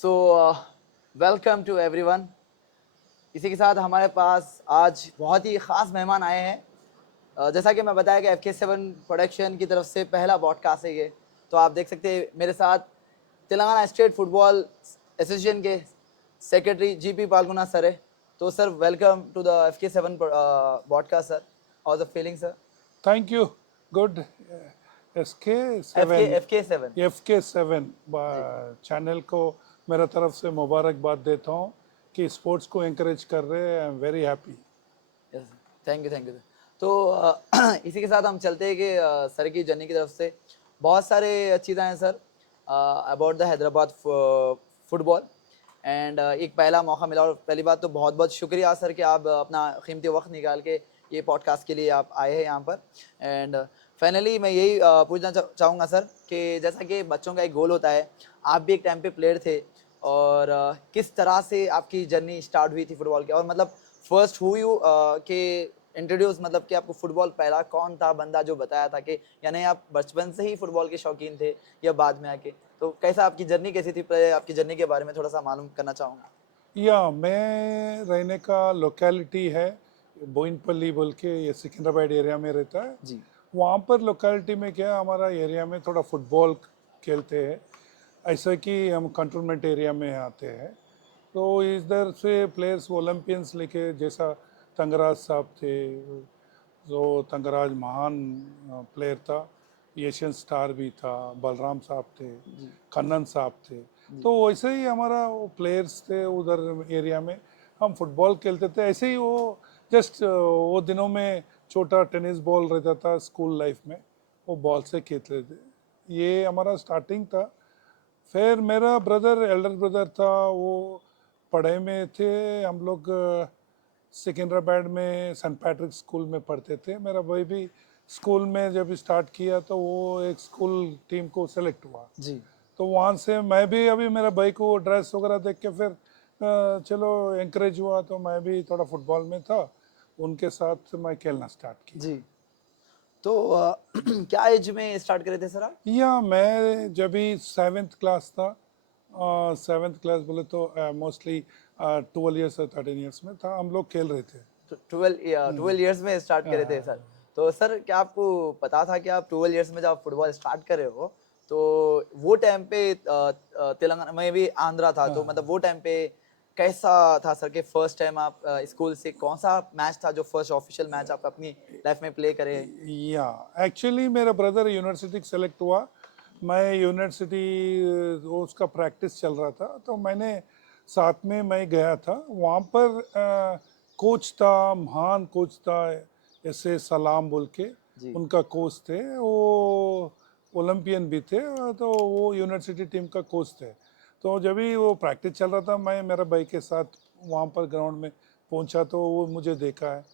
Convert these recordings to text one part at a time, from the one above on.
So welcome to everyone. इसी के साथ हमारे पास आज बहुत ही ख़ास मेहमान आए हैं। जैसा कि मैं बताया कि FK7 प्रोडक्शन की तरफ से पहला पॉडकास्ट है ये। तो आप देख सकते हैं मेरे साथ तेलंगाना स्टेट फुटबॉल एसोसिएशन के सेक्रेटरी GP पालगुना सर है। तो sir welcome to the FK7 podcast sir. How the feeling sir? Thank you good SK7 FK7 FK7 ji. Channel को मेरा तरफ से मुबारकबाद देता हूँ कि स्पोर्ट्स को एंकरेज कर रहे हैं। I am very happy. Yes, thank you sir. तो इसी के साथ हम चलते हैं कि सर की जर्नी की तरफ से बहुत सारे चीज़ें हैं sir about the Hyderabad football. And एक पहला मौका मिला, और पहली बात तो बहुत बहुत शुक्रिया सर कि आप अपना कीमती वक्त निकाल के ये पॉडकास्ट के लिए आप आए हैं यहाँ पर। एंड फाइनली मैं यही पूछना चाहूँगा सर कि जैसा कि बच्चों का एक गोल होता है, आप भी एक टाइम पे प्लेयर थे, और किस तरह से आपकी जर्नी स्टार्ट हुई थी फुटबॉल की, और मतलब फर्स्ट हु यू के इंट्रोड्यूस, मतलब कि आपको फुटबॉल पहला कौन था बंदा जो बताया था कि यानी आप बचपन से ही फुटबॉल के शौकीन थे या बाद में आके? तो कैसा आपकी जर्नी कैसी थी, पहले आपकी जर्नी के बारे में थोड़ा सा मालूम करना चाहूँगा। या मैं रहने का लोकेलिटी है बोइनपल्ली बोल के, ये सिकंदराबाद एरिया में रहता है। जी वहाँ पर लोकेलिटी में क्या हमारा एरिया में थोड़ा फुटबॉल खेलते हैं, ऐसा कि हम कंटोनमेंट एरिया में आते हैं। तो इधर से प्लेयर्स ओलंपियंस लेके, जैसा तंगराज साहब थे, जो तंगराज महान प्लेयर था, एशियन स्टार भी था, बलराम साहब थे, जी कन्नन साहब थे। जी तो वैसे ही हमारा वो प्लेयर्स थे उधर एरिया में, हम फुटबॉल खेलते थे ऐसे ही। वो जस्ट वो दिनों में छोटा टेनिस बॉल रहता था स्कूल लाइफ में, वो बॉल से खेलते थे। ये हमारा स्टार्टिंग था। फिर मेरा ब्रदर, एल्डर ब्रदर था, वो पढ़ाई में थे। हम लोग सिकंदराबाद में सेंट पैट्रिक स्कूल में पढ़ते थे। मेरा भाई भी स्कूल में जब स्टार्ट किया तो वो एक स्कूल टीम को सेलेक्ट हुआ। जी तो वहाँ से मैं भी, अभी मेरा भाई को ड्रेस वगैरह देख के फिर चलो एंकरेज हुआ, तो मैं भी थोड़ा फुटबॉल में था, उनके साथ मैं खेलना स्टार्ट किया। जी। तो क्या एज में स्टार्ट करे थे सर आप? या मैं जब भी 7th क्लास था, 7th क्लास बोले तो मोस्टली 12 ईयर्स और 13 ईयर्स में था, हम लोग खेल रहे थे। 12 ईयर्स में स्टार्ट करे थे सर। तो सर क्या आपको पता था कि आप 12 ईयर्स में जब आप फुटबॉल स्टार्ट कर रहे हो, तो वो टाइम पे तेलंगाना में भी आंध्रा था, तो मतलब वो टाइम पे कैसा था सर कि फर्स्ट टाइम आप स्कूल से कौन सा मैच था जो फर्स्ट ऑफिशियल मैच आप अपनी लाइफ में प्ले करे? या एक्चुअली मेरा ब्रदर यूनिवर्सिटी सेलेक्ट हुआ, मैं यूनिवर्सिटी उसका प्रैक्टिस चल रहा था, तो मैंने साथ में मैं गया था वहाँ पर। कोच था, महान कोच था, ऐसे सलाम बोल के जी उनका कोच थे। वो ओलंपियन भी थे, तो वो यूनिवर्सिटी टीम का कोच थे। तो जब भी वो प्रैक्टिस चल रहा था, मैं मेरा भाई के साथ वहाँ पर ग्राउंड में पहुँचा, तो वो मुझे देखा है।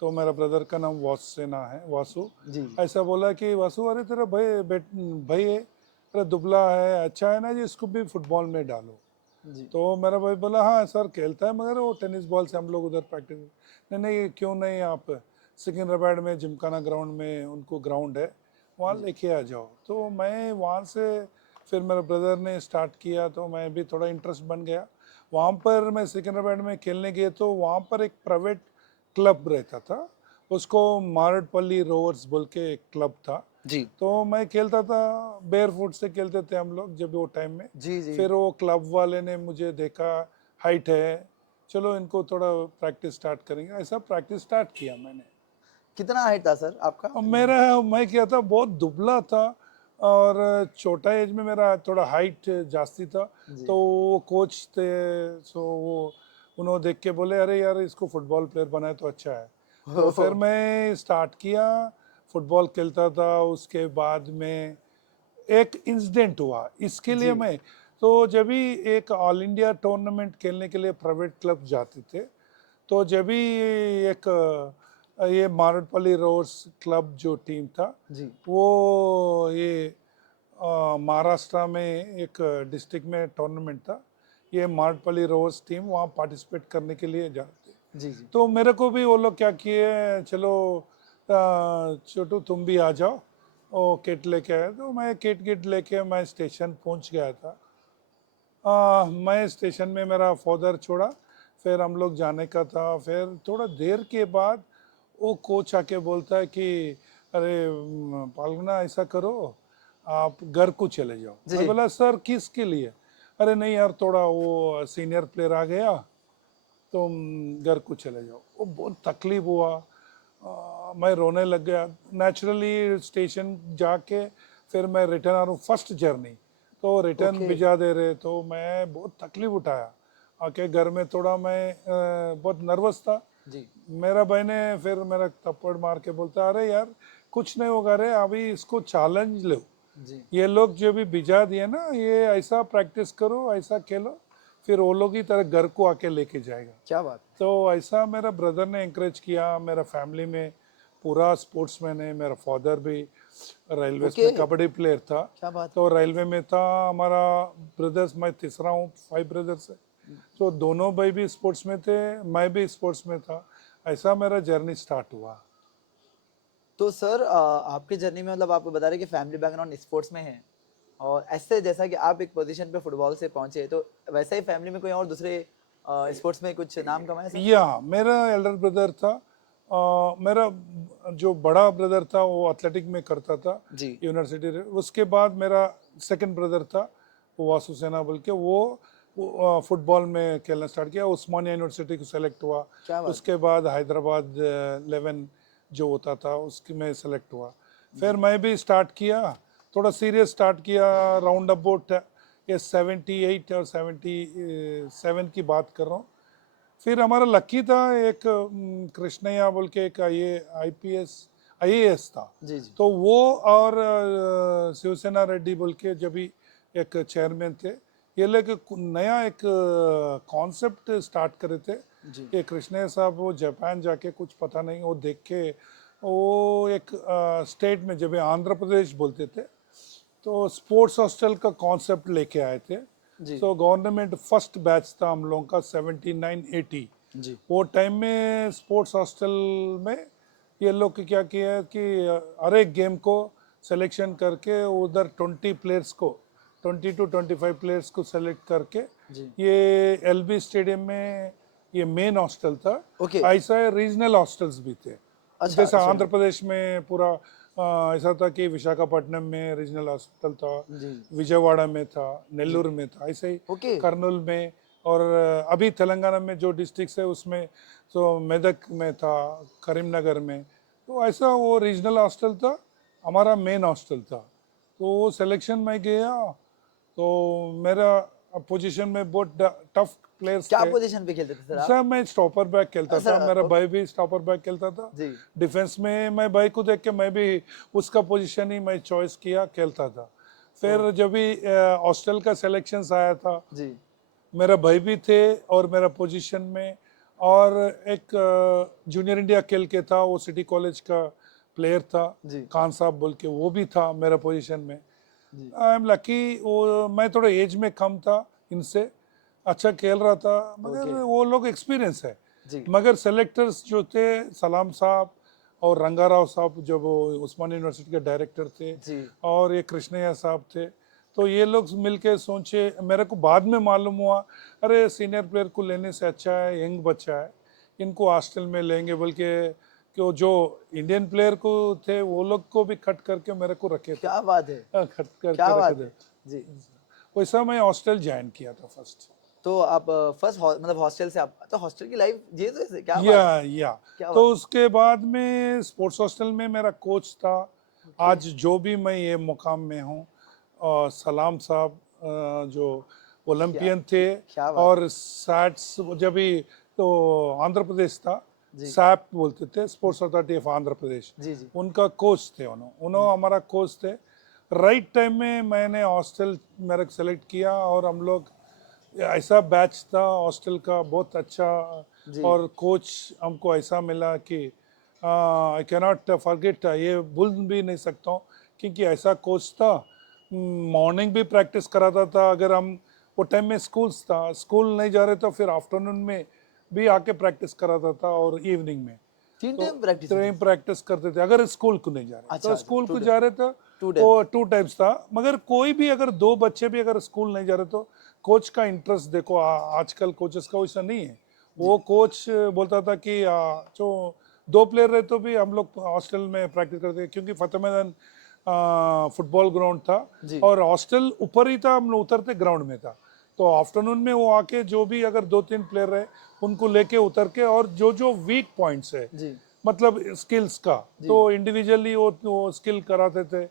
तो मेरा ब्रदर का नाम वासुसेना है, वासु। जी ऐसा बोला कि वासु, अरे तेरा भाई है, अरे दुबला है, अच्छा है ना जी, इसको भी फुटबॉल में डालो। जी तो मेरा भाई बोला हाँ सर खेलता है, मगर वो टेनिस बॉल से हम लोग उधर प्रैक्टिस। नहीं नहीं, क्यों नहीं, आप सिकंदराबाद में जिमखाना ग्राउंड में उनको ग्राउंड है, वहाँ जी लेके आ जाओ। तो मैं वहाँ से, फिर मेरे ब्रदर ने स्टार्ट किया, तो मैं भी थोड़ा इंटरेस्ट बन गया। वहाँ पर मैं सिकंदराबाद में खेलने गए, तो वहाँ पर एक प्राइवेट क्लब रहता था, उसको मारडपल्ली रोवर्स बोल के एक क्लब था। जी तो मैं खेलता था, बेयर फुट से खेलते थे हम लोग जब वो टाइम में। जी जी। फिर वो क्लब वाले ने मुझे देखा, हाइट है, चलो इनको थोड़ा प्रैक्टिस स्टार्ट करेंगे, ऐसा प्रैक्टिस स्टार्ट किया मैंने। कितना हाइट था सर आपका? और मैं क्या था, बहुत दुबला था, और छोटा एज में मेरा थोड़ा हाइट जास्ती था। जी तो वो कोच थे, सो वो उन्होंने देख के बोले अरे यार इसको फुटबॉल प्लेयर बनाए तो अच्छा है। तो ओह, फिर मैं स्टार्ट किया, फुटबॉल खेलता था। उसके बाद में एक इंसिडेंट हुआ, इसके लिए जी मैं, तो जब भी एक ऑल इंडिया टूर्नामेंट खेलने के लिए प्राइवेट क्लब जाते थे, तो जब भी एक ये मारडपल्ली रोड्स क्लब जो टीम था, जी वो ये महाराष्ट्र में एक डिस्ट्रिक्ट में टूर्नामेंट था, ये मारडपल्ली रोड्स टीम वहाँ पार्टिसिपेट करने के लिए जाते। जी जी तो मेरे को भी वो लोग क्या किए, चलो छोटू तुम भी आ जाओ, वो किट लेके आए। तो मैं किट लेके मैं स्टेशन पहुंच गया था। मैं स्टेशन में मेरा फादर छोड़ा, फिर हम लोग जाने का था। फिर थोड़ा देर के बाद वो कोच आके बोलता है कि अरे पालगना ऐसा करो, आप घर को चले जाओ। जी मैं जी। बोला सर किसके लिए? अरे नहीं यार, थोड़ा वो सीनियर प्लेयर आ गया, तुम घर को चले जाओ। वो बहुत तकलीफ हुआ, मैं रोने लग गया। नेचुरली स्टेशन जाके फिर मैं रिटर्न आ रहा हूँ, फर्स्ट जर्नी तो रिटर्न ओके। भिजा दे रहे, तो मैं बहुत तकलीफ उठाया। आके घर में थोड़ा मैं बहुत नर्वस था। जी मेरा भाई ने फिर मेरा थप्पड़ मार के बोलता अरे यार कुछ नहीं होगा रे, अभी इसको चैलेंज लो। जी। ये लोग जो भी भिजा दिए ना, ये ऐसा प्रैक्टिस करो, ऐसा खेलो, फिर वो लोग ही तरह घर को आके लेके जाएगा। क्या बात तो ऐसा मेरा ब्रदर ने इंकरेज किया। मेरा फैमिली में पूरा स्पोर्ट्समैन है। मेरा फादर भी है। Railways okay. में कबड्डी प्लेयर था, क्या बात तो रेलवे में था। हमारा ब्रदर्स, मैं तीसरा हूँ 5 ब्रदर्स है, तो दोनों भाई भी स्पोर्ट्स में थे, मैं भी स्पोर्ट्स में था। ऐसा मेरा जर्नी स्टार्ट हुआ। तो सर आपके जर्नी में मतलब आप बता रहे कि फैमिली बैकग्राउंड स्पोर्ट्स में है, और ऐसे जैसा कि आप एक पोजीशन पे फुटबॉल से पहुंचे, तो वैसे ही फैमिली में कोई और दूसरे स्पोर्ट्स में कुछ नाम कमाया सर? या मेरा एल्डर ब्रदर था, मेरा जो बड़ा ब्रदर था वो एथलेटिक में करता था जी। यूनिवर्सिटी। उसके बाद मेरा सेकंड ब्रदर था, वो वासु सेना बोल के, वो फुटबॉल में खेलना स्टार्ट किया, उस्मानिया यूनिवर्सिटी को सेलेक्ट हुआ। क्या बात उसके बाद हैदराबाद 11 जो होता था उसकी में सेलेक्ट हुआ। है। फिर जी। मैं भी स्टार्ट किया, थोड़ा सीरियस स्टार्ट किया। राउंड अबाउट ये 78 और 77 की बात कर रहा हूँ। फिर हमारा लक्की था एक, कृष्णैया बोल के एक आईएएस था, जी जी। तो वो और शिवसेना रेड्डी बोल के जब भी एक चेयरमैन थे, ये लोग नया एक कॉन्सेप्ट स्टार्ट करे थे। जी। ये कृष्णैया साहब वो जापान जाके कुछ पता नहीं वो देख के, वो एक स्टेट में जब ये आंध्र प्रदेश बोलते थे, तो स्पोर्ट्स हॉस्टल का कॉन्सेप्ट लेके आए थे। जी सो गवर्नमेंट फर्स्ट बैच था हम लोगों का 79-80। जी। वो टाइम में स्पोर्ट्स हॉस्टल में ये लोग क्या किया है कि हर एक गेम को सिलेक्शन करके उधर 20 प्लेयर्स को, 20 to 25 प्लेयर्स को सेलेक्ट करके, जी। ये एलबी स्टेडियम में ये मेन हॉस्टल था। ओके। ऐसा रीजनल हॉस्टल्स भी थे, अच्छा जैसे अच्छा। आंध्र प्रदेश में पूरा ऐसा था कि विशाखापट्टनम में रीजनल हॉस्पिटल था, जी। विजयवाड़ा में था, जी। नेल्लूर में था, ऐसे ही ओके। कर्नूल में। और अभी तेलंगाना में जो डिस्ट्रिक्ट है उसमें, तो मेदक में था, करीमनगर में। तो ऐसा वो रीजनल हॉस्टल था, हमारा मेन हॉस्टल था। तो वो सिलेक्शन में गया, तो मेरा पोजीशन में बहुत टफ प्लेयर्स क्या थे। पोजीशन पे खेलते थे सर आप? सर मैं स्टॉपर बैक खेलता सर था, मेरा ओके। भाई भी स्टॉपर बैक खेलता था। जी डिफेंस में मैं भाई को देख के मैं भी उसका पोजीशन ही मैं चॉइस किया, खेलता था। ओ फिर जब भी हॉस्टल का सिलेक्शन आया था, जी मेरा भाई भी थे और मेरा पोजीशन में, और एक जूनियर इंडिया खेल के था, वो सिटी कॉलेज का प्लेयर था, जी खान साहब बोल के, वो भी था मेरा पोजीशन में। जी। आई एम लकी, वो मैं थोड़ा एज में कम था इनसे, अच्छा खेल रहा था, मगर ओके। वो लोग एक्सपीरियंस है। जी मगर सेलेक्टर्स जो थे, सलाम साहब और रंगाराव साहब जो वो उस्मान यूनिवर्सिटी के डायरेक्टर थे, जी। और ये कृष्णैया साहब थे, तो ये लोग मिलके सोचे। मेरे को बाद में मालूम हुआ, अरे सीनियर प्लेयर को लेने से अच्छा है यंग बच्चा है, इनको हॉस्टल में लेंगे, बल्कि कि वो जो इंडियन प्लेयर को थे वो लोग को भी कट करके मेरे को रखे थे, क्या बात है। कट करके क्या रखे बात थे। है। जी। वैसा मैं हॉस्टल ज्वाइन किया था फर्स्ट। तो आप फर्स्ट मतलब हॉस्टल से, आप तो हॉस्टल की लाइफ जी, तो ऐसे क्या बात है। या क्या तो बात उसके बाद में स्पोर्ट्स हॉस्टल में मेरा कोच था। है। ओके। आज जो भी मैं ये मुकाम में हूँ, और सलाम साहब जो क्या ओलंपियन थे, क्या बात है। और सैट्स जब भी, तो आंध्र प्रदेश था, जी सैप बोलते थे, sports authority of Andhra Pradesh, जी जी। उनका कोच थे। उन्होंने हमारा कोच थे। राइट टाइम में मैंने हॉस्टल मेरे को सेलेक्ट किया, और हम लोग ऐसा बैच था हॉस्टल का बहुत अच्छा। जी और कोच हमको ऐसा मिला कि आई कैन नॉट फॉरगेट, ये भूल भी नहीं सकता हूँ, क्योंकि ऐसा कोच था। मॉर्निंग भी प्रैक्टिस कराता था, अगर हम वो टाइम में स्कूल्स था, स्कूल नहीं जा रहे तो फिर आफ्टरनून में भी आके प्रैक्टिस कराता था, और इवनिंग में। तीन टाइम प्रैक्टिस? टाइम प्रैक्टिस करते थे अगर स्कूल को नहीं जा रहे। अच्छा, तो स्कूल को जा रहे तो टू वो 2 टाइम्स था। मगर कोई भी अगर 2 बच्चे भी अगर स्कूल नहीं जा रहे तो कोच का इंटरेस्ट देखो, आजकल कोचेस का वैसा नहीं है। वो कोच बोलता था कि जो 2 प्लेयर रहे तो भी हम लोग हॉस्टल में प्रैक्टिस करते थे, क्योंकि फतेह मैदान फुटबॉल ग्राउंड था जी। और हॉस्टल ऊपर ही था, हम लोग उतरते ग्राउंड में था। तो आफ्टरनून में वो आके जो भी अगर 2-3 प्लेयर रहे उनको लेके उतर के, और जो जो वीक पॉइंट्स है जी मतलब स्किल्स का, तो इंडिविजुअली वो स्किल कराते थे।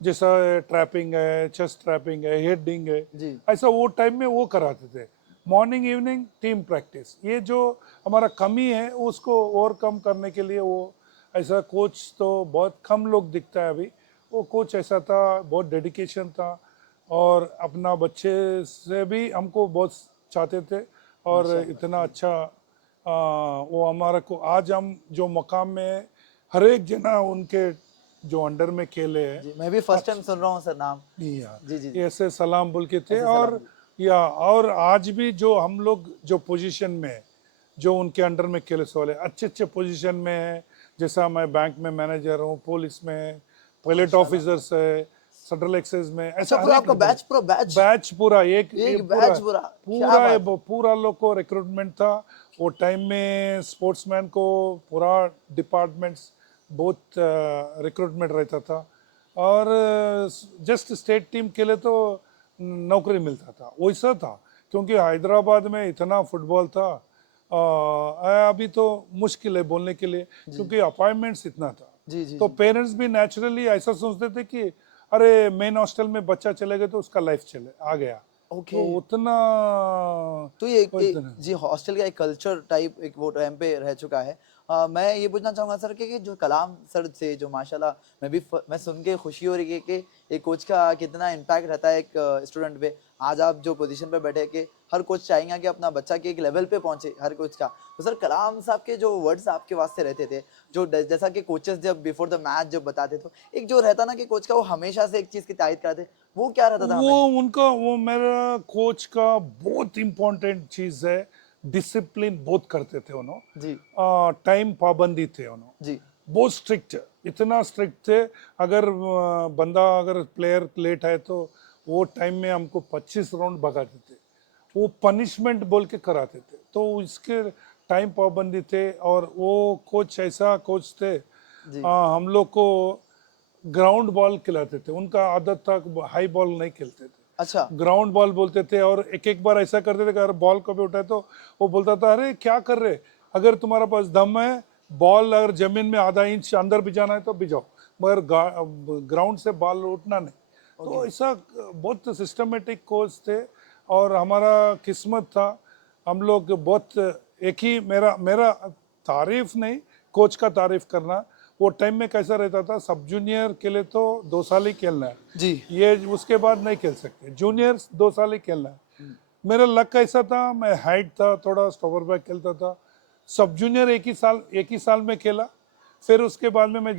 जैसा ट्रैपिंग है, चेस्ट ट्रैपिंग है, हेडिंग है, जी ऐसा वो टाइम में वो कराते थे। Morning evening team practice. ये जो हमारा कमी है उसको ओवरकम करने के लिए वो ऐसा कोच तो बहुत कम लोग दिखता है अभी। वो कोच ऐसा था, बहुत डेडिकेशन था और अपना बच्चे से भी हमको बहुत चाहते थे। और इतना अच्छा वो हमारा को आज हम जो मकाम में है, हर एक जना उनके जो अंडर में खेले हैं। जी, मैं भी फर्स्ट टाइम सुन रहा हूँ सर नाम। नहीं यार, जी जी जी, ये ऐसे सलाम बोल के थे। ऐसे और सलाम जी। या और आज भी जो हम लोग जो पोजीशन में है, जो उनके अंडर में खेले वाले अच्छे अच्छे पोजीशन में है। जैसा मैं बैंक में मैनेजर हूँ, पुलिस में पायलट ऑफिसर्स है, सेंट्रल एक्साइज में, अच्छा, ऐसा हर पूरा एक आपका बैच, पूरा बैच, बैच पूरा एक ये एक पूरा बैच पूरा, क्या पूरा ये बात। पूरा लोग को रिक्रूटमेंट था। वो टाइम में स्पोर्ट्समैन को पूरा डिपार्टमेंट्स बहुत रिक्रूटमेंट रहता था। और जस्ट स्टेट टीम के लिए तो नौकरी मिलता था, वैसा था। क्योंकि हैदराबाद में इतना फुटबॉल था, अभी तो मुश्किल है बोलने के लिए, क्योंकि अपॉइंटमेंट्स इतना था। जी जी तो जी, पेरेंट्स भी नेचुरली ऐसा सोचते थे कि अरे मेन हॉस्टल में बच्चा चले गए तो उसका लाइफ चले आ गया। ओके। तो उतना तो ये उतना जी हॉस्टल का एक कल्चर टाइप एक वो टाइम पे रह चुका है। मैं ये पूछना चाहूंगा सर कि जो कलाम सर से जो माशाल्लाह, मैं सुन के खुशी हो रही है कि एक कोच का कितना इम्पैक्ट रहता है एक स्टूडेंट पे। आज आप जो पोजीशन पे बैठे कि हर कोच चाहेंगे कि अपना बच्चा के एक लेवल पे पहुंचे हर कोच का। तो सर कलाम साहब के जो वर्ड्स आपके वास्ते रहते थे, जो जैसा कि कोचेस जब बिफोर द मैच जब बताते थे, एक जो रहता ना कि कोच का वो हमेशा से एक चीज की तारीफ करते, वो क्या रहता था वो हमेशा? उनका वो मेरा कोच का बहुत इम्पोर्टेंट चीज है। डिसिप्लिन बहुत करते थे जी उन्होंने, टाइम पाबंदी थे उन्होंने, जी बहुत स्ट्रिक्ट, इतना स्ट्रिक्ट थे। अगर बंदा अगर प्लेयर लेट है तो वो टाइम में हमको 25 राउंड भगाते थे। वो पनिशमेंट बोल के कराते थे, तो इसके टाइम पाबंदी थे। और वो कोच ऐसा कोच थे, जी। हम लोग को ग्राउंड बॉल खिलाते थे। उनका आदत था हाई बॉल नहीं खेलते थे, अच्छा। ग्राउंड बॉल बोलते थे। और एक एक बार ऐसा करते थे कि अगर बॉल कभी उठाए तो वो बोलता था अरे क्या कर रहे, अगर तुम्हारा पास दम है, बॉल अगर जमीन में आधा इंच अंदर भी जाना है तो भी जाओ, मगर ग्राउंड से बॉल उठना नहीं। ओके। तो ऐसा बहुत सिस्टमेटिक कोच थे। और हमारा किस्मत था, हम लोग बहुत एक ही मेरा मेरा तारीफ नहीं, कोच का तारीफ करना। वो टाइम में कैसा रहता था, सब जूनियर के लिए तो 2 साल ही खेलना है, जी ये उसके बाद नहीं खेल सकते। जूनियर्स 2 साल ही खेलना है। मेरा लक ऐसा था, मैं हाइट था, थोड़ा स्टॉपर बैक खेलता था। सब जूनियर एक ही साल में खेला। फिर उसके बाद में मैं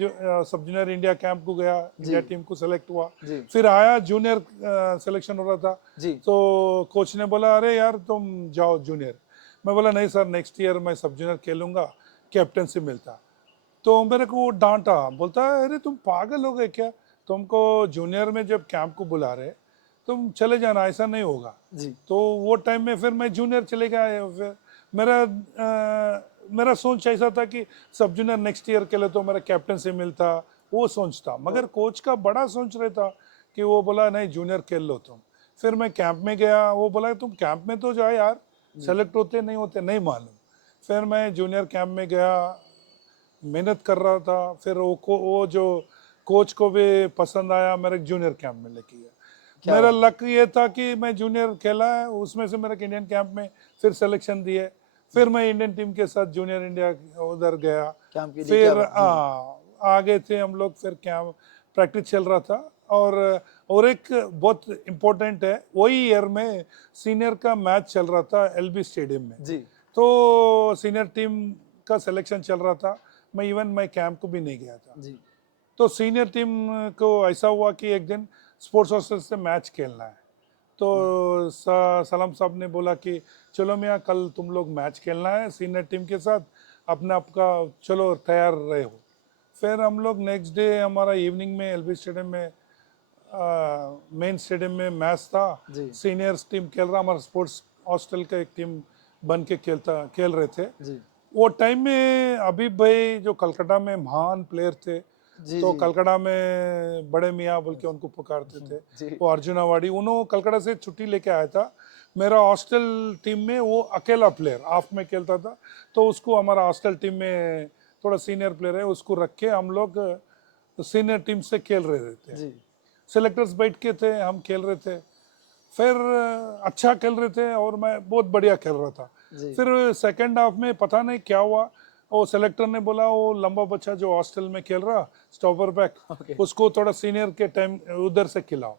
सब जूनियर इंडिया कैंप को गया, जी इंडिया टीम को सेलेक्ट हुआ। जी फिर आया जूनियर सिलेक्शन हो रहा था, जी। तो कोच ने बोला अरे यार तुम जाओ जूनियर। मैं बोला नहीं सर, नेक्स्ट ईयर मैं सब जूनियर खेलूंगा, कैप्टनसी मिलता। तो मेरे को वो डांटा, बोलता है अरे तुम पागल हो गए क्या, तुमको जूनियर में जब कैंप को बुला रहे तुम चले जाना, ऐसा नहीं होगा। जी तो वो टाइम में फिर मैं जूनियर चले गया। फिर मेरा मेरा सोच ऐसा था कि सब जूनियर नेक्स्ट ईयर के लिए तो मेरा कैप्टन से मिलता, वो सोच था। मगर कोच का बड़ा सोच रहता कि वो बोला नहीं जूनियर खेल लो तुम। फिर मैं कैंप में गया, वो बोला तुम कैंप में तो जाओ यार, सेलेक्ट होते नहीं होते नहीं मालूम। फिर मैं जूनियर कैंप में गया, मेहनत कर रहा था। फिर वो जो कोच को भी पसंद आया, मेरे जूनियर कैंप में लेके गया। क्या मेरा बात। लक ये था कि मैं जूनियर खेला है, उसमें से मेरे इंडियन कैंप में फिर सिलेक्शन दिए। फिर मैं इंडियन टीम के साथ जूनियर इंडिया उधर गया। कैंप के लिए क्या फिर बात। जी जी आगे थे हम लोग, फिर कैंप प्रैक्टिस चल रहा था। और एक बहुत इम्पोर्टेंट है, वही ईयर में सीनियर का मैच चल रहा था एलबी स्टेडियम में। जी। तो सीनियर टीम का सिलेक्शन चल रहा था, मैं कैंप को भी नहीं गया था। जी तो सीनियर टीम को ऐसा हुआ कि एक दिन स्पोर्ट्स हॉस्टल से मैच खेलना है। तो सलाम साहब ने बोला कि चलो मियाँ कल तुम लोग मैच खेलना है सीनियर टीम के साथ, अपने आप का चलो तैयार रहे हो। फिर हम लोग नेक्स्ट डे हमारा इवनिंग में एलबी स्टेडियम में मेन स्टेडियम में मैच था। जी सीनियर्स टीम खेल रहा, हमारा स्पोर्ट्स हॉस्टल का एक टीम बन के खेल रहे थे। जी वो टाइम में अभी भाई जो कलकत्ता में महान प्लेयर थे, जी तो जी कलकत्ता में बड़े मियाँ बोल के उनको पुकारते थे, जी वो अर्जुन अवाडी, उन्होंने कलकत्ता से छुट्टी लेके आया था। मेरा हॉस्टल टीम में वो अकेला प्लेयर ऑफ में खेलता था, तो उसको हमारा हॉस्टल टीम में थोड़ा सीनियर प्लेयर है, उसको रख के हम लोग सीनियर टीम से खेल रहे थे। जी सेलेक्टर्स बैठ के थे, हम खेल रहे थे। फिर अच्छा खेल रहे थे और मैं बहुत बढ़िया खेल रहा था। जी फिर सेकंड हाफ में पता नहीं क्या हुआ, वो सेलेक्टर ने बोला वो लंबा बच्चा जो हॉस्टल में खेल रहा स्टॉपर बैक, ओके उसको थोड़ा सीनियर के टाइम उधर से खिलाओ।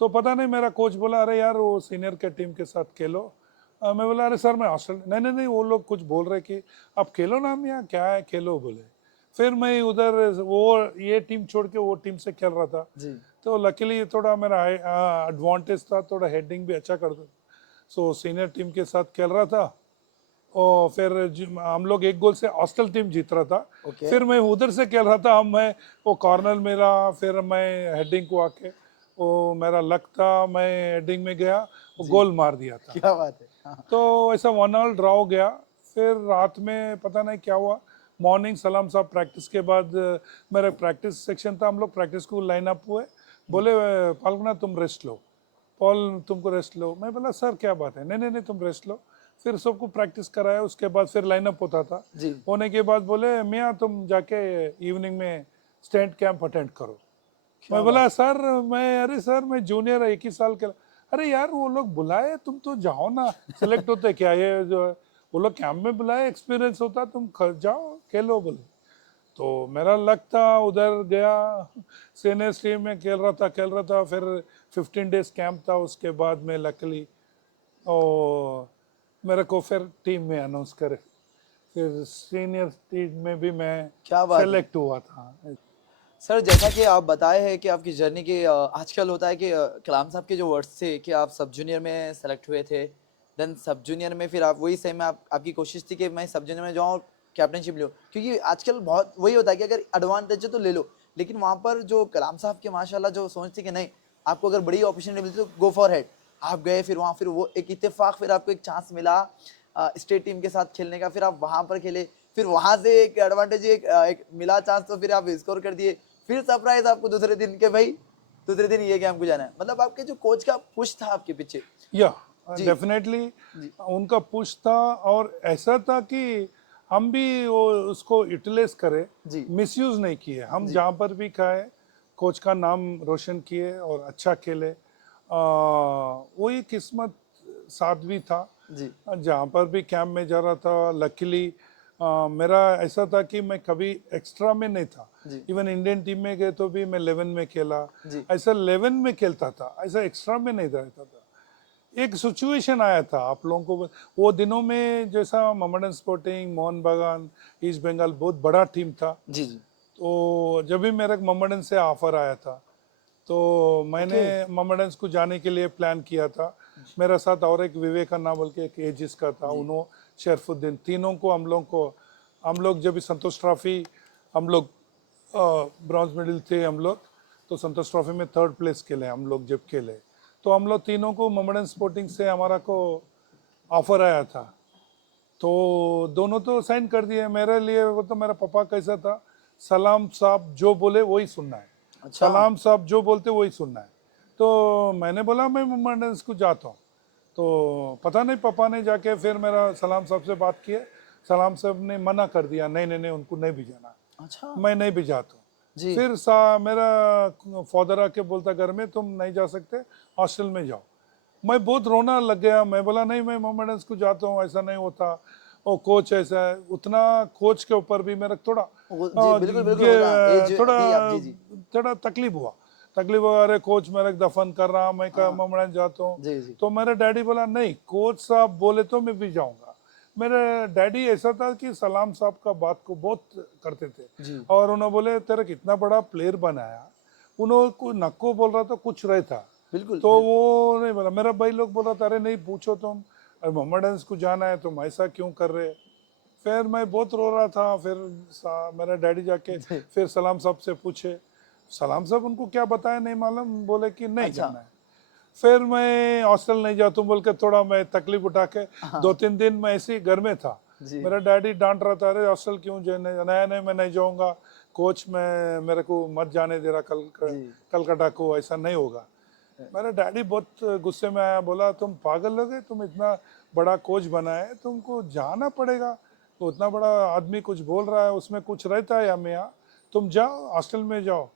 तो पता नहीं मेरा कोच बोला अरे यार वो सीनियर के टीम के साथ खेलो। मैं बोला अरे सर मैं हॉस्टल, नहीं नहीं नहीं, वो लोग कुछ बोल रहे कि आप खेलो ना, हम यहाँ क्या है खेलो बोले। फिर मैं उधर वो ये टीम छोड़ के वो टीम से खेल रहा था। जी तो लकीली थोड़ा मेरा एडवांटेज था, थोड़ा हेडिंग भी अच्छा करता। सो सीनियर टीम के साथ खेल रहा था और फिर हम लोग एक गोल से हॉस्टल टीम जीत रहा था। ओके फिर मैं उधर से खेल रहा था, हम मैं वो कॉर्नर मेरा, फिर मैं हेडिंग को आके वो मेरा लक था, मैं हेडिंग में गया, वो जी गोल मार दिया था। क्या बात है हाँ तो ऐसा 1-1 ड्रॉ हो गया। फिर रात में पता नहीं क्या हुआ, मॉर्निंग सलाम साहब प्रैक्टिस के बाद मेरा प्रैक्टिस सेक्शन था, हम लोग प्रैक्टिस को लाइन अप हुए, बोले पालगना तुम रेस्ट लो, पॉल तुमको रेस्ट लो। मैं बोला सर क्या बात है, नहीं नहीं नहीं तुम रेस्ट लो। फिर सबको प्रैक्टिस कराया, उसके बाद फिर लाइनअप होता था। जी होने के बाद बोले मियाँ तुम जाके इवनिंग में स्टैंड कैंप अटेंड करो। क्या मैं बात बोला सर मैं, अरे सर मैं जूनियर है, 21 साल के। अरे यार वो लोग बुलाए तुम तो जाओ ना, सेलेक्ट होते क्या ये जो है, वो लोग कैंप में बुलाए, एक्सपीरियंस होता, तुम जाओ खेलो बोले। तो मेरा लक था, उधर गया, सीनियर टीम में खेल रहा था। फिर 15 डेज कैंप था, उसके बाद में लकली और मेरे को फिर टीम में अनाउंस करे, फिर सीनियर टीम में भी मैं क्या बात है सेलेक्ट हुआ था। सर। जैसा कि आप बताए हैं कि आपकी जर्नी के आजकल होता है कि कलाम साहब के जो वर्ड्स थे कि आप सब जूनियर में सेलेक्ट हुए थे, देन सब जूनियर में फिर आप वही सेम में आपकी कोशिश थी कि मैं सब जूनियर में जाऊँ और कैप्टनशिप लूँ, क्योंकि आजकल बहुत वही होता है कि अगर एडवांटेज है तो ले लो, लेकिन वहाँ पर जो कलाम साहब के माशाल्लाह जो सोच थी कि नहीं, आपको अगर बड़ी अपॉर्चुनिटी मिलती तो गो फॉर हेड, आप गए, फिर वहाँ फिर वो एक इत्तेफाक, फिर आपको एक चांस मिला स्टेट टीम के साथ खेलने का, फिर आप वहाँ पर खेले, फिर वहाँ से एक एडवांटेज एक मिला चांस, तो फिर आप स्कोर कर दिए, फिर सरप्राइज आपको दूसरे दिन के भाई दूसरे दिन ये गेम को जाना है। मतलब आपके जो कोच का पुश था आपके पीछे। या जी डेफिनेटली जी उनका पुश था, और ऐसा था कि हम भी वो उसको यूटिलाइज करें, जी मिसयूज नहीं किए। हम जी जहाँ पर भी खाए, कोच का नाम रोशन किए और अच्छा खेले। वही किस्मत साथ भी था। जी जहाँ पर भी कैंप में जा रहा था, लकीली मेरा ऐसा था कि मैं कभी एक्स्ट्रा में नहीं था। जी इवन इंडियन टीम में गए तो भी मैं 11 में खेला, जी ऐसा 11 में खेलता था, ऐसा एक्स्ट्रा में नहीं रहता था। एक सिचुएशन आया था आप लोगों को वो दिनों में, जैसा मोहम्मडन स्पोर्टिंग, मोहन बागान, ईस्ट बंगाल बहुत बड़ा टीम था। जी जी तो जब भी मेरे मोहम्मडन से ऑफर आया था, तो मैंने ओके मोहम्मडन को जाने के लिए प्लान किया था। मेरा साथ और एक विवेकानंद बोल के एक एजिस का था, जी उन्होंने शरफुद्दीन, तीनों को हम लोग जब भी संतोष ट्रॉफी, हम लोग ब्रॉन्ज मेडल थे हम लोग, तो संतोष ट्रॉफी में 3rd प्लेस खेले हम लोग जब खेले। तो हम लोग तीनों को मोहम्मडन स्पोर्टिंग से हमारा को ऑफर आया था, तो दोनों तो साइन कर दिए। मेरे लिए वो तो मेरा पापा कैसा था, सलाम साहब जो बोले वही सुनना है, अच्छा सलाम साहब जो बोलते वही सुनना है। तो मैंने बोला मैं मोहम्मडन को जाता हूँ। तो पता नहीं पापा ने जाके फिर मेरा सलाम साहब से बात किए, सलाम साहब ने मना कर दिया, नहीं नहीं नहीं उनको नहीं भी जाना, अच्छा मैं नहीं भी जाता हूँ। जी फिर मेरा फादर आके बोलता घर में तुम नहीं जा सकते, हॉस्टल में जाओ। मैं बहुत रोना लग गया, मैं बोला नहीं मैं मोहम्मडन को जाता हूँ, ऐसा नहीं होता, वो कोच ऐसा है। उतना कोच के ऊपर भी मेरा थोड़ा जी बिल्कुल बिल्कुल होता है, एज थोड़ा थी आप। जी जी थोड़ा तकलीफ हुआ, अरे कोच मेरे को दफन कर रहा, मैं क्या हाँ मोहम्मडन जाता हूँ। जी जी तो मेरा डैडी बोला नहीं, कोच साहब बोले तो मैं भी जाऊँगा। मेरे डैडी ऐसा था कि सलाम साहब का बात को बहुत करते थे, जी और उन्होंने बोले तेरा कितना बड़ा प्लेयर बनाया, उन्होंने नक्को बोल रहा था कुछ रहे था। बिल्कुल तो वो नहीं बोला, मेरा भाई लोग बोल रहा था अरे नहीं पूछो तुम, अरे मोहम्मडन को जाना है तुम ऐसा क्यों कर रहे। फिर मैं बहुत रो रहा था। फिर मेरा डैडी जाके फिर सलाम साहब से पूछे, सलाम साहब उनको क्या बताया नहीं मालूम, बोले कि नहीं अच्छा। जाना है। फिर मैं हॉस्टल नहीं जाता हूँ बोल के थोड़ा मैं तकलीफ उठा के हाँ। 2-3 दिन मैं ऐसे ही घर में था। जी मेरा डैडी डांट रहा था, अरे हॉस्टल क्यों जाने, नहीं नहीं मैं नहीं जाऊँगा, कोच में मेरे को मत जाने दे रहा जी कलकत्ता को, ऐसा नहीं होगा। मेरा डैडी बहुत गुस्से में आया, बोला तुम पागल हो गए, तुम इतना बड़ा कोच बना है, तुमको जाना पड़ेगा, तो उतना बड़ा आदमी कुछ बोल रहा है उसमें कुछ रहता है या मैं यहाँ, तुम जाओ हॉस्टल में जाओ।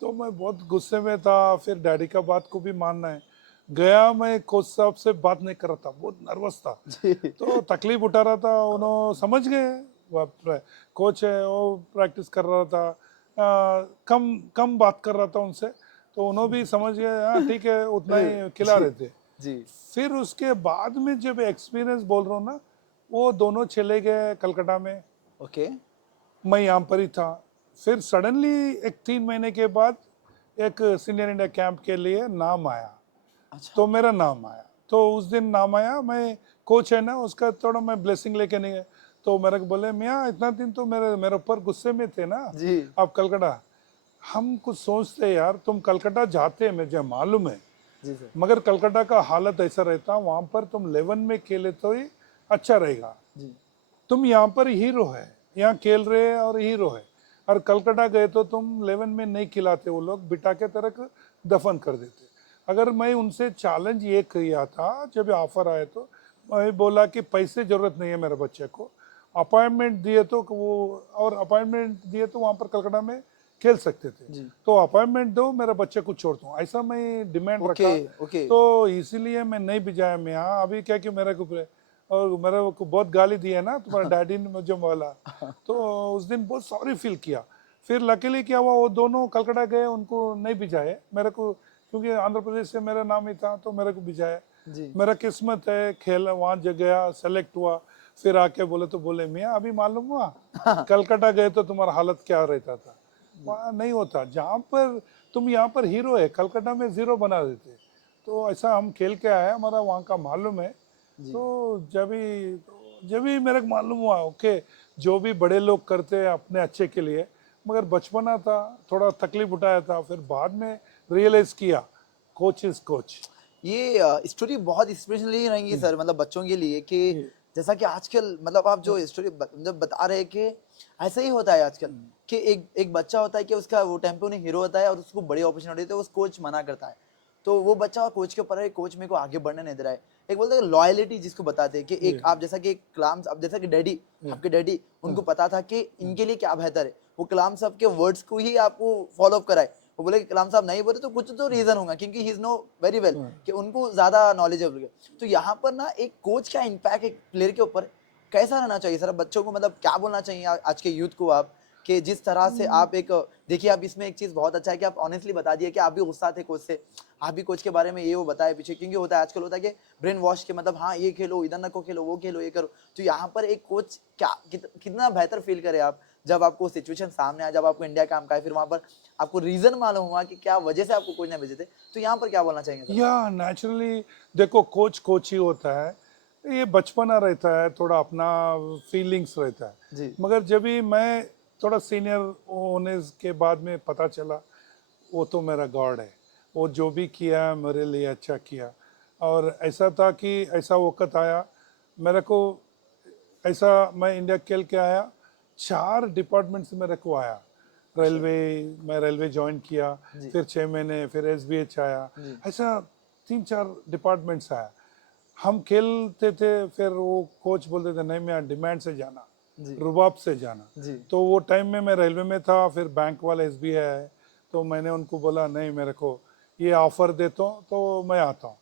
तो मैं बहुत गुस्से में था। फिर डैडी का बात को भी मानना है, गया। मैं कोच साहब से बात नहीं कर रहा था, बहुत नर्वस था, जी तो तकलीफ उठा रहा था। उन्होंने समझ गए, वो कोच है, वो प्रैक्टिस कर रहा था, कम कम बात कर रहा था उनसे, तो उन्होंने भी समझ गए, हाँ ठीक है, उतना ही खिला जी रहे थे। जी फिर उसके बाद में जब एक्सपीरियंस बोल रहा हूँ ना, वो दोनों चले गए कलकत्ता में, ओके मैं यहाँ पर ही था। फिर सडनली एक 3 महीने के बाद एक सीनियर इंडिया कैंप के लिए नाम आया, अच्छा तो मेरा नाम आया। तो उस दिन नाम आया, मैं कोच है ना उसका थोड़ा मैं ब्लेसिंग लेके नहीं गया। तो मेरे को बोले, मियाँ इतना दिन तो मेरे ऊपर गुस्से में थे ना, जी आप कलकत्ता, हम कुछ सोचते यार, तुम कलकत्ता जाते मुझे मालूम है, जी सर मगर कलकत्ता का हालत ऐसा रहता, वहाँ पर तुम 11 में खेले तो ही अच्छा रहेगा। जी तुम यहाँ पर हीरो है, यहाँ खेल रहे हैं और हीरो है, और कलकत्ता गए तो तुम 11 में नहीं खिलाते, वो लोग बिठा के तरह दफन कर देते। अगर मैं उनसे चैलेंज ये किया था जब ऑफर आए, तो मैं बोला कि पैसे जरूरत नहीं है मेरे बच्चे को, अपॉइंटमेंट दिए तो वो, और अपॉइंटमेंट दिए तो वहाँ पर कलकत्ता में खेल सकते थे, जी तो अपॉइंटमेंट दो, मेरे बच्चे को छोड़ दूँ, ऐसा मैं डिमांड ओके रखा। ओके तो इसीलिए मैं नहीं भिजाया मैं यहाँ। अभी क्या कि मेरे को, और मेरे को बहुत गाली दी है ना तुम्हारे डैडी ने मुझे बोला, तो उस दिन बहुत सॉरी फील किया। फिर लकीली क्या हुआ, वो दोनों कलकत्ता गए, उनको नहीं भिजाए मेरे को, क्योंकि आंध्र प्रदेश से मेरा नाम ही था, तो मेरे को भिजाया। जी मेरा किस्मत है, खेल वहाँ जग गया, सेलेक्ट हुआ। फिर आके बोले, तो बोले मियाँ अभी मालूम हुआ, कलकत्ता गए तो तुम्हारा हालत क्या रहता था। वहाँ नहीं होता, जहाँ पर तुम यहाँ पर हीरो है, कलकत्ता में जीरो बना देते। तो ऐसा हम खेल के आए, हमारा वहाँ का मालूम है। जी तो जब भी मेरे को मालूम हुआ, ओके, जो भी बड़े लोग करते हैं अपने अच्छे के लिए, मगर बचपना था, थोड़ा तकलीफ उठाया था, फिर बाद में रियलाइज किया, कोच इज कोच। ये स्टोरी बहुत इंस्पिरेशनली रहेंगी सर, मतलब बच्चों के लिए कि जैसा कि आजकल मतलब आप जो स्टोरी मतलब बता रहे हैं कि ऐसा ही होता है आजकल कि एक एक बच्चा होता है कि उसका वो टेम्पो नहीं हीरो होता है और उसको बड़ी अपॉर्चुनिटी होती है, उस कोच मना करता है, तो वो बच्चा कोच के ऊपर है, कोच मेरे को आगे बढ़ने नहीं दे रहा है। एक बोलते हैं लॉयलिटी जिसको बताते हैं कि एक आप जैसा कि कलाम अब जैसा कि डैडी, आपके डैडी, उनको पता था कि इनके लिए क्या बेहतर है, वो कलाम साहब के वर्ड्स को ही आपको फॉलो अप कराए। वो बोले कि कलाम साहब नहीं बोले तो कुछ तो रीजन होगा, क्योंकि he is know very well कि उनको ज्यादा नॉलेजेबल है। तो यहाँ पर ना एक कोच का इम्पैक्ट एक प्लेयर के ऊपर कैसा रहना चाहिए सर, बच्चों को मतलब क्या बोलना चाहिए आज के यूथ को आप, कि जिस तरह से आप एक देखिए, आप इसमें एक चीज बहुत अच्छा है कि आप ऑनेस्टली बता दिए कि आप भी गुस्सा थे कोच से, आप भी कोच के बारे में ये वो बताए पीछे, क्योंकि होता है आजकल होता है कि ब्रेन वॉश के मतलब हाँ ये खेलो, इधर ना को खेलो, वो खेलो, ये करो। तो यहाँ पर एक कोच क्या कितना बेहतर फील करे आप जब आपको सिचुएशन सामने आया, जब आपको इंडिया काम का है, फिर वहां पर आपको रीजन मालूम हुआ कि क्या वजह से आपको कोच ने भेजे थे, तो यहाँ पर क्या बोलना चाहेंगे सर? या नेचुरली, देखो कोच कोच ही होता है, ये बचपना रहता है, थोड़ा अपना फीलिंग्स रहता है। जी मगर जब भी मैं थोड़ा सीनियर होने के बाद में पता चला, वो तो मेरा गॉड है, वो जो भी किया मेरे लिए अच्छा किया। और ऐसा था कि ऐसा वक्त आया मेरे को, ऐसा मैं इंडिया खेल के आया, 4 डिपार्टमेंट से मेरे को आया। रेलवे, मैं रेलवे ज्वाइन किया, जी फिर 6 महीने, फिर एसबीएच आया, जी ऐसा 3-4 डिपार्टमेंट्स आया। हम खेलते थे, फिर वो कोच बोलते थे नहीं मैं डिमांड से जाना, जी रुबाब से जाना। जी तो वो टाइम में मैं रेलवे में था, फिर बैंक वाला एसबीआई आए, तो मैंने उनको बोला नहीं मेरे को ये ऑफर देता हूँ तो मैं आता हूँ।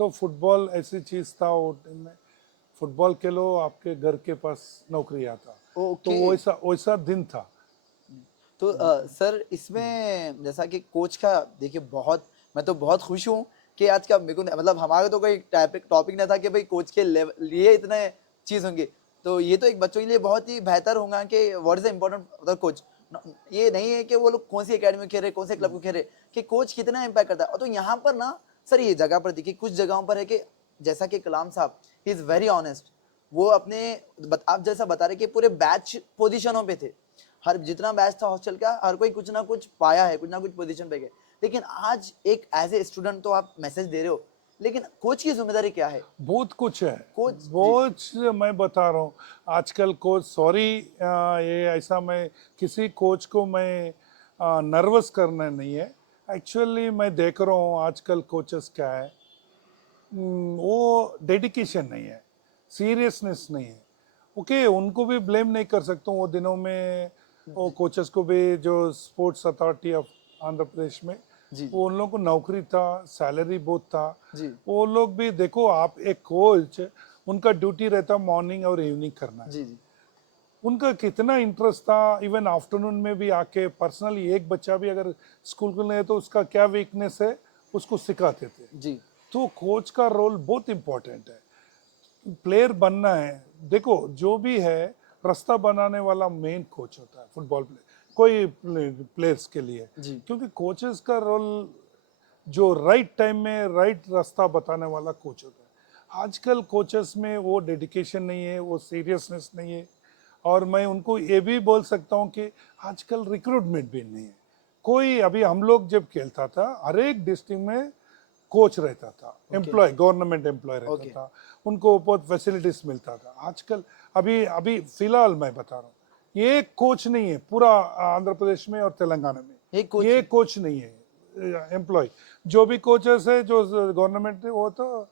तो फुटबॉल ऐसी चीज़ था वो टाइम में, फुटबॉल खेलो आपके घर के पास नौकरी आता, तो ओके। वैसा वैसा दिन था। तो सर इसमें जैसा कि कोच का देखिए बहुत, मैं तो बहुत खुश हूँ कि आज का मेरे को मतलब हमारा तो कोई टॉपिक ना था कि भाई कोच के लिए इतने चीज होंगे, तो ये तो एक बच्चों के लिए बहुत ही बेहतर होगा कि what is the important coach. ये नहीं है कि वो लोग कौन सी एकेडमी में खेल रहे, कौन से क्लब को खेल रहे, कि कोच कितना इम्पैक्ट करता है। और तो यहाँ पर ना सर ये जगह पर देखिए, कुछ जगहों पर है कि जैसा कि कलाम साहब ही इज वेरी ऑनेस्ट, वो अपने आप जैसा बता रहे कि पूरे बैच पोजीशनों पे थे, हर जितना बैच था हॉस्टल का हर कोई कुछ ना कुछ पाया है, कुछ ना कुछ पोजीशन पे गए। लेकिन आज एक एज ए स्टूडेंट तो आप मैसेज दे रहे हो, लेकिन कोच की जिम्मेदारी क्या है? बहुत कुछ है, कोच जी बहुत मैं बता रहा हूँ। आजकल कोच, सॉरी ये ऐसा मैं किसी कोच को मैं नर्वस करना नहीं है। एक्चुअली मैं देख रहा हूँ आजकल कोचेस क्या है, वो डेडिकेशन नहीं है, सीरियसनेस नहीं है। ओके, उनको भी ब्लेम नहीं कर सकता हूँ। वो दिनों में वो कोचेस को भी, जो sports authority of Andhra Pradesh में, जी वो उन लोगों को नौकरी था, सैलरी बहुत था। जी वो लोग भी देखो, आप एक कोच, उनका ड्यूटी रहता मॉर्निंग और इवनिंग करना है। जी जी उनका कितना इंटरेस्ट था, इवन आफ्टरनून में भी आके पर्सनली एक बच्चा भी अगर स्कूल को नहीं है तो उसका क्या वीकनेस है उसको सिखाते थे। जी तो कोच का रोल बहुत इंपॉर्टेंट है। प्लेयर बनना है, देखो जो भी है, रास्ता बनाने वाला मेन कोच होता है फुटबॉल प्लेयर, कोई प्लेयर्स के लिए। जी क्योंकि कोचेस का रोल जो राइट टाइम में राइट रास्ता बताने वाला कोच होता है। आजकल कोचेस में वो डेडिकेशन नहीं है, वो सीरियसनेस नहीं है। और मैं उनको ये भी बोल सकता हूँ कि आजकल रिक्रूटमेंट भी नहीं है। कोई, अभी हम लोग जब खेलता था हर एक डिस्ट्रिक्ट में कोच रहता था, ओके एम्प्लॉय, गवर्नमेंट एम्प्लॉय रहता ओके था, उनको बहुत फैसिलिटीज मिलता था। आजकल अभी अभी फिलहाल मैं बता रहा हूँ, ये कोच नहीं है पूरा आंध्र प्रदेश में और तेलंगाना में, एक कोच ये कोच नहीं है एम्प्लॉय। जो भी कोचेस है जो गवर्नमेंट है वो तो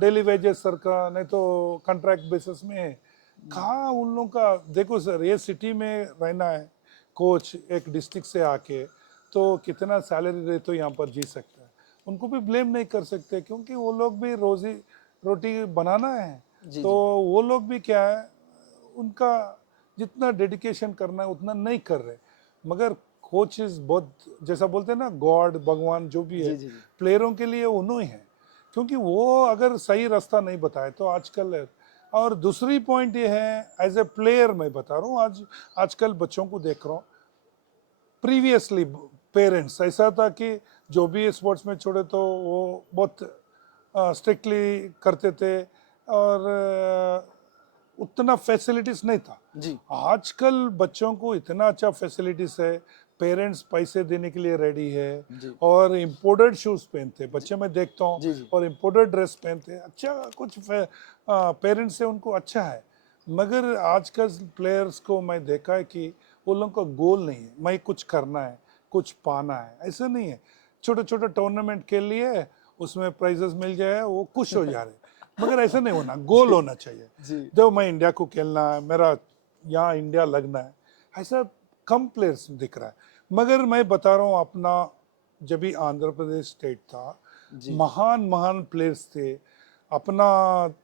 डेली वेजेस सर का, नहीं तो कॉन्ट्रैक्ट बेसिस में है। कहाँ उन लोगों का, देखो सर, ये सिटी में रहना है कोच एक डिस्ट्रिक्ट से आके, तो कितना सैलरी रहे तो यहाँ पर जी सकता है। उनको भी ब्लेम नहीं कर सकते क्योंकि वो लोग भी रोजी रोटी बनाना है। जी तो जी वो लोग भी क्या है, उनका जितना डेडिकेशन करना है उतना नहीं कर रहे। मगर कोच इज बहुत, जैसा बोलते हैं ना, गॉड, भगवान जो भी है, जी जी जी प्लेयरों के लिए उन्होंने है। क्योंकि वो अगर सही रास्ता नहीं बताए तो आजकल है। और दूसरी पॉइंट ये है, एज ए प्लेयर मैं बता रहा हूँ, आजकल बच्चों को देख रहा हूँ। प्रीवियसली पेरेंट्स ऐसा था कि जो भी स्पोर्ट्स में छोड़े तो वो बहुत स्ट्रिक्टली करते थे, और उतना फैसिलिटीज नहीं था। जी आजकल बच्चों को इतना अच्छा फैसिलिटीज है, पेरेंट्स पैसे देने के लिए रेडी है, जी और इम्पोर्टेड शूज पहनते बच्चे, मैं देखता हूँ, जी जी और इम्पोर्टेड ड्रेस पहनते, अच्छा कुछ पेरेंट्स से उनको अच्छा है। मगर आजकल प्लेयर्स को मैं देखा है कि वो लोगों का गोल नहीं है, मैं कुछ करना है, कुछ पाना है, ऐसा नहीं है। छोटे छोटे टूर्नामेंट खेल लिए, उसमें प्राइजेस मिल जाए, वो खुश हो जा रहे। मगर ऐसा नहीं होना, गोल होना चाहिए। जी जो मैं इंडिया को खेलना है, मेरा यहाँ इंडिया लगना है, ऐसा कम प्लेयर्स दिख रहा है। मगर मैं बता रहा हूँ अपना, जब भी आंध्र प्रदेश स्टेट था, जी महान महान प्लेयर्स थे अपना।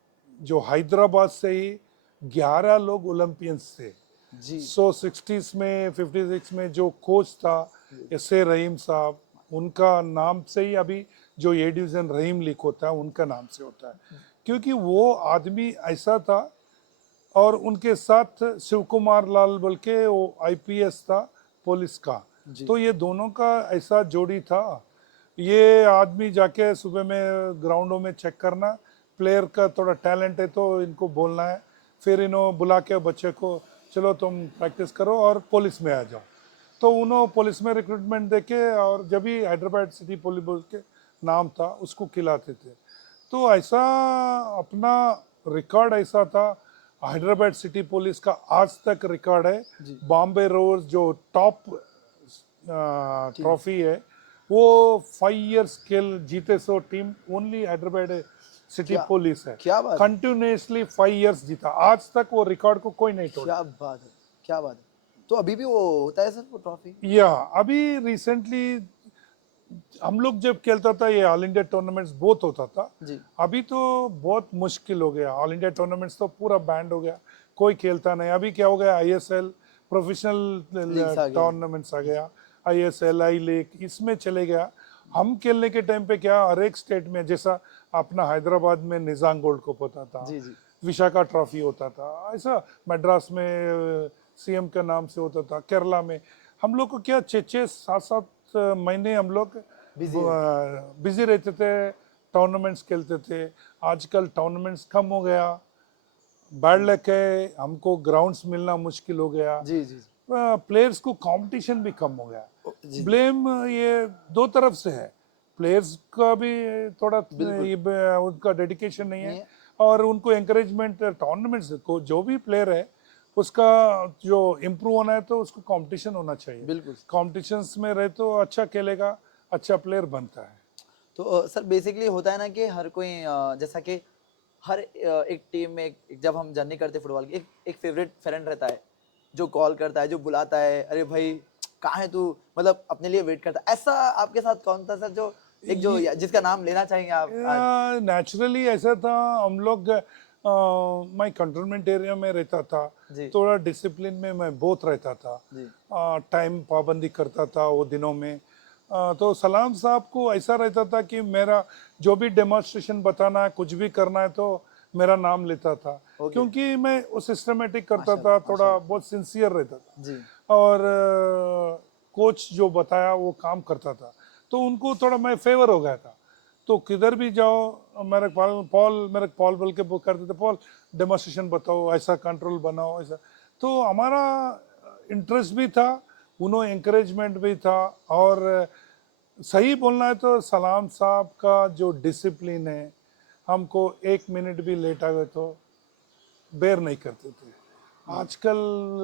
जो हैदराबाद से ही 11 लोग ओलंपियंस थे। जी 60s में, 56 में जो कोच था एस ए रहीम साहब, उनका नाम से ही अभी जो ए डिवीजन रहीम लीग होता है उनका नाम से होता है। क्योंकि वो आदमी ऐसा था। और उनके साथ शिव कुमार लाल बोल के वो आईपीएस था पुलिस का। जी तो ये दोनों का ऐसा जोड़ी था। ये आदमी जाके सुबह में ग्राउंडों में चेक करना, प्लेयर का थोड़ा टैलेंट है तो इनको बोलना है, फिर इन्हों बुला के बच्चे को, चलो तुम प्रैक्टिस करो और पुलिस में आ जाओ। तो उन्होंने पुलिस में रिक्रूटमेंट देके, और जब भी हैदराबाद सिटी पुलिस बोल के नाम था उसको खिलाते थे। तो ऐसा अपना रिकॉर्ड ऐसा था। हैदराबाद सिटी पुलिस का आज तक रिकॉर्ड है। जी बॉम्बे रोज जो टॉप टीम ट्रॉफी है, वो 5 years खेल जीते, so team only Hyderabad city क्या पुलिस है। क्या बात है, कंटिन्यूसली 5 years जीता, आज तक वो रिकॉर्ड को कोई नहीं तोड़ा। क्या बात है, क्या बात है। तो अभी भी वो होता है सर वो ट्रॉफी? या अभी रिसेंटली हम लोग जब खेलता था, ये ऑल इंडिया टूर्नामेंट्स बहुत होता था। जी अभी तो बहुत मुश्किल हो गया, ऑल इंडिया टूर्नामेंट्स तो पूरा बैंड हो गया, कोई खेलता नहीं। अभी क्या हो गया, आईएसएल लीग्स आ प्रोफेशनल गए हैं। टूर्नामेंट्स आ गया, आईएसएल, आई लीग, इसमें चले गया। हम खेलने के टाइम पे क्या, हर एक स्टेट में, जैसा अपना हैदराबाद में निजाम गोल्ड कप होता था, जी जी विशाखा ट्रॉफी होता था, ऐसा मद्रास में सीएम के नाम से होता था, केरला में। हम लोग को क्या 6-6, 7-7 महीने हम लोग बिजी रहते। बिजी रहते थे, टूर्नामेंट्स खेलते थे। आजकल टूर्नामेंट्स कम हो गया, बैड लक है, हमको ग्राउंड्स मिलना मुश्किल हो गया, जी जी प्लेयर्स को कंपटीशन भी कम हो गया। जी ब्लेम ये दो तरफ से है, प्लेयर्स का भी थोड़ा बिल्कुल उनका डेडिकेशन नहीं नहीं है, है और उनको एंकरेजमेंट टूर्नामेंट्स को जो भी प्लेयर है उसका जो इम्प्रूव होना है तो उसको कंपटीशन होना चाहिए। बिल्कुल। कॉम्पिटिशन्स में रहे तो अच्छा खेलेगा, अच्छा प्लेयर बनता है। तो सर बेसिकली होता है ना कि हर कोई जैसा कि हर एक टीम में जब हम जर्नी करते हैं फुटबॉल की एक फेवरेट फ्रेंड रहता है जो कॉल करता है जो बुलाता है, अरे भाई कहाँ है तू, मतलब अपने लिए वेट करता है। ऐसा आपके साथ कौन था सर जो एक जो जिसका नाम लेना चाहेंगे आप आज? नेचुरली ऐसा था, हम लोग मैं कंटोनमेंट एरिया में रहता था, जी थोड़ा डिसिप्लिन में मैं बहुत रहता था, जी टाइम पाबंदी करता था वो दिनों में। तो सलाम साहब को ऐसा रहता था कि मेरा जो भी डेमोन्स्ट्रेशन बताना है, कुछ भी करना है तो मेरा नाम लेता था, ओके क्योंकि मैं वो सिस्टमेटिक करता था, माशाल्लाह थोड़ा माशाल्लाह बहुत सिंसियर रहता था, जी और कोच जो बताया वो काम करता था, तो उनको थोड़ा मैं फेवर हो गया था। तो किधर भी जाओ मेरे पॉल बोल के वो करते थे, पॉल डेमोन्स्ट्रेशन बताओ, ऐसा कंट्रोल बनाओ, ऐसा। तो हमारा इंटरेस्ट भी था, उन्होंने एंकरेजमेंट भी था, और सही बोलना है तो सलाम साहब का जो डिसिप्लिन है, हमको एक मिनट भी लेट आ गए तो बेर नहीं करते थे। आजकल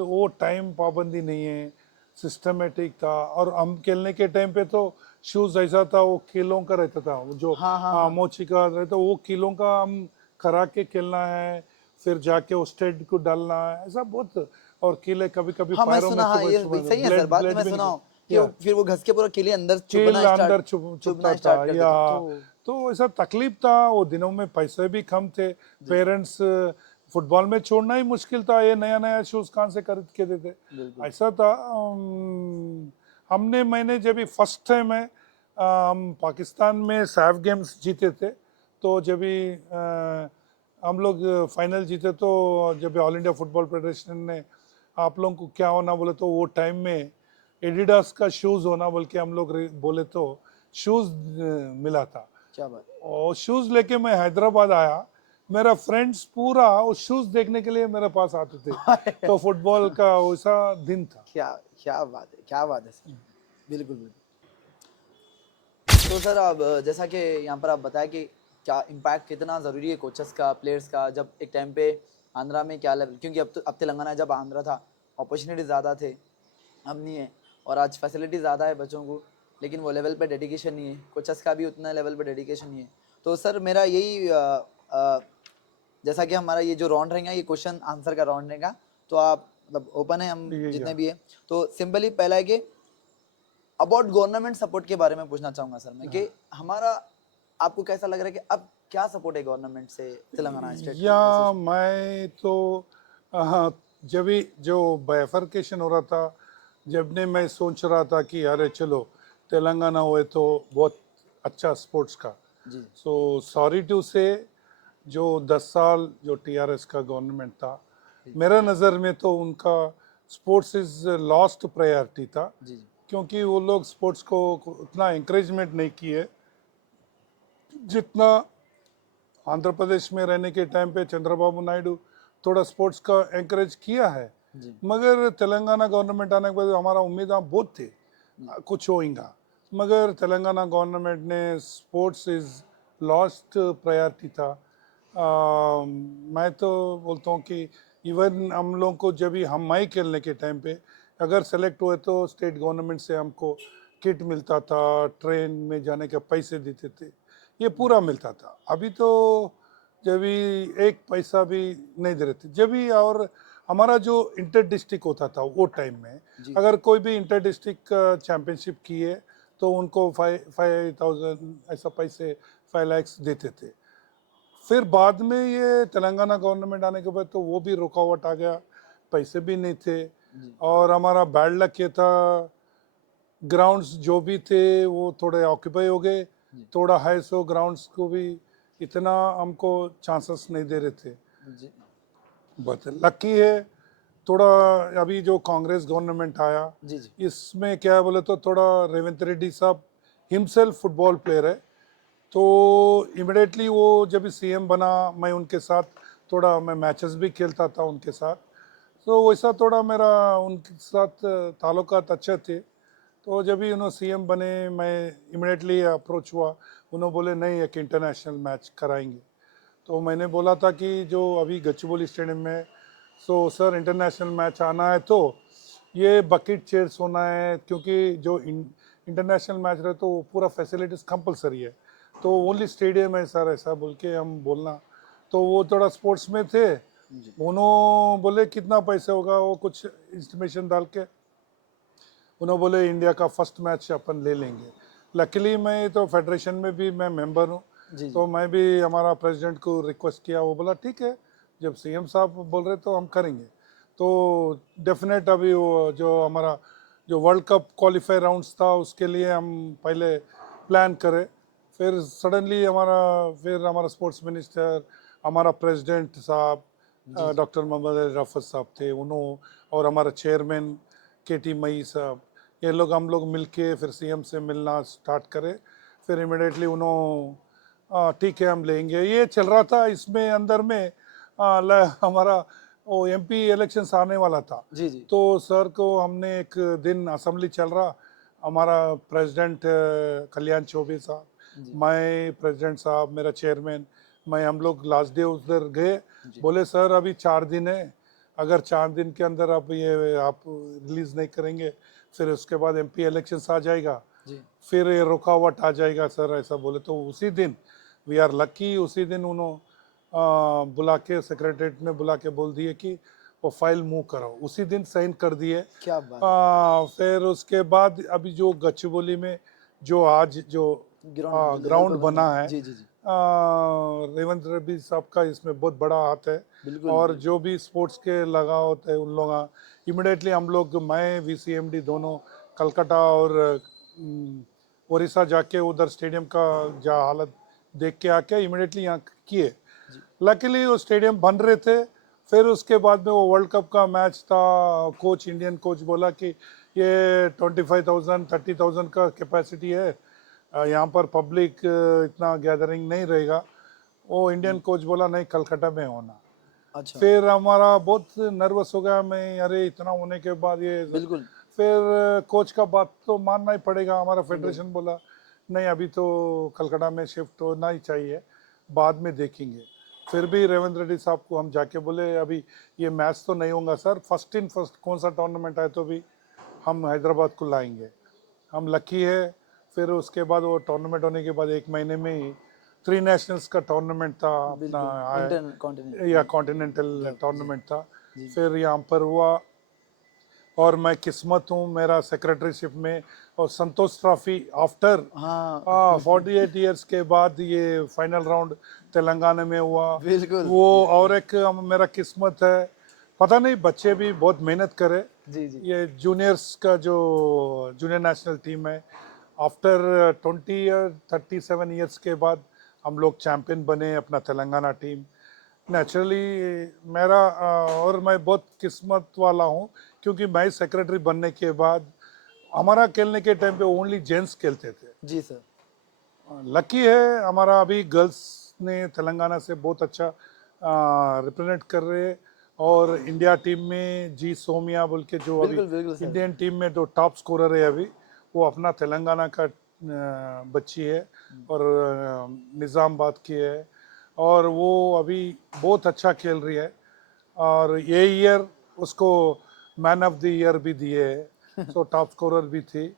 वो टाइम पाबंदी नहीं है, सिस्टमेटिक था, और हम खेलने के टाइम पे तो शूज ऐसा था, वो कीलों का रहता था, वो जो हाँ हाँ हाँ मोची का रहता, वो कीलों का हम करा के खेलना है, फिर जाके वो स्टेड को डालना है, ऐसा बहुत। और कीले कभी कभी हाँ मैं पैरों में सुना, हाँ चुभ ये चुभ सही है सर, ब्लड बात ब्लड मैं भी सुना निकल। हूँ कि या फिर वो घस के पूरा किले अंदर कील अंदर चुभता चुभना था, स्टार्ट कर या देता तो तो ऐसा तकलीफ था। वो दिनों में पैसे भी कम थे, जी पेरेंट्स फुटबॉल में छोड़ना ही मुश्किल था, ये नया नया शूज कहाँ से खरीद के देते, बिल्कुल ऐसा था। मैंने जब भी फर्स्ट टाइम है हम पाकिस्तान में सैफ गेम्स जीते थे, तो जब भी हम लोग फाइनल जीते, तो जब ऑल इंडिया फुटबॉल फेडरेशन ने आप लोगों को क्या होना बोले, तो वो टाइम में एडिडास का शूज़ होना बोल के हम लोग बोले, तो शूज़ मिला था। क्या बात और शूज़ लेके मैं हैदराबाद आया, मेरा फ्रेंड्स पूरा उस शूज़ देखने के लिए मेरे पास आते थे। तो फुटबॉल का वैसा दिन था। क्या क्या बात है, क्या बात है सर, बिल्कुल बिल्कुल। तो सर अब जैसा कि यहाँ पर आप बताया कि क्या इम्पैक्ट कितना ज़रूरी है कोचेस का, प्लेयर्स का, जब एक टाइम पे आंध्रा में क्या लेवल, क्योंकि अब तेलंगाना जब आंध्रा था अपॉर्चुनिटी ज़्यादा थे, अब नहीं है, और आज फैसिलिटी ज़्यादा है बच्चों को, लेकिन वो लेवल पे डेडिकेशन नहीं है, कोचेस का भी उतना लेवल पे डेडिकेशन नहीं है। तो सर मेरा यही जैसा कि हमारा ये जो राउंड रहेगा, ये क्वेश्चन आंसर का राउंड रहेगा, तो आप मतलब ओपन है, हम ये जितने भी है। तो सिंपली पहला है कि अबाउट गवर्नमेंट सपोर्ट के बारे में पूछना चाहूंगा सर मैं, कि हमारा आपको कैसा लग रहा है कि अब क्या सपोर्ट है गवर्नमेंट से तेलंगाना स्टेट को या ऐसे? मैं तो जब भी जो बाइफरकेशन हो रहा था, जब ने मैं सोच रहा था कि अरे चलो तेलंगाना हुए तो बहुत अच्छा स्पोर्ट्स का। जी सो सॉरी टू से, जो 10 साल जो टीआरएस का गवर्नमेंट था, जी मेरा नज़र में तो उनका स्पोर्ट्स इज लॉस्ट प्रायोरिटी था, जी जी क्योंकि वो लोग स्पोर्ट्स को उतना इंकरेजमेंट नहीं किए जितना आंध्र प्रदेश में रहने के टाइम पे चंद्रबाबू नायडू थोड़ा स्पोर्ट्स का एंकरेज किया है। जी मगर तेलंगाना गवर्नमेंट आने के बाद हमारा उम्मीद बहुत थी कुछ होएगा, मगर तेलंगाना गवर्नमेंट ने स्पोर्ट्स इज लॉस्ट प्रायोरिटी था। मैं तो बोलता हूँ कि इवन हम लोग को जब भी हम माई खेलने के टाइम पे अगर सेलेक्ट हुए तो स्टेट गवर्नमेंट से हमको किट मिलता था, ट्रेन में जाने के पैसे देते थे, ये पूरा मिलता था। अभी तो जब भी एक पैसा भी नहीं दे रहे थे जब भी। और हमारा जो इंटर डिस्ट्रिक्ट होता था वो टाइम में, जी अगर कोई भी इंटर डिस्ट्रिक्ट चैंपियनशिप किए तो उनको 5,000 ऐसा पैसे 5 lakhs देते थे। फिर बाद में ये तेलंगाना गवर्नमेंट आने के बाद तो वो भी रुकावट आ गया, पैसे भी नहीं थे। जी और हमारा बैड लक ये था, ग्राउंड्स जो भी थे वो थोड़े ऑक्यूपाई हो गए, जी थोड़ा है सो ग्राउंड्स को भी इतना हमको चांसेस नहीं दे रहे थे। जी बट लकी है थोड़ा, अभी जो कांग्रेस गवर्नमेंट आया जी जी इसमें क्या है बोले तो थोड़ा रेवंत रेड्डी साहब हिमसेल्फ फुटबॉल प्लेयर है, तो इमिडिएटली वो जब सीएम बना मैं उनके साथ थोड़ा मैं मैचेस भी खेलता था उनके साथ, तो वैसा थोड़ा मेरा उनके साथ ताल्लुकात अच्छे थे। तो जब भी उन्होंने सीएम बने, मैं इमिडिएटली अप्रोच हुआ, उन्होंने बोले नहीं एक इंटरनेशनल मैच कराएंगे। तो मैंने बोला था कि जो अभी गच्चीबोली स्टेडियम में, सो सर इंटरनेशनल मैच आना है तो ये बकेट चेयर्स होना है, क्योंकि जो इंटरनेशनल मैच रहे तो पूरा फैसिलिटीज़ कंपलसरी है, तो ओनली स्टेडियम है सर, ऐसा बोल के हम बोलना। तो वो थोड़ा स्पोर्ट्स में थे, उन्होंने बोले कितना पैसे होगा, वो कुछ इंस्टीमेशन डाल के उन्होंने बोले इंडिया का फर्स्ट मैच अपन ले लेंगे। लकीली मैं तो फेडरेशन में भी मैं मेंबर हूँ, जी जी तो मैं भी हमारा प्रेसिडेंट को रिक्वेस्ट किया, वो बोला ठीक है जब सीएम साहब बोल रहे तो हम करेंगे। तो डेफिनेट अभी वो जो हमारा जो वर्ल्ड कप क्वालिफाई राउंड्स था उसके लिए हम पहले प्लान करें, फिर सडनली फिर हमारा स्पोर्ट्स मिनिस्टर, हमारा प्रेसिडेंट साहब डॉक्टर मोहम्मद अली रफ़त साहब थे, उन्होंने और हमारा चेयरमैन केटी मई साहब, ये लोग हम लोग मिलके फिर सीएम से मिलना स्टार्ट करे। फिर इमिडिएटली उन्होंने ठीक है हम लेंगे, ये चल रहा था। इसमें अंदर में हमारा वो एमपी इलेक्शंस आने वाला था, जी जी तो सर को हमने एक दिन असेंबली चल रहा, हमारा प्रेसिडेंट कल्याण चौबे साहब, मैं प्रेसिडेंट साहब, मेरा चेयरमैन, मैं, हम लोग लास्ट डे उधर गए, बोले सर अभी 4 दिन है, अगर 4 दिन के अंदर आप ये आप रिलीज़ नहीं करेंगे फिर उसके बाद एमपी इलेक्शंस आ जाएगा, जी फिर ये रुकावट आ जाएगा सर, ऐसा बोले। तो उसी दिन वी आर लकी, उसी दिन उन्होंने बुला के सेक्रेटरीट में बुला के बोल दिए कि वो फाइल मूव करो, उसी दिन साइन कर दिए। क्या बात है। फिर उसके बाद अभी जो गच्चीबोली में जो आज जो ग्राउंड ग्राउंड बना है, जी जी जी रेवंत रेड्डी साहब का इसमें बहुत बड़ा हाथ है। बिल्कुल और जो भी स्पोर्ट्स के लगा होते हैं उन लोग इमिडिएटली हम लोग, मैं वीसीएमडी दोनों कलकत्ता और उड़ीसा जाके उधर स्टेडियम का जा हालत देख के आके इमिडिएटली यहाँ किए। जी लकीली वो स्टेडियम बन रहे थे, फिर उसके बाद में वो वर्ल्ड कप का मैच था, कोच इंडियन कोच बोला कि ये 25,000 30,000 का कैपेसिटी है, यहाँ पर पब्लिक इतना गैदरिंग नहीं रहेगा। वो इंडियन कोच बोला नहीं कलकत्ता में होना। अच्छा फिर हमारा बहुत नर्वस हो गया मैं, अरे इतना होने के बाद ये बिल्कुल फिर कोच का बात तो मानना ही पड़ेगा, हमारा फेडरेशन बोला नहीं अभी तो कलकत्ता में शिफ्ट होना ही चाहिए, बाद में देखेंगे। फिर भी रेवंत रेड्डी साहब को हम जाके बोले अभी ये मैच तो नहीं होगा सर, फर्स्ट इन फर्स्ट कौन सा टूर्नामेंट आए तो भी हम हैदराबाद को लाएंगे। हम लकी है, फिर उसके बाद वो टूर्नामेंट होने के बाद 1 महीने में ही 3 नेशनल्स का टूर्नामेंट था अपना बिल्कुल कॉन्टिनेंट या कॉन्टिनेंटल टूर्नामेंट था, जी फिर यहाँ पर हुआ। और मैं किस्मत हूँ मेरा सेक्रेटरीशिप में, और संतोष ट्रॉफी आफ्टर हाँ 48 ईयर्स के बाद ये फाइनल राउंड तेलंगाना में हुआ। बिल्कुल वो और एक मेरा किस्मत है, पता नहीं बच्चे भी बहुत मेहनत करे। जी जी ये जूनियर्स का जो जूनियर नेशनल टीम है, आफ्टर 37 ईयर्स के बाद हम लोग चैम्पियन बने अपना तेलंगाना टीम। नेचुरली मेरा और मैं बहुत किस्मत वाला हूँ, क्योंकि मैं सेक्रेटरी बनने के बाद हमारा खेलने के टाइम पे ओनली जेंट्स खेलते थे। जी सर लकी है हमारा अभी गर्ल्स ने तेलंगाना से बहुत अच्छा रिप्रेजेंट कर रहे हैं। और इंडिया टीम में जी सोमिया बोल के जो अभी बिल्कुल बिल्कुल सर इंडियन टीम में जो टॉप स्कोरर है अभी, वो अपना तेलंगाना का बच्ची है और निज़ामाबाद की है, और वो अभी बहुत अच्छा खेल रही है। और ये ईयर उसको मैन ऑफ द ईयर भी दिए है, सो टॉप स्कोरर भी थी।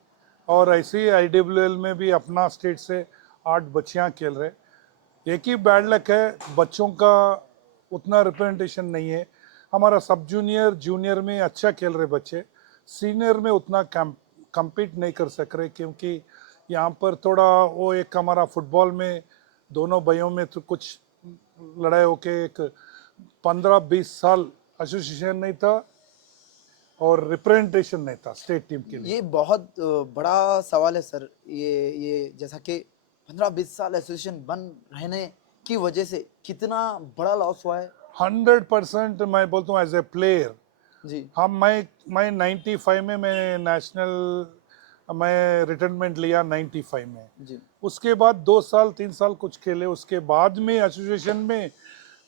और ऐसे ही आईडब्ल्यूएल में भी अपना स्टेट से 8 बच्चियां खेल रहे। एक ही बैड लक है, बच्चों का उतना रिप्रेजेंटेशन नहीं है। हमारा सब जूनियर जूनियर में अच्छा खेल रहे बच्चे, सीनियर में उतना कम्पीट नहीं कर सक रहे, क्योंकि यहाँ पर थोड़ा वो एक हमारा फुटबॉल में दोनों भाइयों में तो कुछ लड़ाई होके एक 15-20 साल एसोसिएशन नहीं था और रिप्रेजेंटेशन नहीं था स्टेट टीम के लिए। ये बहुत बड़ा सवाल है सर। ये जैसा कि 15-20 साल एसोसिएशन बन रहने की वजह से कितना बड़ा लॉस हुआ है। 100% मैं बोलता हूँ एज ए प्लेयर। जी हम मैं 95 में मैं नेशनल मैं रिटायरमेंट लिया 95 में। जी उसके बाद 2 साल 3 साल कुछ खेले, उसके बाद में एसोसिएशन में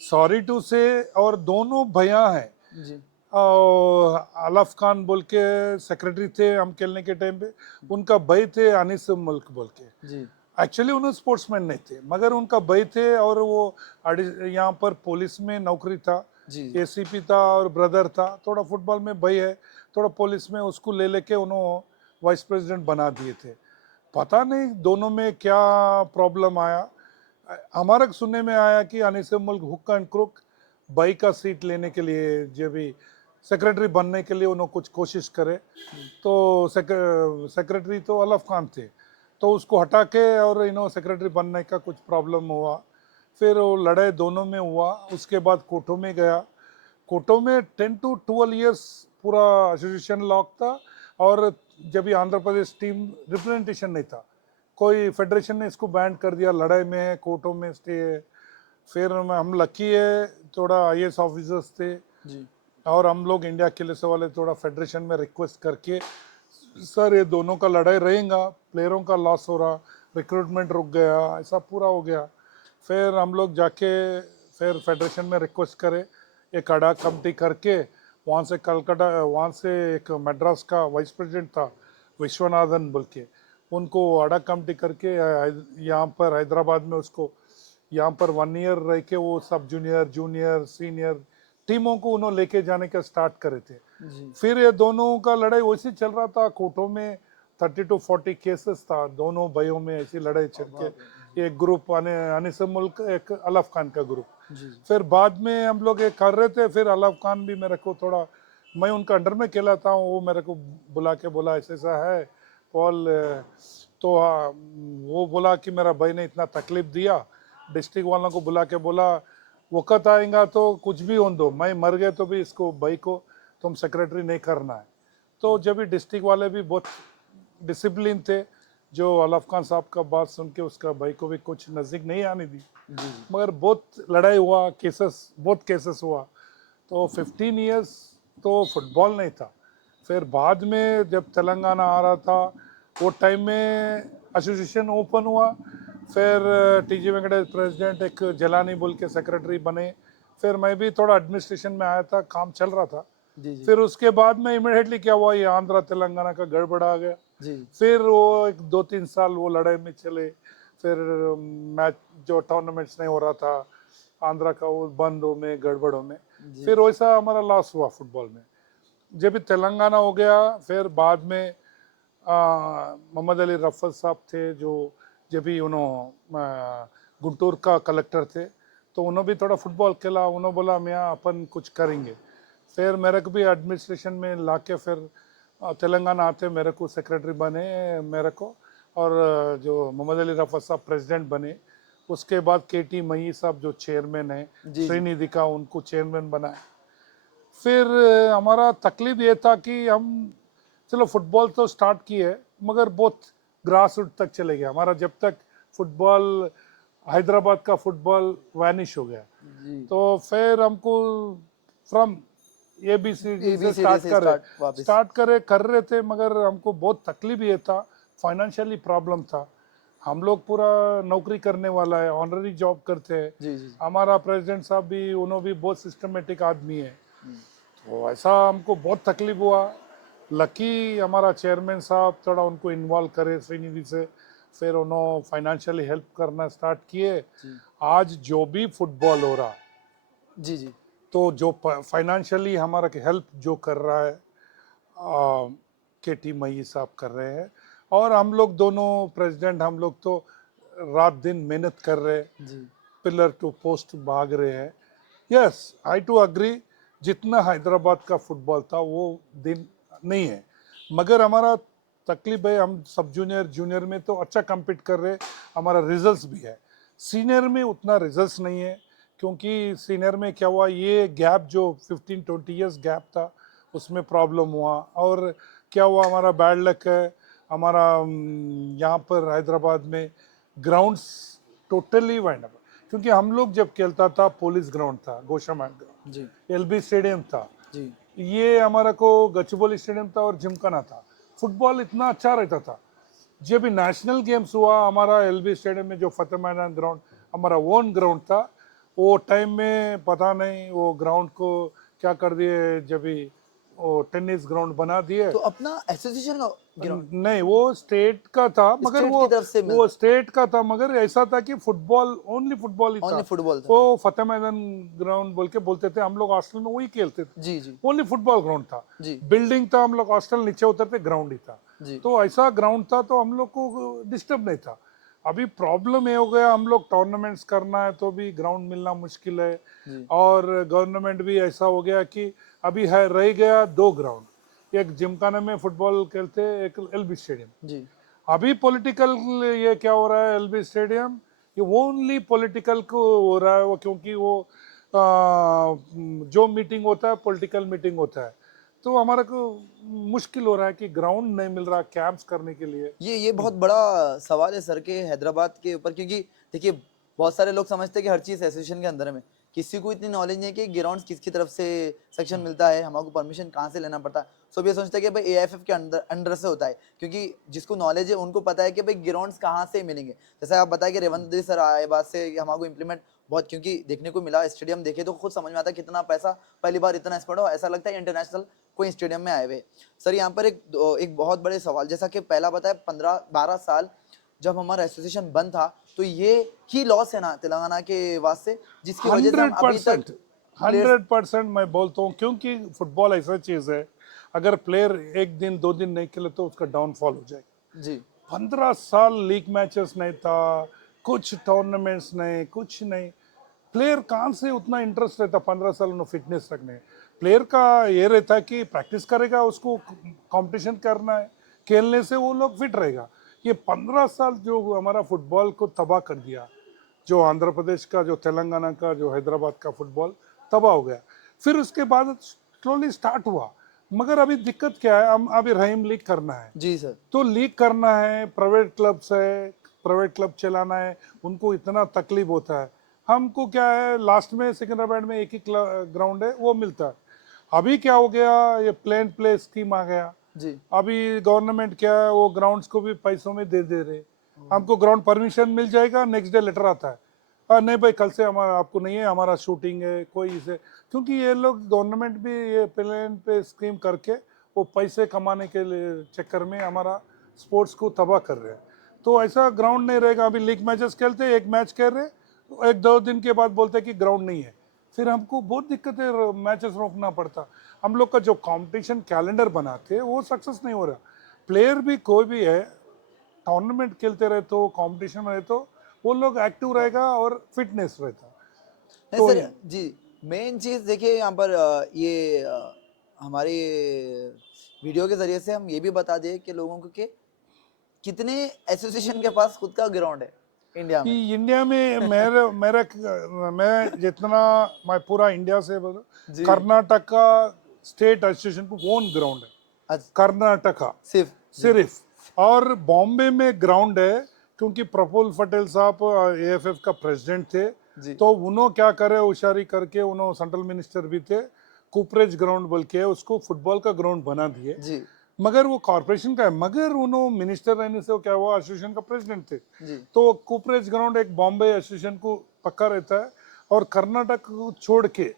सॉरी टू से, और दोनों भैया हैं। जी और अलफ खान बोल के सेक्रेटरी थे हम खेलने के टाइम पे, उनका भाई थे अनिस मुल्क बोल के। जी एक्चुअली उन्हें स्पोर्ट्समैन नहीं थे, मगर उनका भाई थे, और वो यहाँ पर पुलिस में नौकरी था, जी एसीपी था, और ब्रदर था, थोड़ा फुटबॉल में भाई है, थोड़ा पुलिस में, उसको ले लेके उन्होंने वाइस प्रेसिडेंट बना दिए थे। पता नहीं दोनों में क्या प्रॉब्लम आया। हमारा सुनने में आया कि अनिस मुल्क हुक्का एंड क्रुक भाई का सीट लेने के लिए, जो भी सेक्रेटरी बनने के लिए उन्होंने कुछ कोशिश करे, तो सेक्रेटरी तो अलफ खान थे, तो उसको हटा के और इन्होंने सेक्रेटरी बनने का कुछ प्रॉब्लम हुआ। फिर वो लड़ाई दोनों में हुआ, उसके बाद कोर्टों में गया। कोर्टों में 10 to 12 years पूरा एसोसिएशन लॉक था, और जब ये आंध्र प्रदेश टीम रिप्रेजेंटेशन नहीं था, कोई फेडरेशन ने इसको बैन कर दिया, लड़ाई में है, कोर्टों में स्टे है। फिर हम लकी है, थोड़ा आईएएस ऑफिसर्स थे, जी और हम लोग इंडिया के लिए वाले थोड़ा फेडरेशन में रिक्वेस्ट करके, सर ये दोनों का लड़ाई रहेगा, प्लेयरों का लॉस हो रहा, रिक्रूटमेंट रुक गया, ऐसा पूरा हो गया। फिर हम लोग जाके फिर फेडरेशन में रिक्वेस्ट करे, एक अडा कमेटी करके, वहाँ से कलकत्ता, वहाँ से एक मद्रास का वाइस प्रेसिडेंट था विश्वनाथन बोल के, उनको अडा कमेटी करके यहाँ पर हैदराबाद में उसको, यहाँ पर 1 year रह के वो सब जूनियर जूनियर सीनियर टीमों को उन्होंने लेके जाने का स्टार्ट करे थे। जी फिर ये दोनों का लड़ाई वैसे चल रहा था, कोर्टों में 30 to 40 केसेस था, दोनों भाइयों में ऐसी लड़ाई चल के, एक ग्रुप अनिस मुल्क, एक अलफ खान का ग्रुप। जी फिर बाद में हम लोग ये कर रहे थे, फिर अलफ खान भी मेरे को थोड़ा, मैं उनका अंडर में खेलाता हूँ, वो मेरे को बुला के बोला ऐसा ऐसा है पॉल, तो वो बोला कि मेरा भाई ने इतना तकलीफ दिया, डिस्ट्रिक्ट वालों को बुला के बोला वक़्त आएगा तो कुछ भी होने दो, मैं मर गए तो भी इसको भाई को तुम सेक्रेटरी नहीं करना है। तो जब भी डिस्ट्रिक्ट वाले भी बहुत डिसिप्लिन थे, जो अलफ खान साहब का बात सुन के उसका भाई को भी कुछ नज़दीक नहीं आने दी, जी मगर बहुत लड़ाई हुआ, बहुत केसेस हुआ। तो 15 years तो फुटबॉल नहीं था। फिर बाद में जब तेलंगाना आ रहा था, वो टाइम में एसोसिएशन ओपन हुआ, फिर टीजी वेंकटेश प्रेसिडेंट, एक जलानी बोल के सेक्रेटरी बने, फिर मैं भी थोड़ा एडमिनिस्ट्रेशन में आया था, काम चल रहा था। जी जी फिर उसके बाद में इमिडिएटली क्या हुआ, ये आंध्रा तेलंगाना का गड़बड़ आ गया। जी फिर वो एक 2-3 साल वो लड़ाई में चले, फिर मैच जो टूर्नामेंट्स नहीं हो रहा था आंध्रा का, वो बंद हो में गड़बड़ों में, जी फिर वैसा हमारा लॉस हुआ फुटबॉल में। जब भी तेलंगाना हो गया, फिर बाद में मोहम्मद अली रफ़त साहब थे, जो जब भी उन्होंने गुंटूर का कलेक्टर थे, तो उन्होंने भी थोड़ा फुटबॉल खेला, उन्होंने बोला मियाँ अपन कुछ करेंगे। फिर मेरे को भी एडमिनिस्ट्रेशन में ला के, फिर तेलंगाना आते मेरे को सेक्रेटरी बने मेरे को, और जो मोहम्मद अली रफ़त साहब प्रेसिडेंट बने, उसके बाद केटी मई साहब जो चेयरमैन है, जी श्रीनिधि का, उनको चेयरमैन बनाया। फिर हमारा तकलीफ ये था कि हम चलो फुटबॉल तो स्टार्ट किए, मगर बहुत ग्रास रूट तक चले गया हमारा, जब तक फुटबॉल, हैदराबाद का फुटबॉल वैनिश हो गया। जी तो फिर हमको फ्रॉम ABCD से ABCD से वापस स्टार्ट कर रहे थे, मगर हमको बहुत तकलीफ ये था, फाइनेंशियली प्रॉब्लम था। हम लोग पूरा नौकरी करने वाला है, ऑनररी जॉब करते हैं, जी जी हमारा प्रेसिडेंट साहब भी, उन्होंने भी बहुत सिस्टमेटिक आदमी है, तो ऐसा हमको बहुत तकलीफ हुआ। लकी हमारा चेयरमैन साहब थोड़ा उनको इन्वॉल्व करे श्रीनिधि से, फिर उन्होंने फाइनेंशियली हेल्प करना स्टार्ट किए। जी आज जो भी फुटबॉल हो रहा, जी जी तो जो फाइनेंशियली हमारा हेल्प जो कर रहा है, केटी मई साहब कर रहे हैं, और हम लोग दोनों प्रेसिडेंट, हम लोग तो रात दिन मेहनत कर रहे हैं, जी पिलर टू पोस्ट भाग रहे हैं। यस, आई टू अग्री, जितना हैदराबाद का फुटबॉल था वो दिन नहीं है, मगर हमारा तकलीफ है, हम सब जूनियर जूनियर में तो अच्छा compete कर रहे, हमारा रिजल्ट्स भी है। सीनियर में उतना रिजल्ट्स नहीं है, क्योंकि सीनियर में क्या हुआ, ये गैप जो 15-20 years गैप था, उसमें प्रॉब्लम हुआ। और क्या हुआ, हमारा बैड लक है, हमारा यहाँ पर हैदराबाद में ग्राउंड्स टोटली वाइंड अप, क्योंकि हम लोग जब खेलता था पुलिस ग्राउंड था, गोशामैन ग्राउंड, जी LB स्टेडियम था, जी ये हमारा को गचबोली स्टेडियम था, और जिमखाना था। फुटबॉल इतना अच्छा रहता था। जब भी नेशनल गेम्स हुआ, हमारा LB स्टेडियम में जो फतेह मैदान ग्राउंड हमारा ओन ग्राउंड था, वो टाइम में पता नहीं वो ग्राउंड को क्या कर दिए, जब भी वो टेनिस ग्राउंड बना दिए। तो अपना एसोसिएशन का ग्राउंड नहीं, वो स्टेट का था, मगर स्टेट की तरफ से वो स्टेट का था, मगर ऐसा था कि फुटबॉल, ओनली फुटबॉल ही था। ओनली फुटबॉल था। वो फतेह मैदान ग्राउंड बोल के बोलते थे, हम लोग हॉस्टल में वही खेलते थे। जी जी ओनली फुटबॉल ग्राउंड था, जी बिल्डिंग था, हम लोग हॉस्टल नीचे उतरते, ग्राउंड ही था। जी तो ऐसा ग्राउंड था, तो हम लोग को डिस्टर्ब नहीं था। अभी प्रॉब्लम ये हो गया, हम लोग टूर्नामेंट्स करना है तो भी ग्राउंड मिलना मुश्किल है। जी और गवर्नमेंट भी ऐसा हो गया कि अभी है रह गया दो ग्राउंड, एक जिमखाना में फुटबॉल खेलते, एक एलबी स्टेडियम। जी अभी पॉलिटिकल ये क्या हो रहा है, एलबी स्टेडियम ये ओनली पॉलिटिकल को हो रहा है वो, क्योंकि वो जो मीटिंग होता है पॉलिटिकल मीटिंग होता है। तो हमारा को मुश्किल हो रहा है कि ग्राउंड नहीं मिल रहा कैंप्स करने के लिए। ये बहुत बड़ा सवाल है सर के हैदराबाद के ऊपर, क्योंकि देखिए बहुत सारे लोग समझते हैं कि हर चीज़ एसोसिएशन के अंदर में, किसी को इतनी नॉलेज नहीं है कि ग्राउंड किसकी तरफ से सेक्शन मिलता है, हमको परमिशन कहाँ से लेना पड़ता है। सब ये सोचते हैं कि भाई एआईएफएफ के अंडर अंडर से होता है, क्योंकि जिसको नॉलेज है उनको पता है कि भाई ग्राउंड्स कहाँ से मिलेंगे। जैसे आप बताए कि रेवंत रेड्डी सर आए बाद से हमको इम्प्लीमेंट बहुत, क्योंकि देखने को मिला स्टेडियम देखे तो खुद समझ में आता है कितना पैसा, पहली बार इतना स्पेंड हो, ऐसा लगता है इंटरनेशनल कोई स्टेडियम में आए हुए। सर यहाँ पर एक बहुत बड़े सवाल, जैसा कि पहला बताया 15-12 साल जब हमारा एसोसिएशन बंद था, तो ये ही लॉस है ना तेलंगाना के वास्ते, जिसकी वजह से हम अभी तक 100%, प्लेयर्स 100% मैं बोलता हूँ, क्योंकि फुटबॉल ऐसा चीज है, अगर प्लेयर एक दिन दो दिन नहीं खेले तो उसका डाउनफॉल हो जाएगा। जी 15 साल लीग मैचेस नहीं था, कुछ टूर्नामेंट्स नहीं, कुछ नहीं। प्लेयर कहाँ से उतना इंटरेस्ट रहता 15 साल उन्हें फिटनेस रखने। प्लेयर का ये रहता है कि प्रैक्टिस करेगा, उसको कंपटीशन करना है, खेलने से वो लोग फिट रहेगा। ये 15 साल जो हमारा फुटबॉल को तबाह कर दिया, जो आंध्र प्रदेश का, जो तेलंगाना का, जो हैदराबाद का फुटबॉल तबाह हो गया। फिर उसके बाद स्लोली स्टार्ट हुआ, मगर अभी दिक्कत क्या है, हम अभी रहीम लीग करना है, जी सर तो लीग करना है, प्राइवेट क्लब्स है, प्राइवेट क्लब चलाना है, उनको इतना तकलीफ होता है। हमको क्या है, लास्ट में सिकंदराबाद में एक ही ग्राउंड है वो मिलता है। अभी क्या हो गया, ये प्लेन प्ले स्कीम आ गया। जी अभी गवर्नमेंट क्या है, वो ग्राउंड्स को भी पैसों में दे दे रहे। हमको ग्राउंड परमिशन मिल जाएगा, नेक्स्ट डे लेटर आता है, नहीं भाई कल से हमारा आपको नहीं है, हमारा शूटिंग है कोई इसे। क्योंकि ये लोग गवर्नमेंट भी ये प्लेन पे स्कीम करके वो पैसे कमाने के लिए चक्कर में हमारा स्पोर्ट्स को तबाह कर रहे हैं। तो ऐसा ग्राउंड नहीं रहेगा। अभी लीग मैचेस खेलते, एक मैच खेल रहे, तो एक दो दिन के बाद बोलते कि ग्राउंड नहीं है, फिर हमको बहुत दिक्कतें, मैचेस रोकना पड़ता। हम लोग का जो कंपटीशन कैलेंडर बनाते वो सक्सेस नहीं हो रहा। प्लेयर भी कोई भी है, टूर्नामेंट खेलते रहे तो कंपटीशन में रहे तो वो लोग एक्टिव रहेगा और फिटनेस रहता। नहीं तो सर जी, मेन चीज़ देखिए यहाँ पर ये हमारी वीडियो के जरिए से हम ये भी बता दें कि लोगों को कि कितने एसोसिएशन के पास खुद का ग्राउंड है इंडिया कि में। इंडिया में मेरे मेरे मैं जितना, मैं पूरा इंडिया से बोलूं, जी कर्नाटक का स्टेट एसोसिएशन को ओन ग्राउंड है, अच्छा, कर्नाटका सिर्फ जी सिर्फ। और बॉम्बे में ग्राउंड है, क्योंकि प्रफुल्ल पटेल साहब एएफएफ का प्रेसिडेंट थे, जी तो उन्होंने क्या करे, होशियारी करके, उन्होंने सेंट्रल मिनिस्टर भी थे, कुपरेज ग्राउंड बोल के उसको फुटबॉल का ग्राउंड बना दिए। जी मगर वो कॉर्पोरेशन का है, मगर उन्होंने मिनिस्टर रहने से वो क्या हुआ, एसोसिएशन का प्रेसिडेंट थे। जी तो कुपरेज ग्राउंड एक बॉम्बे एसोसिएशन को पक्का रहता है, और कर्नाटक को छोड़ के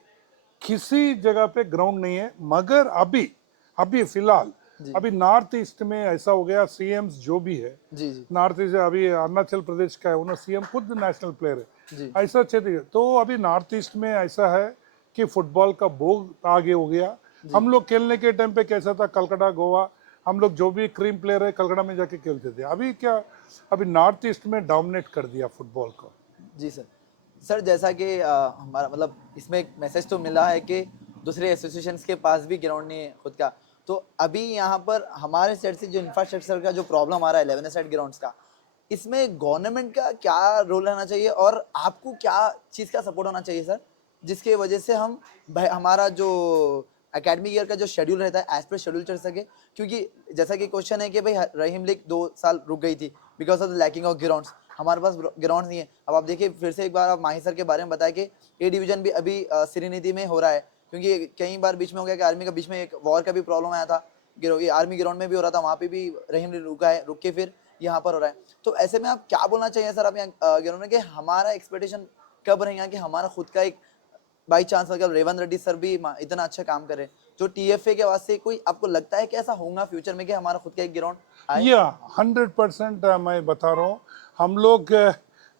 किसी जगह पे ग्राउंड नहीं है। मगर अभी अभी फिलहाल जी अभी नॉर्थ ईस्ट में ऐसा हो गया, सीएम्स जो भी है जी जी नॉर्थ ईस्ट, अभी अरुणाचल प्रदेश का है, उन्होंने सीएम खुद नेशनल प्लेयर है, जी ऐसा क्षेत्र। तो अभी नॉर्थ ईस्ट में ऐसा है कि फुटबॉल का भोग आगे हो गया। हम लोग खेलने के टाइम पे कैसा था, कलकत्ता गोवा, हम लोग जो भी क्रीम प्लेयर है कलकत्ता में जाके खेलते थे। अभी क्या, अभी नॉर्थ ईस्ट में डोमिनेट कर दिया फुटबॉल को। जी सर। सर जैसा कि हमारा मतलब इसमें एक मैसेज तो मिला है कि दूसरे एसोसिएशंस के पास भी ग्राउंड नहीं है खुद का, तो अभी यहाँ पर हमारे साइड से जो इंफ्रास्ट्रक्चर का जो प्रॉब्लम आ रहा है 11 साइड ग्राउंड्स का, इसमें गवर्नमेंट का क्या रोल रहना चाहिए और आपको क्या चीज़ का सपोर्ट होना चाहिए सर, जिसके वजह से हम हमारा जो एकेडमिक ईयर का जो शेड्यूल रहता है एज पर शेड्यूल चल सके। क्योंकि जैसा कि क्वेश्चन है कि भाई रहीम लीग 2 साल रुक गई थी because of the lacking of grounds, हमारे पास ग्राउंड नहीं है। अब आप देखिए फिर से एक बार आप माही सर के बारे में बताया कि ए डिवीजन भी अभी श्रीनिधि में हो रहा है, क्योंकि कई बार बीच में हो गया कि आर्मी का बीच में एक वॉर का भी प्रॉब्लम आया था, ये आर्मी ग्राउंड में भी हो रहा था, वहाँ पे भी रहीम रुका है, रुक के फिर यहाँ पर हो रहा है। तो ऐसे में आप क्या बोलना चाहिए सर आप यहाँ ग्राउंड में कि हमारा एक्सपेक्टेशन कब रहेगा कि हमारा खुद का एक बाई चांस अगर रेवंत रेड्डी सर भी इतना अच्छा काम करे जो टीएफए के वास्ते, कोई आपको लगता है कि ऐसा होगा फ्यूचर में कि हमारा खुद का एक ग्राउंड आए? या 100% मैं बता रहा हूँ। हम लोग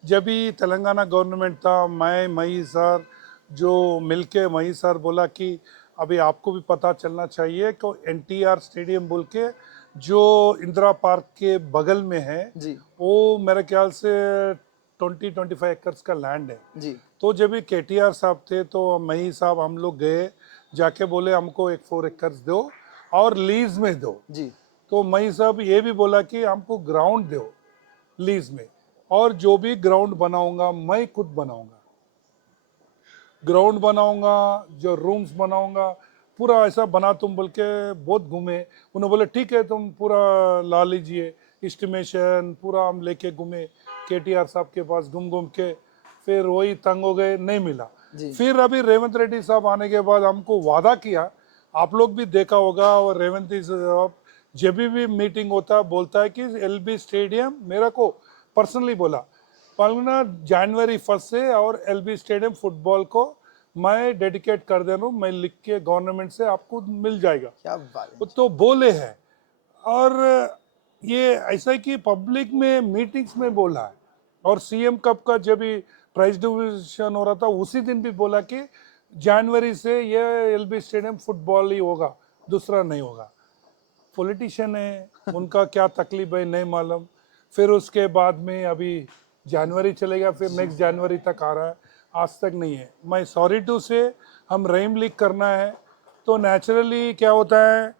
जब भी तेलंगाना गवर्नमेंट था, मैं मई सर जो मिलके मई सर बोला कि अभी आपको भी पता चलना चाहिए कि एनटीआर स्टेडियम बोल के जो इंदिरा पार्क के बगल में है, जी वो मेरे ख्याल से 20-25 एकर्स का लैंड है। जी तो जब भी केटीआर साहब थे तो मही साहब हम लोग गए, जाके बोले हमको एक 4 एकर्स दो और लीज में दो। जी तो मई साहब ये भी बोला कि हमको ग्राउंड दो लीज में, और जो भी ग्राउंड बनाऊंगा मैं खुद बनाऊंगा, ग्राउंड बनाऊंगा, जो रूम्स बनाऊंगा पूरा ऐसा बना तुम बोल के बहुत घूमे। उन्होंने बोले ठीक है तुम पूरा ला लीजिए एस्टिमेशन, पूरा हम लेके घूमे केटीआर साहब के पास घूम घूम के, फिर वही तंग हो गए, नहीं मिला। जी फिर अभी रेवंत रेड्डी साहब आने के बाद हमको वादा किया, आप लोग भी देखा होगा, और रेवंत साहब जब भी मीटिंग होता बोलता है कि एलबी स्टेडियम मेरा को पर्सनली बोला, पालना जनवरी 1 से और एलबी स्टेडियम फुटबॉल को मैं डेडिकेट कर दे रहा हूँ, मैं लिख के गवर्नमेंट से आपको मिल जाएगा। क्या बात है। वो तो बोले हैं, और ये ऐसा है कि पब्लिक में मीटिंग्स में बोला है, और सीएम कप का जब भी प्राइज डिस्ट्रीब्यूशन हो रहा था उसी दिन भी बोला कि जनवरी से ये एलबी स्टेडियम फुटबॉल ही होगा, दूसरा नहीं होगा। पॉलिटिशियन है, उनका क्या तकलीफ है नहीं मालूम। फिर उसके बाद में अभी जनवरी चलेगा, फिर नेक्स्ट जनवरी तक आ रहा है, आज तक नहीं है। मैं सॉरी टू से, हम रहीम लीग करना है तो नेचुरली क्या होता है,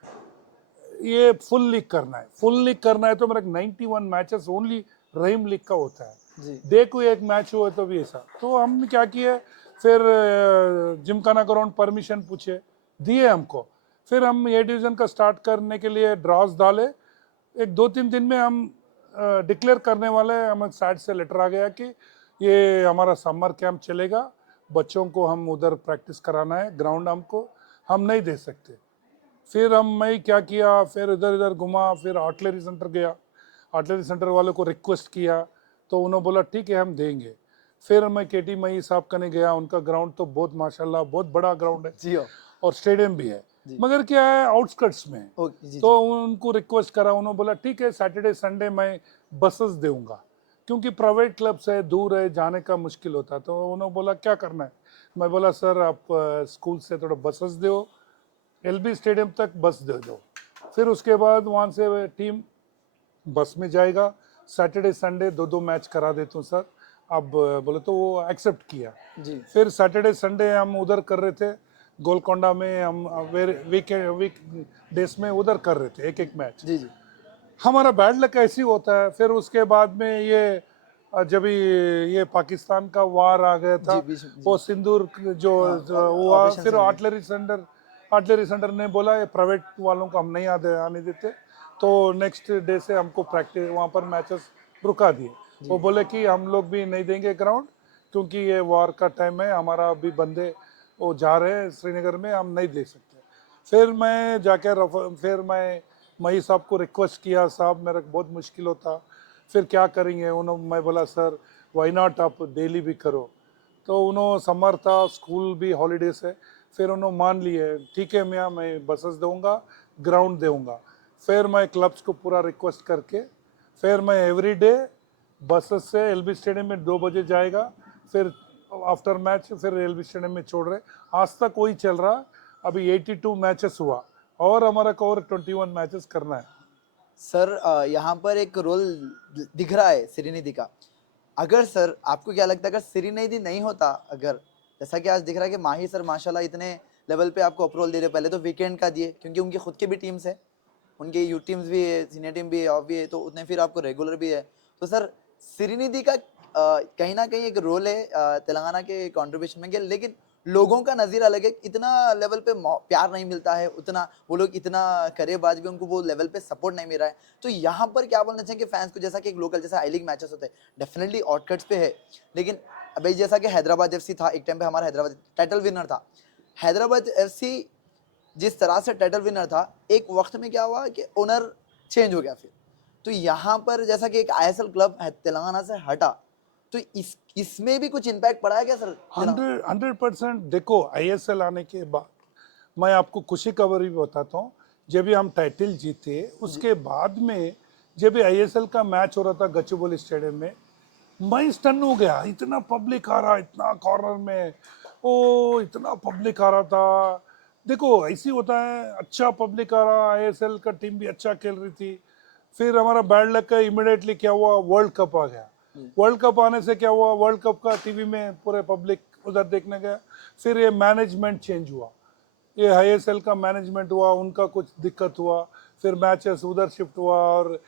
ये फुल लीग करना है। फुल लीग करना है तो मेरा 91 मैचेस ओनली रहीम लीग का होता है। जी देखो एक मैच हुआ तो भी ऐसा, तो हमने क्या किया, फिर जिमखाना ग्राउंड परमिशन पूछे, दिए हमको। फिर हम ए डिवीज़न का स्टार्ट करने के लिए ड्रॉज डाले, एक 2-3 दिन में हम डिक्लेयर करने वाले। हमें साइड से लेटर आ गया कि ये हमारा समर कैंप चलेगा, बच्चों को हम उधर प्रैक्टिस कराना है, ग्राउंड हमको हम नहीं दे सकते। फिर मैं क्या किया, फिर इधर इधर घुमा, फिर आर्टिलरी सेंटर गया, आर्टिलरी सेंटर वालों को रिक्वेस्ट किया तो उन्होंने बोला ठीक है हम देंगे। फिर मैं केटी मई साहब कने गया, उनका ग्राउंड तो बहुत माशाल्लाह बहुत बड़ा ग्राउंड है जी हो और स्टेडियम भी है, जी। मगर क्या है आउटस्कर्ट्स में है। ओके जी तो जी उनको रिक्वेस्ट करा, उन्होंने बोला ठीक है सैटरडे संडे मैं बसेस दूंगा, क्योंकि प्राइवेट क्लब्स है, दूर है, जाने का मुश्किल होता। तो उन्होंने बोला क्या करना है, मैं बोला सर आप स्कूल से थोड़ा बसेस दो, एलबी स्टेडियम तक बस दे दो। फिर उसके बाद वहाँ से टीम बस में जाएगा, सैटरडे संडे 2-2 मैच करा देता हूँ सर। अब बोले तो वो एक्सेप्ट किया। जी फिर सैटरडे संडे हम उधर कर रहे थे, गोलकोंडा में हम वीक डेज में उधर कर रहे थे एक एक मैच। जी जी हमारा बैड लक ऐसी होता है। फिर उसके बाद में ये जब ये पाकिस्तान का वार आ गया था, जी बीच जी वो सिंदूर जो हुआ, ऑपरेशन फिर सिंदूर। आर्टिलरी सेंटर ने बोला ये प्राइवेट वालों को हम नहीं आने देते, तो नेक्स्ट डे से हमको प्रैक्टिस वहाँ पर मैचेस रुका दिए। वो बोले कि हम लोग भी नहीं देंगे ग्राउंड, क्योंकि ये वार का टाइम है, हमारा भी बंदे वो जा रहे हैं श्रीनगर में, हम नहीं दे सकते। फिर मैं जाकर फिर मैं मई साहब को रिक्वेस्ट किया, साहब मेरा बहुत मुश्किल होता, फिर क्या करेंगे। उन्होंने, मैं बोला सर वाई नॉट आप डेली भी करो। तो उन्होंने समर था, स्कूल भी हॉलीडेज है, फिर उन्होंने मान लिए ठीक है मियाँ मैं बसेस दूंगा, ग्राउंड दूंगा। फिर मैं क्लब्स को पूरा रिक्वेस्ट करके फिर मैं एवरी डे बसेस से एलबी स्टेडियम में 2 बजे जाएगा, फिर आफ्टर मैच फिर एलबी स्टेडियम में छोड़ रहे। आज तक वही चल रहा। अभी 82 मैचेस हुआ और हमारा को और 21 मैचेस करना है। सर यहाँ पर एक रोल दिख रहा है श्रीनिधि का। अगर सर आपको क्या लगता है, अगर श्रीनिधि नहीं होता, अगर जैसा कि आज दिख रहा है कि माही सर माशाल्लाह इतने लेवल पे आपको अप्रूवल दे रहे, पहले तो वीकेंड का दिए क्योंकि उनकी खुद की भी टीम्स है, उनकी यू टीम्स भी है, सीनियर टीम भी है, ऑफ भी है, तो उतने फिर आपको रेगुलर भी है। तो सर श्रीनिधि का कहीं ना कहीं एक रोल है तेलंगाना के कॉन्ट्रीब्यूशन में, लेकिन लोगों का नज़रिया अलग है, इतना लेवल पे प्यार नहीं मिलता है, उतना वो लोग इतना करे बाद भी उनको वो लेवल पे सपोर्ट नहीं मिल रहा है। तो यहाँ पर क्या बोलना चाहिए कि फैंस को, जैसा कि एक लोकल जैसा आई लीग मैचेस होते हैं डेफिनेटली आउटकट्स पे है, लेकिन अभी जैसा कि हैदराबाद एफसी था एक टाइम पे, हमारा हैदराबाद टाइटल विनर था, हैदराबाद एफसी जिस तरह से टाइटल विनर था, एक वक्त में क्या हुआ कि ओनर चेंज हो गया फिर। तो यहाँ पर जैसा कि एक आईएसएल क्लब तेलंगाना से हटा, तो इसमें भी कुछ इम्पैक्ट पड़ा है क्या सर? 100% देखो, आईएसएल आने के बाद मैं आपको खुशी खबर भी बताता हूँ। जब भी हम टाइटल जीते उसके बाद में, जब भी आईएसएल का मैच हो रहा था गच्चीबोली स्टेडियम में, मैं स्टन हो गया। इतना पब्लिक आ रहा, इतना कॉर्नर में, ओ इतना पब्लिक आ रहा था। देखो ऐसी होता है, अच्छा पब्लिक आ रहा, आईएसएल का टीम भी अच्छा खेल रही थी। फिर हमारा बैड लक का इमिडिएटली क्या हुआ, वर्ल्ड कप आ गया। वर्ल्ड कप आने से क्या हुआ, वर्ल्ड कप का टीवी में पूरे पब्लिक उधर देखने गया। फिर ये मैनेजमेंट चेंज हुआ, ये आईएसएल का मैनेजमेंट हुआ, उनका कुछ दिक्कत हुआ, फिर मैचेस उधर शिफ्ट हुआ और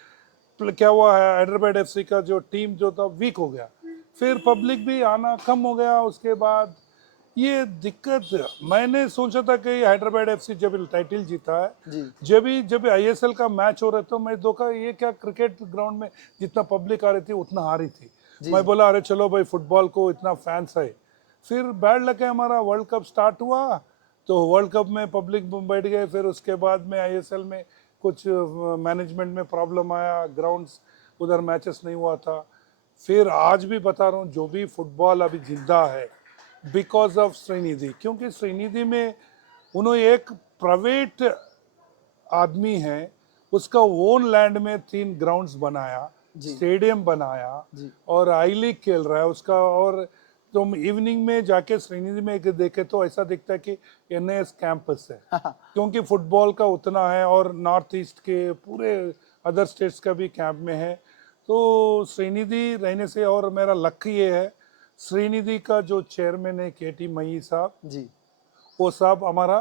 क्या हुआ है, हैदराबाद एफसी का जो टीम जो था वीक हो गया। फिर पब्लिक भी आना कम हो गया। उसके बाद ये दिक्कत, मैंने सोचा था कि हैदराबाद एफसी जब टाइटल जीता है, जी जब आईएसएल का मैच हो रहा था, मैं देखा ये क्या, क्रिकेट ग्राउंड में जितना पब्लिक आ रही थी उतना आ रही थी। मैं बोला अरे चलो भाई, फुटबॉल को इतना फैंस है। फिर बैड लक है, हमारा वर्ल्ड कप स्टार्ट हुआ तो वर्ल्ड कप में पब्लिक बैठ गए। फिर उसके बाद में आईएसएल में कुछ मैनेजमेंट में प्रॉब्लम आया, ग्राउंड्स उधर मैचेस नहीं हुआ था। फिर आज भी बता रहा हूँ, जो भी फुटबॉल अभी जिंदा है बिकॉज ऑफ श्रीनिधि, क्योंकि श्रीनिधि में उन्होंने एक प्राइवेट आदमी है, उसका ओन लैंड में 3 ग्राउंड्स बनाया, स्टेडियम बनाया और आई लीग खेल रहा है उसका। और तुम इवनिंग में जाके श्रीनिधि में देखे तो ऐसा दिखता है कि एनएस कैंपस है क्योंकि फुटबॉल का उतना है। और नॉर्थ ईस्ट के पूरे अदर स्टेट्स का भी कैंप में है। तो श्रीनिधि रहने से, और मेरा लक ये है, श्रीनिधि का जो चेयरमैन है केटी मई साहब जी, वो साहब हमारा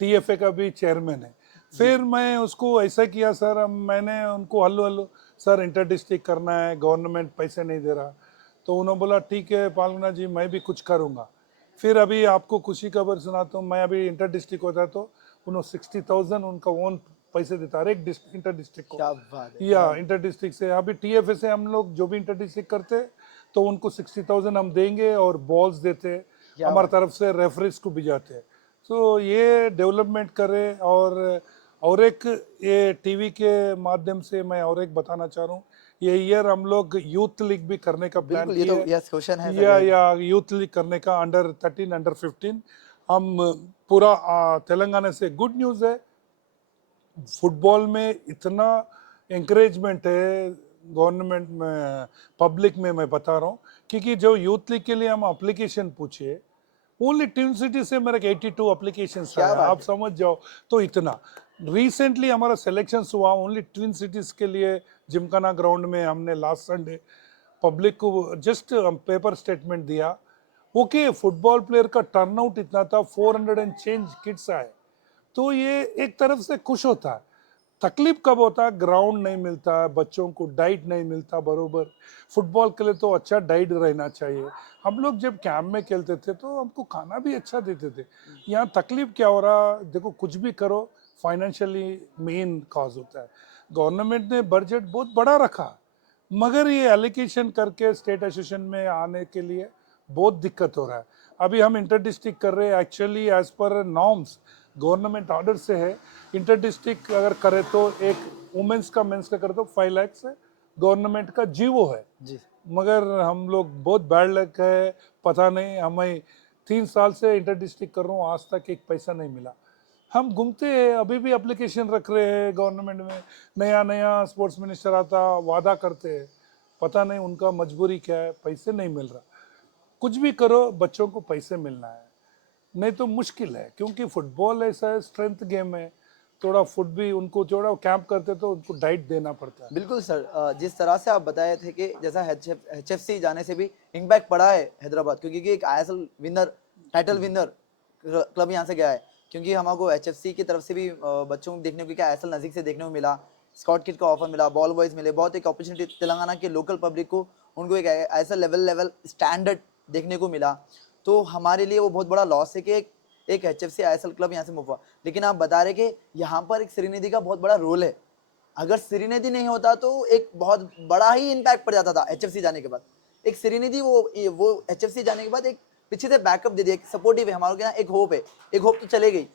टीएफए का भी चेयरमैन है। फिर मैं उसको ऐसा किया सर, मैंने उनको hello hello sir inter district करना है, गवर्नमेंट पैसे नहीं दे रहा। तो उन्होंने बोला ठीक है पालगना जी, मैं भी कुछ करूँगा। फिर अभी आपको खुशी खबर सुनाता हूँ, मैं अभी इंटर डिस्ट्रिक्ट होता तो उन्होंने 60,000 उनका ओन पैसे देता हर एक इंटर डिस्ट्रिक्ट को। क्या बात है। या इंटर डिस्ट्रिक्ट से अभी टीएफए से हम लोग जो भी इंटर डिस्ट्रिक्ट करते तो उनको 60,000 हम देंगे और बॉल्स देते, हमारी तरफ से रेफरीज को भी जाते हैं। तो ये डेवलपमेंट करे। और एक ये टीवी के माध्यम से मैं और एक बताना चाह रहा हूँ, ये ईयर हम लोग यूथ लीग भी करने का प्लान बिल्कुल, ये किया तो यस क्वेश्चन है है। या यूथ लीग करने का अंडर 13 अंडर 15 हम पूरा तेलंगाना से। गुड न्यूज़ है, फुटबॉल में इतना एंकरेजमेंट है गवर्नमेंट में, पब्लिक में, मैं बता रहा हूँ। क्योंकि जो यूथ लीग के लिए हम एप्लीकेशन पूछे, ओनली ट्विन सिटी से मेरे 82 एप्लीकेशन आया, आप समझ जाओ। तो इतना रिसेंटली हमारा सिलेक्शन हुआ ओनली ट्विन सिटीज के लिए, जिमखाना ग्राउंड में हमने लास्ट संडे पब्लिक को जस्ट पेपर स्टेटमेंट दिया। ओके, फुटबॉल प्लेयर का टर्नआउट इतना था, 400 एंड चेंज किड्स आए। तो ये एक तरफ से खुश होता है। तकलीफ कब होता है, ग्राउंड नहीं मिलता है, बच्चों को डाइट नहीं मिलता बरोबर। फुटबॉल के लिए तो अच्छा डाइट रहना चाहिए। हम लोग जब कैंप में खेलते थे तो हमको खाना भी अच्छा देते थे। यहाँ तकलीफ क्या हो रहा, देखो कुछ भी करो फाइनेंशियली मेन कॉज होता है। गवर्नमेंट ने बजट बहुत बड़ा रखा, मगर ये एलोकेशन करके स्टेट एसोसिएशन में आने के लिए बहुत दिक्कत हो रहा है। अभी हम इंटर डिस्ट्रिक्ट कर रहे हैं, actually as per norms government order से है। इंटर डिस्ट्रिक्ट अगर करे तो एक वुमेंस का मेंस का करे तो 5 लाख से गवर्नमेंट का जीवो है जी। मगर हम लोग बहुत बैड लक है, पता नहीं, हमें 3 साल से इंटर डिस्ट्रिक्ट कर रहा हूँ, आज तक एक पैसा नहीं मिला। हम घूमते हैं, अभी भी एप्लीकेशन रख रहे हैं गवर्नमेंट में, नया नया स्पोर्ट्स मिनिस्टर आता, वादा करते हैं, पता नहीं उनका मजबूरी क्या है, पैसे नहीं मिल रहा। कुछ भी करो बच्चों को पैसे मिलना है, नहीं तो मुश्किल है। क्योंकि फुटबॉल ऐसा है, स्ट्रेंथ गेम है, थोड़ा फुट भी उनको थोड़ा कैंप करते तो उनको डाइट देना पड़ता है। बिल्कुल सर, जिस तरह से आप बताए थे कि जैसा एचएफसी जाने से भी इम्पैक्ट पड़ा है हैदराबाद, क्योंकि एक ISL winner, title winner club यहाँ से गया है। क्योंकि हमको एचएफसी की तरफ से भी बच्चों को देखने को, आईएसएल नज़दीक से देखने को मिला, स्कॉट किट का ऑफर मिला, बॉल बॉयज मिले, बहुत एक अपॉर्चुनिटी तेलंगाना के लोकल पब्लिक को, उनको एक ऐसा लेवल स्टैंडर्ड देखने को मिला। तो हमारे लिए वो बहुत बड़ा लॉस है कि एक एचएफसी आईएसएल क्लब यहाँ से मूव हुआ। लेकिन आप बता रहे कि यहाँ पर एक श्रीनिधि का बहुत बड़ा रोल है। अगर श्रीनिधि नहीं होता तो एक बहुत बड़ा ही इम्पैक्ट पड़ जाता था एचएफसी जाने के बाद। एक श्रीनिधि वो एचएफसी जाने के बाद एक पीछे से बैकअप दे दिया, एक सपोर्टिव है हमारे, एक होप है। एक होप तो चले गई,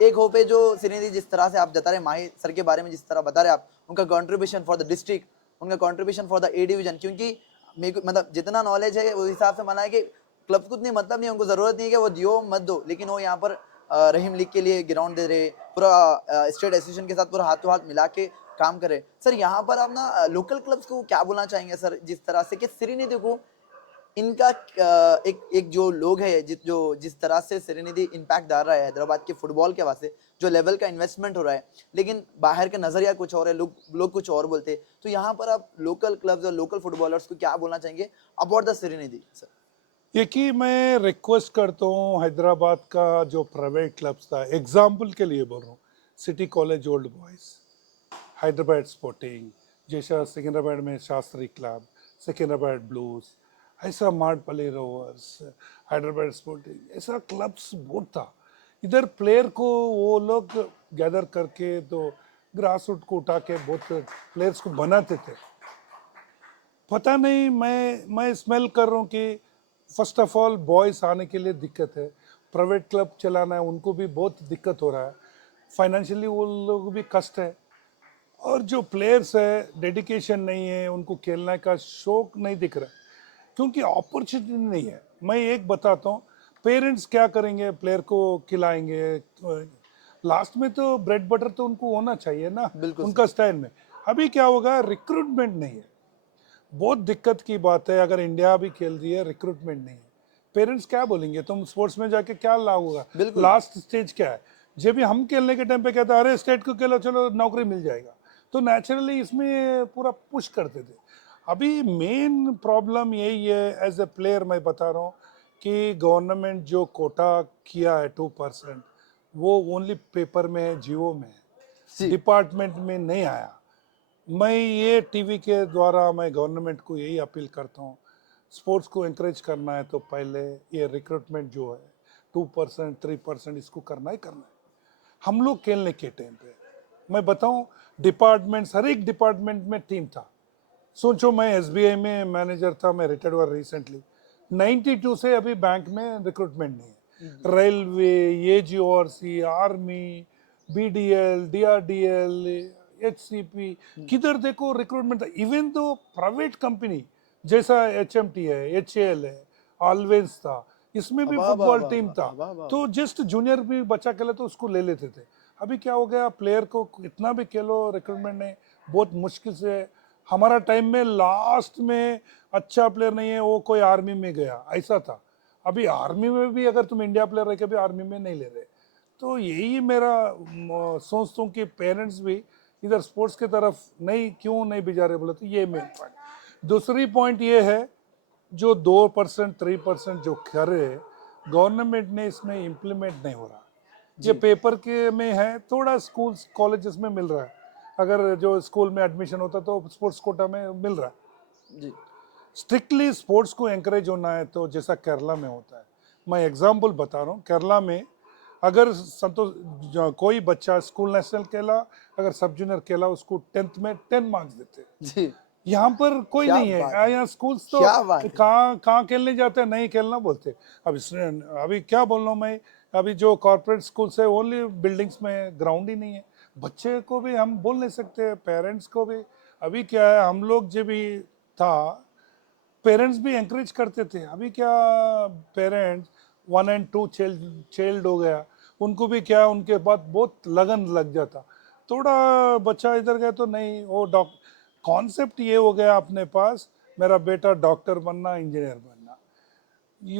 एक होप है जो श्रीनिधि, जिस तरह से आप बता रहे माही सर के बारे में, जिस तरह बता रहे आप, उनका कंट्रीब्यूशन फॉर द डिस्ट्रिक्ट, उनका contribution for the A division. क्योंकि मेरे को मतलब जितना नॉलेज है उस हिसाब से माना है कि क्लब्स को उतनी मतलब नहीं है, उनको जरूरत नहीं है कि वो दियो मत दो, लेकिन वो यहाँ पर रहीम लीग के लिए ग्राउंड दे रहे, पूरा स्टेट एसोसिएशन के साथ पूरा हाथों हाथ मिला के काम करे। सर यहाँ पर आप ना लोकल क्लब्स को क्या बोलना चाहेंगे सर, जिस तरह से कि श्रीनिधि को इनका एक जो लोग है जिस तरह से श्रीनिधि इम्पैक्ट डाल रहा है हैदराबाद के फुटबॉल के वास्ते, जो लेवल का इन्वेस्टमेंट हो रहा है, लेकिन बाहर के नजरिया कुछ और है, लोग कुछ और बोलते हैं। तो यहाँ पर आप लोकल क्लब्स और लोकल फुटबॉलर्स को क्या बोलना चाहेंगे अबाउट द श्रीनिधि सर? ये कि मैं रिक्वेस्ट करता हूँ हैदराबाद का जो प्राइवेट क्लब्स था, एग्जाम्पल के लिए बोल रहा हूँ, city college old boys, Hyderabad sporting, जैसा सिकंदराबाद में शास्त्री क्लब, सिकंदराबाद ब्लूज, ऐसा मार्डपल्ली रोवर्स, हैदराबाद स्पोर्टिंग, ऐसा क्लब्स बहुत था। इधर प्लेयर को वो लोग गैदर करके तो ग्रास रूट को उठा के बहुत प्लेयर्स को बनाते थे। पता नहीं, मैं स्मेल कर रहा हूँ कि फर्स्ट ऑफ ऑल बॉयज़ आने के लिए दिक्कत है, प्राइवेट क्लब चलाना है उनको भी बहुत दिक्कत हो रहा है, फाइनेंशियली वो लोग भी कष्ट है, और जो प्लेयर्स है डेडिकेशन नहीं है, उनको खेलने का शौक नहीं दिख रहा है क्योंकि अपॉर्चुनिटी नहीं है। मैं एक बताता हूँ, पेरेंट्स क्या करेंगे, प्लेयर को खिलाएंगे, लास्ट में तो ब्रेड बटर तो उनको होना चाहिए ना, बिल्कुल उनका स्टाइल में। अभी क्या होगा, रिक्रूटमेंट नहीं है, बहुत दिक्कत की बात है। अगर इंडिया भी खेल रही है, रिक्रूटमेंट नहीं है, पेरेंट्स क्या बोलेंगे, तुम स्पोर्ट्स में जाके क्या लाभ होगा, बिल्कुल लास्ट स्टेज क्या है। जब भी हम खेलने के टाइम पे कहते हैं अरे स्टेट को खेलो, चलो नौकरी मिल जाएगा, तो नेचुरली इसमें पूरा पुश करते थे। अभी मेन प्रॉब्लम यही है, एज ए प्लेयर मैं बता रहा हूँ कि गवर्नमेंट जो कोटा किया है 2%, वो ओनली पेपर में है, जियो में है, जी डिपार्टमेंट में नहीं आया। मैं ये टीवी के द्वारा मैं गवर्नमेंट को यही अपील करता हूँ, स्पोर्ट्स को एंकरेज करना है तो पहले ये रिक्रूटमेंट जो है 2% 3% इसको करना ही करना है। हम लोग खेलने के टाइम पे मैं बताऊं, डिपार्टमेंट्स, हर एक डिपार्टमेंट में टीम था। सोचो, मैं एसबीआई में मैनेजर था, मैं रिटायर्ड हुआ रिसेंटली, 92 से अभी बैंक में रिक्रूटमेंट नहीं है। Railway, AGORC, army, BDL, DRDL, HCP, किधर देखो रिक्रूटमेंट था। इवन तो प्राइवेट कंपनी जैसा एचएमटी है, एचएएल है, ऑलवेज था, इसमें भी वाह वाह फुटबॉल वाह टीम वाह था। वाह वाह तो जस्ट जूनियर भी बच्चा खेले तो उसको ले लेते थे। अभी क्या हो गया, प्लेयर को इतना भी खेलो, रिक्रूटमेंट नहीं, बहुत मुश्किल से। हमारा टाइम में लास्ट में अच्छा प्लेयर नहीं है वो कोई आर्मी में गया, ऐसा था। अभी आर्मी में भी अगर तुम इंडिया प्लेयर रह के भी आर्मी में नहीं ले रहे। तो यही मेरा सोचता हूँ कि पेरेंट्स भी इधर स्पोर्ट्स की तरफ नहीं, क्यों नहीं भिजा रहे बोले तो ये मेन पॉइंट। दूसरी पॉइंट ये है, जो 2% 3% जो कर रहे गवर्नमेंट ने इसमें इम्प्लीमेंट नहीं हो रहा। ये पेपर के में है, थोड़ा स्कूल्स कॉलेजेस में मिल रहा है, अगर जो स्कूल में एडमिशन होता तो स्पोर्ट्स कोटा में मिल रहा है। जी स्ट्रिक्टली स्पोर्ट्स को एंकरेज होना है तो जैसा केरला में होता है, मैं एग्जांपल बता रहा हूँ, केरला में अगर कोई बच्चा स्कूल नेशनल खेला, अगर सब जूनियर खेला, उसको 10th में 10 मार्क्स देते हैं। जी यहाँ पर कोई क्या नहीं बात है, है, यहाँ स्कूल्स तो क्या बात है। कहाँ खेलने जाते हैं, नहीं खेलना बोलते। अभी क्या बोल रहा हूँ मैं, अभी जो कॉर्पोरेट स्कूल्स है ओनली बिल्डिंग्स में, ग्राउंड ही नहीं है। बच्चे को भी हम बोल नहीं सकते, पेरेंट्स को भी। अभी क्या है, हम लोग जब भी था, पेरेंट्स भी एंकरेज करते थे। अभी क्या, पेरेंट्स 1 and 2 चाइल्ड हो गया, उनको भी क्या, उनके बाद बहुत लगन लग जाता। थोड़ा बच्चा इधर गया तो नहीं, वो कॉन्सेप्ट ये हो गया अपने पास, मेरा बेटा डॉक्टर बनना, इंजीनियर बनना।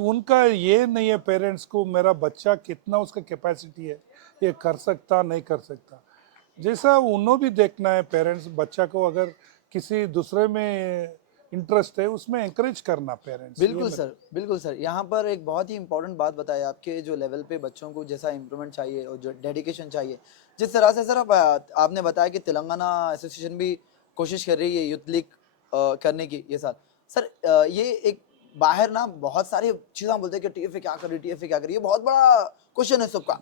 उनका ये नहीं है पेरेंट्स को, मेरा बच्चा कितना उसका कैपेसिटी है, ये कर सकता नहीं कर सकता। जैसा उन्होंने भी देखना है पेरेंट्स, बच्चा को अगर किसी दूसरे में इंटरेस्ट है उसमें एंकरेज करना पेरेंट्स। बिल्कुल सर, बिल्कुल सर। यहाँ पर एक बहुत ही इंपॉर्टेंट बात बताई आपके, जो लेवल पे बच्चों को जैसा इम्प्रूवमेंट चाहिए और जो डेडिकेशन चाहिए, जिस तरह से सर आपने बताया कि तेलंगाना एसोसिएशन भी कोशिश कर रही है यूथ लीग करने की ये साल। सर ये एक बाहर ना बहुत सारी चीज़ें बोलते हैं कि टीएफए क्या कर रही है, टीएफए क्या कर रही है, ये बहुत बड़ा क्वेश्चन है सबका।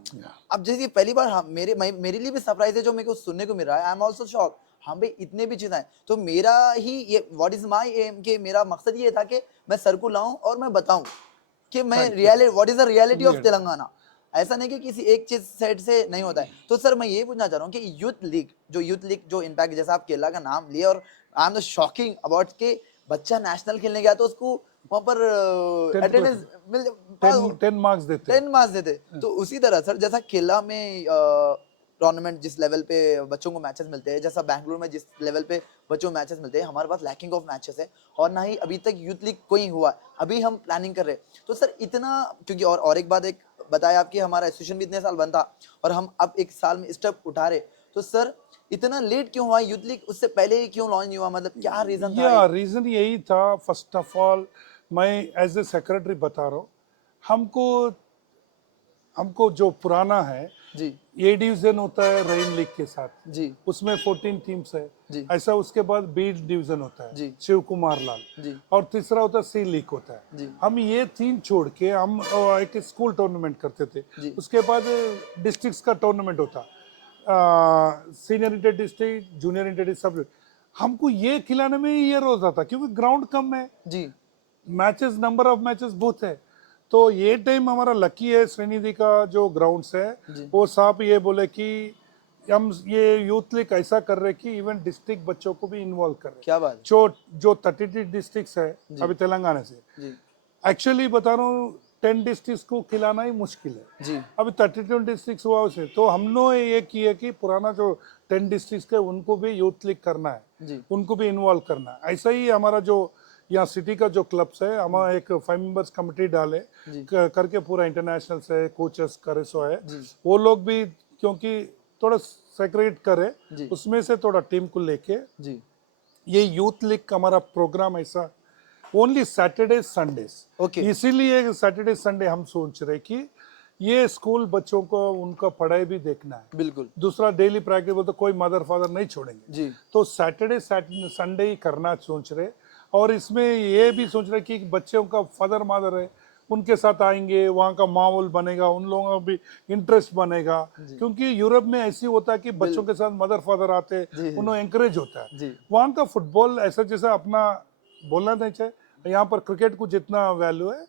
अब जैसे पहली बार मेरे लिए भी सरप्राइज है जो मेरे को सुनने को मिल रहा है। आई एम ऑल्सो शॉक, हाँ भाई इतने भी चीज़ें हैं। तो मेरा ही ये व्हाट इज माई एम, के मेरा मकसद ये था कि मैं सर को लाऊं और मैं बताऊं कि मैं reality, what is the reality of Telangana. ऐसा नहीं कि किसी एक चीज साइड से नहीं होता है। तो सर मैं ये पूछना चाह रहा हूँ कि यूथ लीग जो इम्पैक्ट, जैसा आप केरला का नाम लिया, और I am the shocking about के बच्चा नेशनल खेलने गया तो उसको वहां पर 10% अटेंडेंस मिल 10 मार्क्स देते हैं। 10 मार्क्स देते। तो उसी तरह सर जैसा खेला में टूर्नामेंट जिस लेवल पे बच्चों को मैचेस मिलते हैं, जैसा बैंगलोर में जिस लेवल पे बच्चों को मैचेस मिलते हैं, हमारे पास लैकिंग ऑफ मैचेस है और ना ही अभी तक यूथ लीग कोई हुआ। अभी हम प्लानिंग कर रहे हैं तो सर इतना, क्योंकि और एक बात एक बताया आपकी, हमारा एसोसिएशन भी इतने साल बंद था और हम अब एक साल में स्टेप उठा रहे, तो सर इतना लेट क्यों हुआ यूथ लीग? उससे पहले ही क्यों लॉन्च नहीं हुआ? मतलब क्या रीजन था? या रीजन यही था। फर्स्ट ऑफ ऑल मैं एज ए सेक्रेटरी बता रहा हूँ, हमको हमको जो पुराना है, जी ए डिवीजन होता है रेन लीग के साथ, जी उसमें 14 टीम्स है। जी ऐसा उसके बाद बी डिवीजन होता है, जी शिव कुमार लाल, जी और तीसरा होता है सी लीग होता है। जी हम ये तीन छोड़ के हम एक स्कूल टूर्नामेंट करते थे। जी उसके बाद डिस्ट्रिक्ट्स का टूर्नामेंट होता, senior inter district, junior inter district, सब। हमको ये खिलाने में ही ये रोज आता क्योंकि ग्राउंड कम है, जी मैचेस नंबर ऑफ मैचेस बहुत है। तो ये टाइम हमारा लकी है, श्रीनिधि का जो ग्राउंड्स है जी वो साहब ये बोले कि हम ये यूथ लीग ऐसा कर रहे कि इवन डिस्ट्रिक्ट बच्चों को भी इन्वॉल्व कर रहे। क्या बात है? जो 32 डिस्ट्रिक्ट्स है जी अभी तेलंगाना से, जी एक्चुअली बता रहा हूँ 10 डिस्ट्रिक्ट्स को खिलाना ही मुश्किल है। जी अभी 32 डिस्ट्रिक्ट्स हुआ उसे, तो हमने ये किया कि पुराना जो 10 डिस्ट्रिक्ट्स के उनको भी यूथ लीग करना है, जी उनको भी इन्वॉल्व करना है। ऐसा ही हमारा जो यहाँ सिटी का जो क्लब्स है, हमारा एक 5 मेंबर्स कमेटी डाले जी करके पूरा इंटरनेशनल से कोचेस करे सो है, जी वो लोग भी क्योंकि थोड़ा सेक्रेट करे, जी उसमें से थोड़ा टीम को लेके जी ये यूथ लीग का हमारा प्रोग्राम ऐसा ओनली सैटरडे संडेज। ओके इसीलिए सैटरडे संडे हम सोच रहे कि ये स्कूल बच्चों को उनका पढ़ाई भी देखना है, बिल्कुल दूसरा डेली प्रैक्टिस तो कोई मदर फादर नहीं छोड़ेंगे। जी तो सैटरडे संडे ही करना सोच रहे, और इसमें ये भी सोच रहे कि बच्चों का फादर मदर है उनके साथ आएंगे, वहाँ का माहौल बनेगा, उन लोगों का भी इंटरेस्ट बनेगा। जी क्योंकि यूरोप में ऐसी होता है कि बच्चों के साथ मदर फादर आते हैं, जी उन्हें एंकरेज होता है। जी वहाँ का फुटबॉल ऐसा जैसा अपना बोलना नहीं चाहिए, यहाँ पर क्रिकेट को जितना वैल्यू है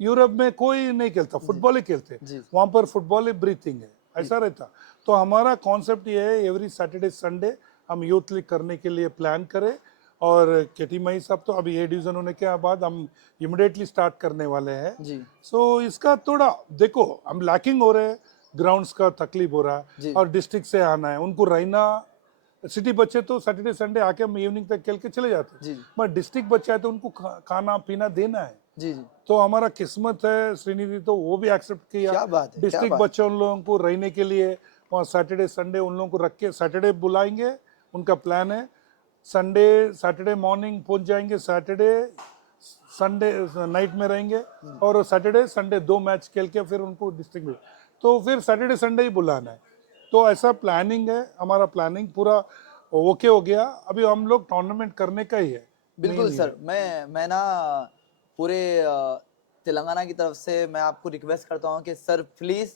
यूरोप में कोई नहीं खेलता, फुटबॉल ही खेलते। जी वहाँ पर फुटबॉल ही ब्रीथिंग है, ऐसा रहता। तो हमारा कॉन्सेप्ट ये है एवरी सैटरडे संडे हम यूथ लीग करने के लिए प्लान करें। और केटी मई साहब तो अभी ए डिवीजन होने के बाद हम इमिडिएटली स्टार्ट करने वाले हैं। जी सो इसका थोड़ा देखो, हम लैकिंग हो रहे हैं, ग्राउंड्स का तकलीफ हो रहा जी है, और डिस्ट्रिक्ट से आना है उनको रहना। सिटी बच्चे तो सैटरडे संडे आके हम इवनिंग तक खेल के चले जाते हैं, जी मगर डिस्ट्रिक्ट बच्चे है तो उनको खाना पीना देना है। जी जी तो हमारा किस्मत है, श्रीनिधि तो वो भी एक्सेप्ट किया। क्या बात है, क्या डिस्ट्रिक्ट बात है। बच्चों उन लोगों को रहने के लिए वहाँ सैटरडे संडे उन लोगों को रख के सैटरडे बुलाएंगे, उनका प्लान है। संडे सैटरडे मॉर्निंग पहुंच जाएंगे, सैटरडे संडे नाइट में रहेंगे, और सैटरडे संडे 2 मैच खेल के फिर उनको डिस्ट्रिक्ट में, तो फिर सैटरडे संडे ही बुलाना है। तो ऐसा प्लानिंग है हमारा, प्लानिंग पूरा ओके हो गया। अभी हम लोग टूर्नामेंट करने का ही है, बिल्कुल main ये सर, है। मैं ना पूरे तेलंगाना की तरफ से मैं आपको रिक्वेस्ट करता हूँ कि सर प्लीज़,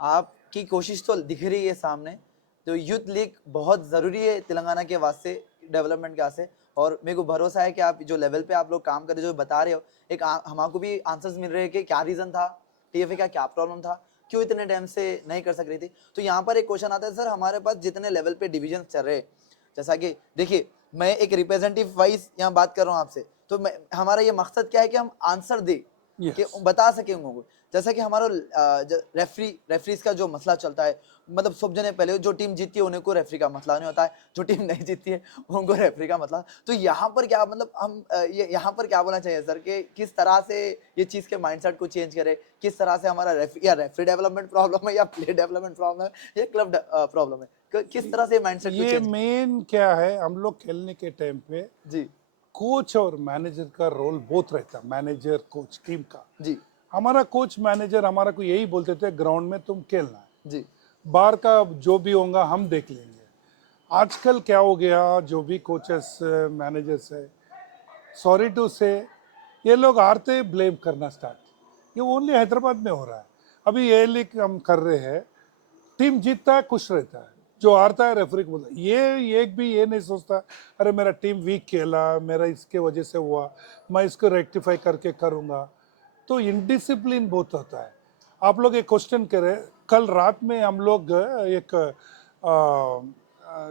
आपकी कोशिश तो दिख रही है सामने, तो यूथ लीग बहुत ज़रूरी है तेलंगाना के वास्ते, डेवलपमेंट के वास्ते। और मेरे को भरोसा है कि आप जो लेवल पे आप लोग काम कर रहे हो, जो बता रहे हो, एक हमको भी आंसर्स मिल रहे हैं कि क्या रीज़न था, टीएफए का क्या प्रॉब्लम था, क्यों इतने टाइम से नहीं कर सक रही थी। तो यहाँ पर एक क्वेश्चन आता है सर, हमारे पास जितने लेवल पे डिवीजन चल रहे हैं, जैसा कि देखिए मैं एक रिप्रेजेंटेटिव वाइज यहाँ बात कर रहा हूँ आपसे, तो मैं, हमारा ये मकसद क्या है कि हम आंसर दें, कि Yes. बता सके उनको को। जैसा कि हमारा रेफरीज का जो मसला चलता है, मतलब सब जने पहले जो टीम जीतती है उन्हें को रेफरी का मसला नहीं होता है, जो टीम नहीं जीतती है उनको रेफरी का मसला। तो यहाँ पर क्या मतलब हम यहाँ पर क्या बोलना चाहिए सर, कि किस तरह से ये चीज़ के माइंडसेट को चेंज करें, किस तरह से हमारा रेफरी डेवलपमेंट प्रॉब्लम है, या प्ले डेवलपमेंट प्रॉब्लम है, या क्लब प्रॉब्लम है, किस तरह से माइंडसेट को ये चेंज? मेन क्या है, हम लोग खेलने के टाइम पे जी कोच और मैनेजर का रोल बहुत रहता है, मैनेजर कोच टीम का। जी हमारा कोच मैनेजर हमारा को यही बोलते थे, ग्राउंड में तुम खेलना है, जी बाहर का जो भी होगा हम देख लेंगे। आजकल क्या हो गया, जो भी कोचेस मैनेजर्स है, सॉरी टू से, ये लोग हारते ब्लेम करना स्टार्ट। ये ओनली हैदराबाद में हो रहा है। अभी ये लीग हम कर रहे हैं, टीम जीतता है खुश रहता है, जो हारता है रेफरी को बोलता है। ये एक भी ये नहीं सोचता अरे मेरा टीम वीक खेला, मेरा इसके वजह से हुआ, मैं इसको रेक्टिफाई करके करूँगा। तो इनडिसिप्लिन बहुत होता है। आप लोग एक क्वेश्चन करें, कल रात में हम लोग एक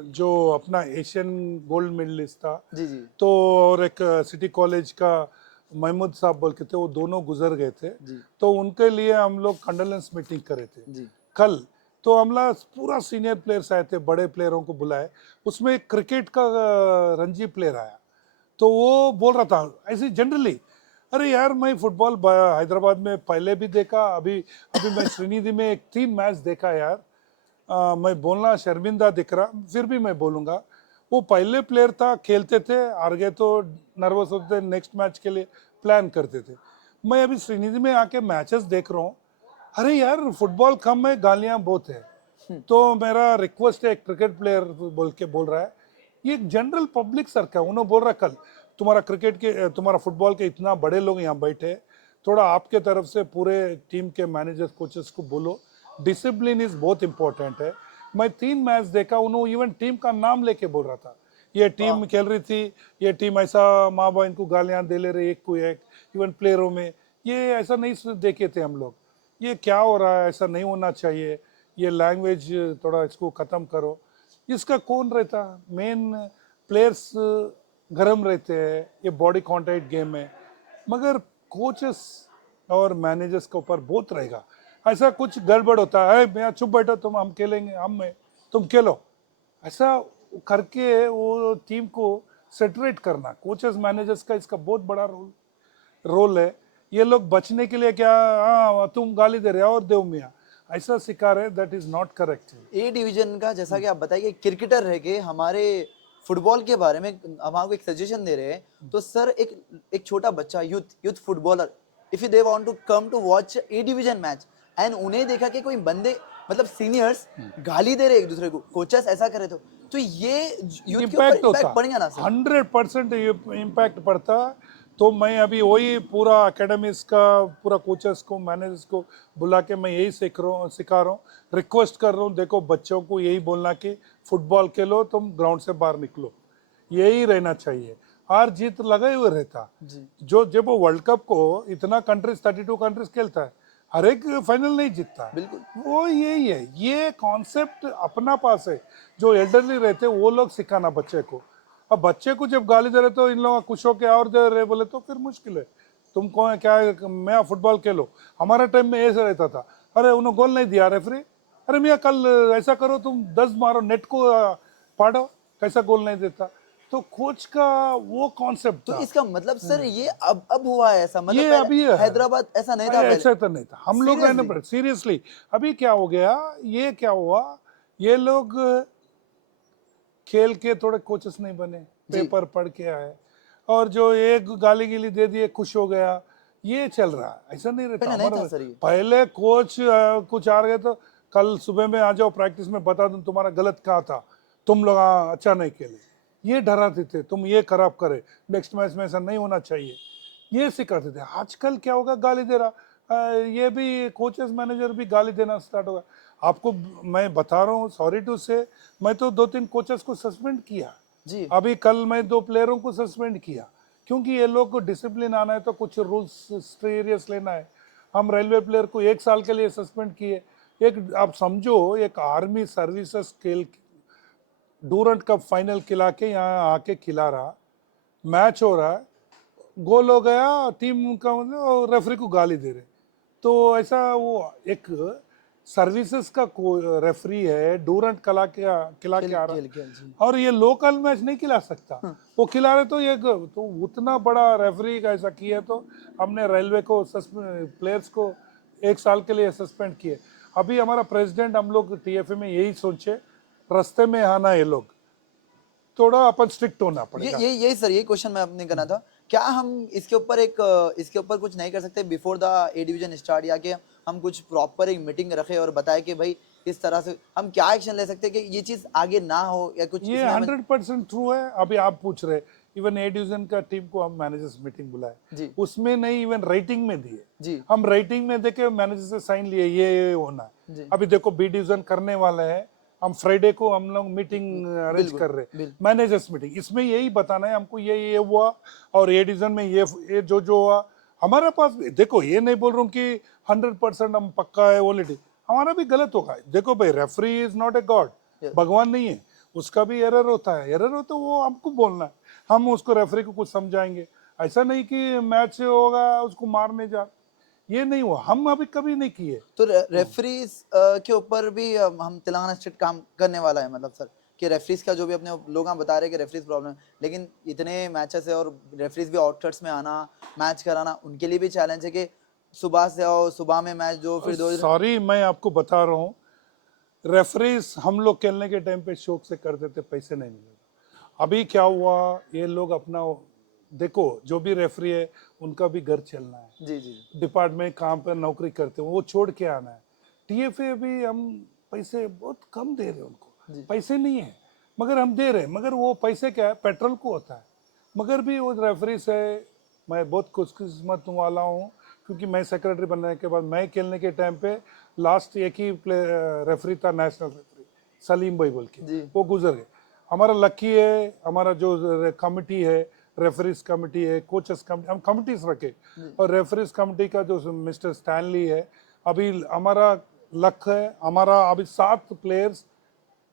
जो अपना एशियन गोल्ड मेडलिस्ट था, जी जी तो और एक सिटी कॉलेज का महमूद साहब बोल के थे, वो दोनों गुजर गए थे। जी तो उनके लिए हम लोग कंडोलेंस मीटिंग करे थे जी कल। तो हमला पूरा सीनियर प्लेयर्स आए थे, बड़े प्लेयरों को बुलाए। उसमें एक क्रिकेट का रणजी प्लेयर आया, तो वो बोल रहा था ऐसे जनरली, अरे यार मैं फुटबॉल हैदराबाद में पहले भी देखा, अभी अभी मैं श्रीनिधि में एक 3 मैच देखा यार। मैं बोलना शर्मिंदा दिख रहा, फिर भी मैं बोलूँगा। वो पहले प्लेयर था, खेलते थे, हार गए तो नर्वस होते थे, नेक्स्ट मैच के लिए प्लान करते थे। मैं अभी श्रीनिधि में आके मैचेस देख रहा हूँ, अरे यार फुटबॉल कम है, गालियाँ बहुत है। तो मेरा रिक्वेस्ट है, क्रिकेट प्लेयर बोल के बोल रहा है, ये एक जनरल पब्लिक सर का, उन्होंने बोल रहा कल तुम्हारा क्रिकेट के तुम्हारा फुटबॉल के इतना बड़े लोग यहाँ बैठे, थोड़ा आपके तरफ से पूरे टीम के मैनेजर्स कोचेस को बोलो, डिसिप्लिन इज बहुत इंपॉर्टेंट है। मैं 3 मैच देखा, उन्होंने इवन टीम का नाम लेके बोल रहा था, ये टीम खेल रही थी, ये टीम ऐसा माँ बाप इनको गालियाँ दे ले रहे एक को एक, इवन प्लेयरों में ये ऐसा नहीं देखे थे हम लोग। ये क्या हो रहा है, ऐसा नहीं होना चाहिए, ये लैंग्वेज थोड़ा इसको ख़त्म करो। इसका कौन रहता, मेन प्लेयर्स गर्म रहते हैं, ये बॉडी कॉन्टैक्ट गेम है, मगर कोचेस और मैनेजर्स के ऊपर बहुत रहेगा। ऐसा कुछ गड़बड़ होता है, मैं चुप बैठो तुम, हम खेलेंगे, हम में तुम खेलो, ऐसा करके वो टीम को सेटरेट करना, कोचेस मैनेजर्स का इसका बहुत बड़ा रोल है। ये लोग बचने के लिए क्या, हाँ तुम गाली दे रहे हो और देव मियाँ ऐसा सिखा रहे, that is not correct. A division का जैसा कि आप बताइए क्रिकेटर रह के हमारे फुटबॉल के बारे में हम आपको एक सजेशन दे रहे हैं, तो सर एक छोटा बच्चा youth footballer, if they want to come to watch a division match and उन्हें देखा कि कोई बंदे मतलब सीनियर्स गाली दे रहे एक दूसरे को, कोचेस ऐसा करे तो ये यूथ के ऊपर इम्पैक्ट होता, इम्पैक्ट पड़ेगा ना सर? 100% इम्पैक्ट पड़ता। तो मैं अभी वही पूरा एकेडमीज का पूरा कोचेस को मैनेजर्स को बुला के मैं यही सिखा रहा हूँ, रिक्वेस्ट कर रहा हूँ, देखो बच्चों को यही बोलना कि फुटबॉल खेलो, तुम ग्राउंड से बाहर निकलो, यही रहना चाहिए। हार जीत लगे हुए रहता। जी जो जब वो वर्ल्ड कप को इतना कंट्रीज 32 कंट्रीज खेलता है, हर एक फाइनल नहीं जीतता, बिल्कुल वो यही है, ये कॉन्सेप्ट अपना पास है। जो एल्डरली रहते वो लोग सिखाना बच्चे को। अब बच्चे को जब गाली दे रहे तो इन लोग खुश होके और दे रहे बोले तो फिर मुश्किल है। तुम कौन क्या है, मैं फुटबॉल खेलो, हमारे टाइम में ऐसा रहता था, अरे उन्होंने गोल नहीं दिया रेफरी, अरे मियाँ कल ऐसा करो, तुम 10 मारो, नेट को पाड़ो, कैसा गोल नहीं देता। तो कोच का वो कॉन्सेप्ट तो था। इसका मतलब सर ये अब हुआ है ऐसा, मतलब ये पहले अभी है, हैदराबाद ऐसा नहीं था अरे पहले? ऐसा तो नहीं था, हम लोग Seriously? सीरियसली। अभी क्या हो गया, ये क्या हुआ, ये लोग खेल के थोड़े कोचेस नहीं बने, जी पेपर पढ़ के आए, और जो एक गाली गिली दे दिए खुश हो गया, ये चल रहा है। ऐसा नहीं रहता पहले नहीं था हमारा। सर ये। पहले कोच कुछ आ गए तो कल सुबह में आ जाओ प्रैक्टिस में, बता दूं तुम्हारा गलत कहा था, तुम लोग अच्छा नहीं खेले, ये डराते थे, तुम ये खराब करे, नेक्स्ट मैच में ऐसा नहीं होना चाहिए, ये सिखाते थे। आजकल क्या होगा, गाली दे रहा, ये भी कोचेस मैनेजर भी गाली देना स्टार्ट होगा। आपको मैं बता रहा हूँ, सॉरी टू से, मैं तो 2-3 कोचेस को सस्पेंड किया। जी अभी कल मैं 2 प्लेयरों को सस्पेंड किया, क्योंकि ये लोग को डिसिप्लिन आना है तो कुछ रूल्स सीरियस लेना है। हम रेलवे प्लेयर को 1 साल के लिए सस्पेंड किए। एक आप समझो, एक आर्मी सर्विसेज खेल डूरंट कप फाइनल खिला के यहाँ आके खिला रहा, मैच हो रहा है, गोल हो गया, टीम का मतलब रेफरी को गाली दे रहे। तो ऐसा वो एक सर्विसेज का रेफरी है, डूरंट खिला के आ रहा, खेल जी और ये लोकल मैच नहीं खिला सकता। वो खिला रहे तो ये तो उतना बड़ा रेफरी का ऐसा किया, तो हमने रेलवे को प्लेयर्स को 1 साल के लिए सस्पेंड किए। अभी हमारा प्रेसिडेंट, हम लोग TFA में यही सोचे, रास्ते में आना ये लोग, थोड़ा अपन स्ट्रिक्ट होना पड़ेगा। यही सर, यही क्वेश्चन मैं अपने करना था, क्या हम इसके ऊपर इसके ऊपर कुछ नहीं कर सकते before the A division start, या कि हम कुछ प्रॉपर एक मीटिंग रखें और बताएं कि भाई इस तरह से हम क्या एक्शन ले सकते हैं कि ये चीज आगे ना हो, या कुछ ये इसमें हमें? 100% ट्रू है। अभी आप पूछ रहे, इवन ए डिवीजन का टीम को हम मैनेजर्स मीटिंग बुलाए, जी उसमें नहीं, इवन राइटिंग में दिए, जी हम राइटिंग में देके मैनेजर से साइन लिए, ये होना है। जी अभी देखो बी डिवीजन करने वाले हैं, हम फ्राइडे को हम लोग मीटिंग अरेंज बिल्कुल कर रहे, बिल्कुल मैनेजर्स मीटिंग। इसमें यही बताना है हमको, ये हुआ, और ए डिवीजन में ये जो हुआ हमारे पास। देखो ये नहीं बोल रहा हूँ कि 100% हम पक्का है, ऑलरेडी हमारा भी गलत होगा। देखो भाई, referee is not a god, Yes. भगवान नहीं है, उसका भी एरर होता है, एरर हो तो वो हमको बोलना है, हम उसको रेफरी को कुछ समझाएंगे। ऐसा नहीं कि मैच होगा उसको मारने जा, ये नहीं हुआ, हम अभी कभी नहीं किए। तो रेफरीज के ऊपर भी हम तेलंगाना स्टेट काम करने वाला है, मतलब सर कि रेफरीज का जो भी अपने लोग हम बता रहे हैं कि रेफरीज प्रॉब्लम, लेकिन इतने मैचेस है और रेफरीज भी आउटकट्स में आना, मैच कराना, उनके लिए भी चैलेंज है कि सुबह से आओ, सुबह में मैच जो फिर 2 सॉरी मैं आपको बता रहा हूँ, रेफरीज हम लोग खेलने के टाइम पे शौक से करते थे, पैसे नहीं मिले। अभी क्या हुआ, ये लोग अपना देखो, जो भी रेफरी है उनका भी घर चलना है, जी जी डिपार्टमेंट काम पर नौकरी करते हो वो छोड़ के आना है। टीएफए भी हम पैसे बहुत कम दे रहे हैं उनको, जी पैसे नहीं है मगर हम दे रहे हैं, मगर वो पैसे क्या है, पेट्रोल को होता है। मगर भी वो रेफरी से मैं बहुत खुशकिस्मत वाला हूँ, क्योंकि मैं सेक्रेटरी बनने के बाद मैं खेलने के टाइम पे लास्ट एक ही रेफरी था, नेशनल रेफरी सलीम भाई बोल के, जी वो गुजर गए। हमारा लकी है, हमारा जो कमिटी है, रेफरीज कमिटी है, कोचेस कमिटी, हम कमिटीज रखे, और रेफरीज कमिटी का जो मिस्टर स्टैनली है, अभी हमारा लक है, हमारा अभी 7 प्लेयर्स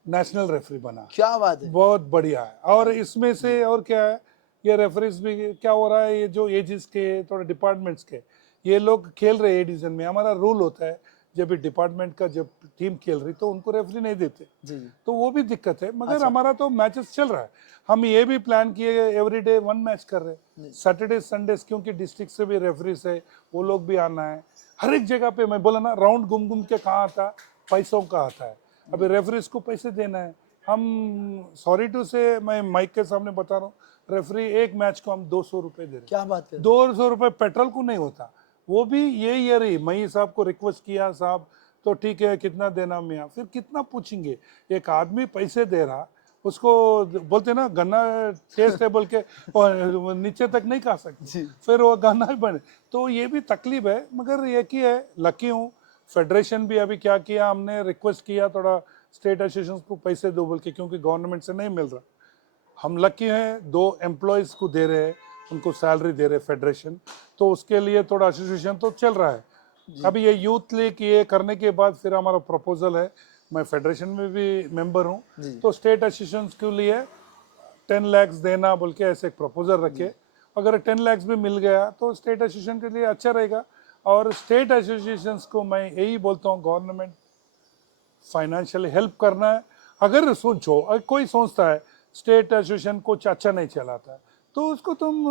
नेशनल रेफरी बना, क्या बात है। बहुत बढ़िया है। और इसमें से और क्या है, ये रेफरीज भी क्या हो रहा है, ये जो एजेस के थोड़े डिपार्टमेंट्स के ये लोग खेल रहे हैं ए डिवीजन में, हमारा रूल होता है जब भी डिपार्टमेंट का जब टीम खेल रही तो उनको रेफरी नहीं देते, जी जी तो वो भी दिक्कत है। मगर हमारा तो मैचेस चल रहा है, हम ये भी प्लान किए एवरीडे 1 मैच कर रहे हैं, सैटरडे संडेज, क्योंकि डिस्ट्रिक्ट से भी रेफरीज है, वो लोग भी आना है। हर एक जगह पे मैं बोला ना, राउंड घूम घूम के कहाँ आता, पैसों का आता है, अभी रेफरीज को पैसे देना है। हम सॉरी टू से, मैं माइक के सामने बता रहा हूँ, रेफरी एक मैच को हम 200 रुपये दे रहे हैं। क्या बात कर 200 रुपये पेट्रोल को नहीं होता, वो भी ये ईयर ही मई साहब को रिक्वेस्ट किया, साहब तो ठीक है कितना देना मियाँ, फिर कितना पूछेंगे, एक आदमी पैसे दे रहा, उसको बोलते ना गन्ना टेस्ट है बोल के और नीचे तक नहीं खा सकते, फिर वो गन्ना ही बने, तो ये भी तकलीफ है। मगर ये की है, लकी हूँ, फेडरेशन भी अभी क्या किया, हमने रिक्वेस्ट किया थोड़ा स्टेट एसोसिएशन को पैसे दो बोल के, क्योंकि गवर्नमेंट से नहीं मिल रहा। हम लकी हैं, 2 एम्प्लॉयज़ को दे रहे हैं, उनको सैलरी दे रहे हैं फेडरेशन, तो उसके लिए थोड़ा एसोसिएशन तो चल रहा है। अभी ये यूथ लीग ये करने के बाद फिर हमारा प्रपोजल है, मैं फेडरेशन में भी मेंबर हूँ, तो स्टेट एसोसिएशन के लिए 10 लाख देना बोल के ऐसे एक प्रपोजल रखे। अगर 10 लाख भी मिल गया तो स्टेट एसोसिएशन के लिए अच्छा रहेगा। और स्टेट एसोसिएशंस को मैं यही बोलता हूँ, गवर्नमेंट फाइनेंशियली हेल्प करना है। अगर सोचो, अगर कोई सोचता है स्टेट एसोसिएशन कुछ अच्छा नहीं चलाता है, तो उसको तुम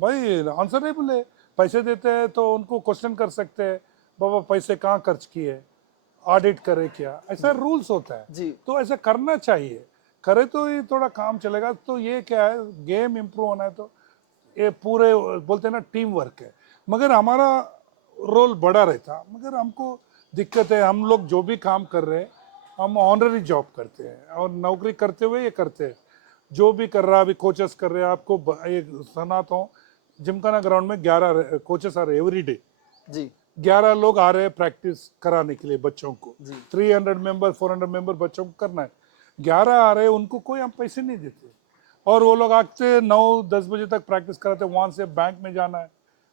भाई आंसरेबल है, पैसे देते हैं तो उनको क्वेश्चन कर सकते हैं, बाबा पैसे कहाँ खर्च किए, ऑडिट करे क्या, ऐसा रूल्स होता है। जी तो ऐसा करना चाहिए, करे तो ये थोड़ा काम चलेगा। तो ये क्या है, गेम इम्प्रूव होना है तो ये पूरे बोलते हैं ना टीम वर्क है। मगर हमारा रोल बड़ा रहता, मगर हमको दिक्कत है, हम लोग जो भी काम कर रहे हैं हम ऑनररी जॉब करते हैं, और नौकरी करते हुए ये करते हैं। जो भी कर रहा है, अभी कोचेस कर रहे हैं, आपको एक सुनाता हूँ, जिमखाना ग्राउंड में 11 कोचेस आ रहे एवरी डे, जी 11 लोग आ रहे हैं प्रैक्टिस कराने के लिए बच्चों को, 300 मेंबर 400 मेंबर बच्चों को करना है, 11 आ रहे हैं, उनको कोई हम पैसे नहीं देते, और वो लोग आते 9-10 बजे तक प्रैक्टिस कराते, वहाँ से बैंक में जाना है,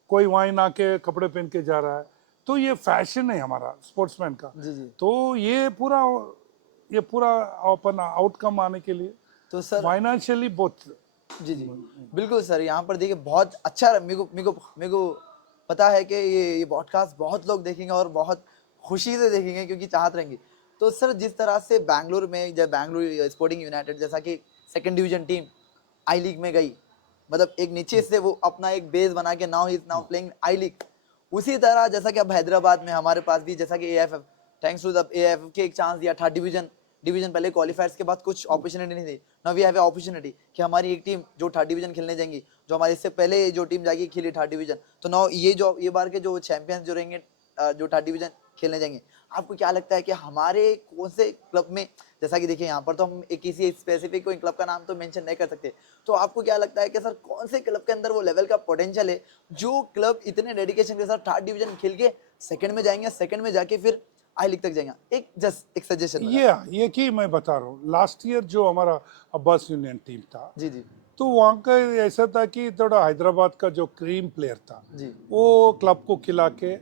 कोई वाइन आके कपड़े पहन के जा रहा है। तो ये फैशन है हमारा स्पोर्ट्समैन का। जी जी तो ये पूरा अपन आउटकम आने के लिए तो सर फाइनेंशियली बहुत। जी जी बिल्कुल सर, यहाँ पर देखिए बहुत अच्छा मेरे को पता है कि ये पॉडकास्ट बहुत लोग देखेंगे और बहुत खुशी से देखेंगे, क्योंकि चाहत रहेंगे। तो सर जिस तरह से बैंगलोर में, जब बैंगलोर स्पोर्टिंग यूनाइटेड जैसा कि सेकंड डिवीजन टीम आई लीग में गई, मतलब एक नीचे से वो अपना एक बेस बना के now he is now playing I league, उसी तरह जैसा कि अब हैदराबाद में हमारे पास भी, जैसा कि AFF, thanks to the AFF के एक चांस दिया, थर्ड डिवीजन पहले क्वालिफायर्स के बाद कुछ अपॉर्चुनिटी नहीं थी, नाउ वी हैव अपॉर्चुनिटी कि हमारी एक टीम जो थर्ड डिवीजन खेलने जाएंगी, जो हमारे इससे पहले जो टीम जाएगी खेली थर्ड डिवीजन, तो नाउ ये बार के जो चैंपियंस जो रहेंगे जो थर्ड डिवीजन खेलने जाएंगे, आपको क्या लगता है कि हमारे कौन से क्लब में, जैसा कि देखिए यहाँ पर तो हम एक किसी स्पेसिफिक कोई क्लब का नाम तो मेंशन नहीं कर सकते, तो आपको क्या लगता है कि सर कौन से क्लब के अंदर वो लेवल का पोटेंशियल है, जो क्लब इतने डेडिकेशन के साथ थर्ड डिवीजन खेल के सेकंड में जाएंगे, सेकंड में जाके फिर आई लीग तक जाएंगे? एक जस्ट एक सजेशन ये कि मैं बता रहा हूँ, लास्ट ईयर जो हमारा अब्बास यूनियन टीम था, जी जी तो वहाँ का ऐसा था कि थोड़ा हैदराबाद का जो क्रीम प्लेयर था, जी वो क्लब को खिला के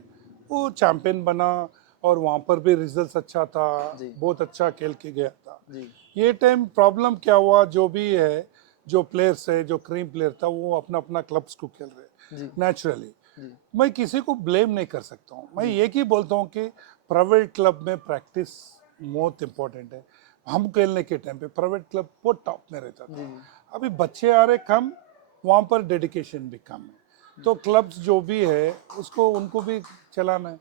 वो चैंपियन बना, और वहाँ पर भी रिजल्ट्स अच्छा था, जी बहुत अच्छा खेल के गया था। जी ये टाइम प्रॉब्लम क्या हुआ, जो भी है, जो प्लेयर्स है, जो क्रीम प्लेयर था, वो अपना अपना क्लब्स को खेल रहे जी नेचुरली। जी मैं किसी को ब्लेम नहीं कर सकता हूँ, मैं जी एक ही बोलता हूँ कि प्राइवेट क्लब में प्रैक्टिस बहुत इंपॉर्टेंट है। हम खेलने के टाइम पे प्राइवेट क्लब बहुत टॉप में रहता जी था। अभी बच्चे आ रहे कम, वहाँ पर डेडिकेशन भी कम है, तो क्लब्स जो भी है उसको उनको भी चलाना है।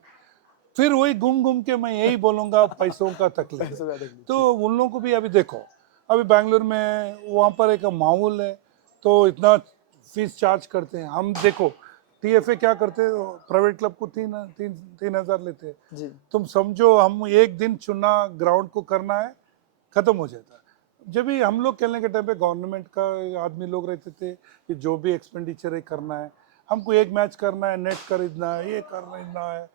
फिर वही घूम घूम के मैं यही बोलूँगा, पैसों का तकलीफ है। पैसों का तकलीफ तो जी उन लोगों को भी अभी देखो, अभी बैंगलोर में वहाँ पर एक माहौल है, तो इतना फीस चार्ज करते हैं। हम देखो टीएफए क्या करते हैं, प्राइवेट क्लब को 3,000 लेते हैं। जी तुम समझो, हम एक दिन चुना ग्राउंड को करना है, खत्म हो जाता है। जब भी हम लोग खेलने के टाइम पे गवर्नमेंट का आदमी लोग रहते थे कि जो भी एक्सपेंडिचर है करना है, हमको एक मैच करना है, नेट खरीदना है, ये खरीदना है,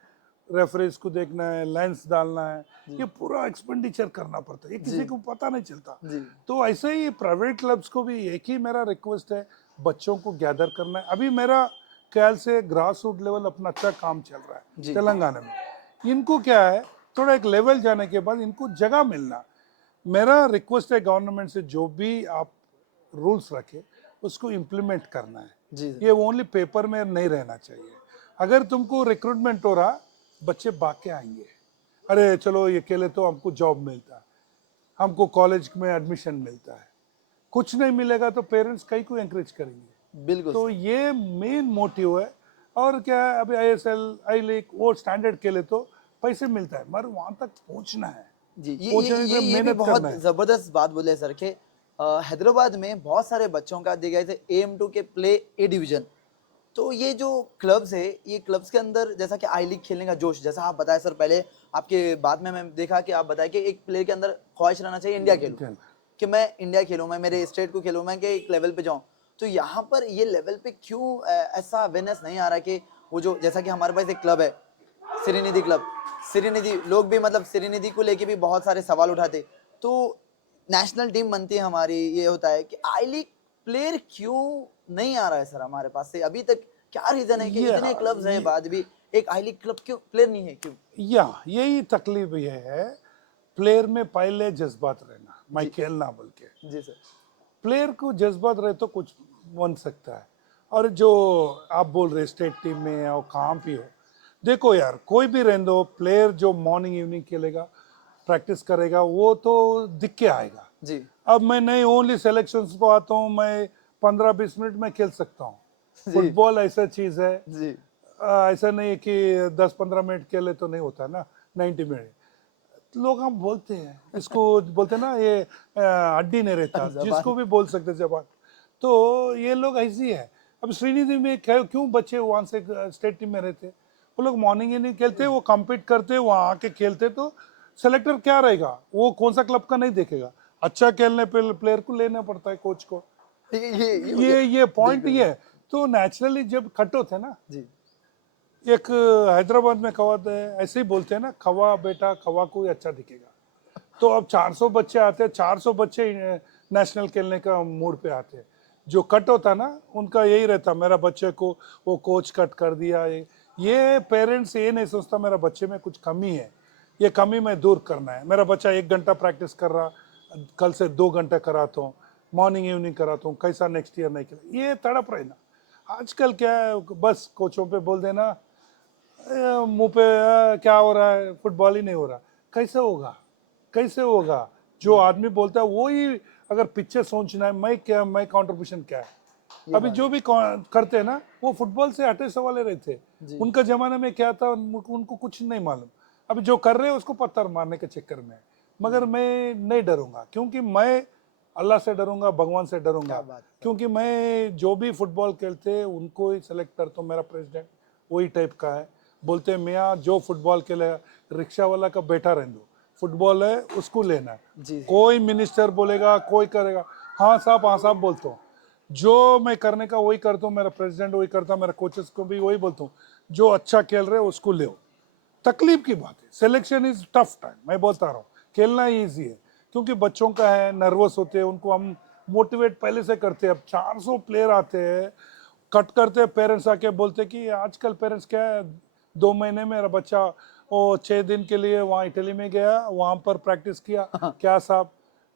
रेफरीज को देखना है, लेंस डालना है, ये पूरा एक्सपेंडिचर करना पड़ता है, ये जी किसी को पता नहीं चलता। जी तो ऐसे ही प्राइवेट क्लब्स को भी एक ही मेरा रिक्वेस्ट है, बच्चों को गैदर करना है। अभी मेरा ख्याल से ग्रास रूट लेवल अपना अच्छा काम चल रहा है जी तेलंगाना में। इनको क्या है, थोड़ा एक लेवल जाने के बाद इनको जगह मिलना। मेरा रिक्वेस्ट है गवर्नमेंट से, जो भी आप रूल्स रखे उसको इम्प्लीमेंट करना है। जी ये ओनली पेपर में नहीं रहना चाहिए। अगर तुमको रिक्रूटमेंट हो रहा, बच्चे भाग के आएंगे, अरे चलो ये खेले तो हमको जॉब मिलता है, हमको कॉलेज में एडमिशन मिलता है। कुछ नहीं मिलेगा तो पेरेंट्स कई को एंकरेज करेंगे। बिल्कुल तो सर ये मेन मोटिव है। और क्या है, अभी आईएसएल आई लीग वो स्टैंडर्ड खेले तो पैसे मिलता है, मगर वहां तक पहुंचना है, जी पहुंचने के लिए ये भी मेहनत करना बहुत है। जबरदस्त बात बोले सर के हैदराबाद में बहुत सारे बच्चों का दिए गए थे AM2 के प्ले ए डिवीजन। तो ये जो क्लब्स है, ये क्लब्स के अंदर जैसा कि आई लीग खेलने का जोश, जैसा आप बताए सर पहले, आपके बाद में मैं देखा कि आप बताए कि एक प्लेयर के अंदर ख्वाहिश रहना चाहिए इंडिया खेलूं, खेल कि मैं इंडिया खेलूं, मैं मेरे स्टेट को खेलूं, मैं कि एक लेवल पे जाऊं। तो यहाँ पर ये लेवल पे क्यों ऐसा अवेयरनेस नहीं आ रहा कि वो जो, जैसा कि हमारे पास एक क्लब है श्रीनिधि क्लब, श्रीनिधि लोग भी मतलब श्रीनिधि को लेके भी बहुत सारे सवाल उठाते। तो नेशनल टीम बनती है हमारी, ये होता है कि आई लीग प्लेयर क्यों नहीं आ रहा है सर हमारे पास से अभी तक? क्या रीजन है कि ये इतने क्लब्स है बाद भी एक आई लीग क्लब क्यों प्लेयर नहीं है, क्यों? यही तकलीफ ये है, प्लेयर में पहले जज्बात रहना, मैं जी खेलना बोल के। जी सर प्लेयर को जज्बात रहे तो कुछ बन सकता है। और जो आप बोल रहे स्टेट टीम में या कहाँ भी हो, देखो यार, कोई भी रहने दो, प्लेयर जो मॉर्निंग इवनिंग खेलेगा, प्रैक्टिस करेगा, वो तो दिख के आएगा। जी अब मैं नहीं ओनली सिलेक्शंस को आता हूँ, मैं 15-20 मिनट में खेल सकता हूँ। जी फुटबॉल ऐसा चीज़ है, जी ऐसा नहीं है कि 10-15 मिनट खेले तो नहीं होता ना, 90 मिनट। लोग हम बोलते हैं इसको, बोलते हैं ना ये हड्डी नहीं रहता, जिसको जबान भी बोल सकते जबान। तो ये लोग ऐसी है। अब श्रीनिधि में क्यों बच्चे वहाँ से स्टेट टीम में रहते, वो लोग मॉर्निंग ही नहीं खेलते, वो कम्पीट करते, वहाँ आके खेलते। तो सेलेक्टर क्या रहेगा, वो कौन सा क्लब का नहीं देखेगा, अच्छा खेलने पे प्लेयर को लेना पड़ता है कोच को। ये मुझे ये पॉइंट बिल्कुल ये है। तो नेचुरली जब कट होते हैं ना, जी एक हैदराबाद में कहावत है, ऐसे ही बोलते हैं ना, खवा बेटा खवा को ही अच्छा दिखेगा। तो अब 400 बच्चे आते हैं, 400 बच्चे नेशनल खेलने का मूड पे आते हैं। जो कट होता ना, उनका यही रहता, मेरा बच्चे को वो कोच कट कर दिया। ये पेरेंट्स ये नहीं सोचता मेरा बच्चे में कुछ कमी है, ये कमी मैं दूर करना है। मेरा बच्चा 1 घंटा प्रैक्टिस कर रहा, कल से 2 घंटे कराता हूँ, मॉर्निंग इवनिंग कराता हूँ, कैसा नेक्स्ट ईयर नहीं खेला, ये तड़प रहे ना। आजकल क्या है, बस कोचों पे बोल देना, मुंह पे क्या हो रहा है, फुटबॉल ही नहीं हो रहा, कैसे होगा, कैसे होगा? जो आदमी बोलता है वो ही, अगर पीछे सोचना है, मैं कंट्रीब्यूशन क्या है। ये अभी बात जो भी करते हैं ना, वो फुटबॉल से हटे सवाले रहते। जी उनका जमाने में क्या था, उनको कुछ नहीं मालूम। अभी जो कर रहे हैं उसको पत्थर मारने के चक्कर में है। मगर मैं नहीं डरूंगा, क्योंकि मैं अल्लाह से डरूंगा, भगवान से डरूंगा। क्या बात है क्योंकि मैं जो भी फुटबॉल खेलते हैं उनको ही सेलेक्ट करता हूँ। मेरा प्रेसिडेंट वही टाइप का है, बोलते हैं मियाँ जो फुटबॉल खेले, रिक्शा वाला का बैठा रहने दो, फुटबॉल है उसको लेना है। जी कोई मिनिस्टर बोलेगा, कोई करेगा, हाँ साहब बोलता हूँ। जो मैं करने का वही करता हूँ, मेरा प्रेसिडेंट वही करता है, मेरा कोचेस को भी वही बोलता हूँ, जो अच्छा खेल रहे हो उसको ले। तकलीफ की बात है, सिलेक्शन इज टफ टाइम, मैं बोलता रहा हूँ। खेलना इजी है, क्योंकि बच्चों का है, नर्वस होते हैं, उनको हम मोटिवेट पहले से करते हैं। अब 400 प्लेयर आते हैं, कट करते हैं, पेरेंट्स आके बोलते कि आजकल पेरेंट्स क्या है, 2 महीने में मेरा बच्चा वो 6 दिन के लिए वहाँ इटली में गया, वहाँ पर प्रैक्टिस किया। क्या साहब,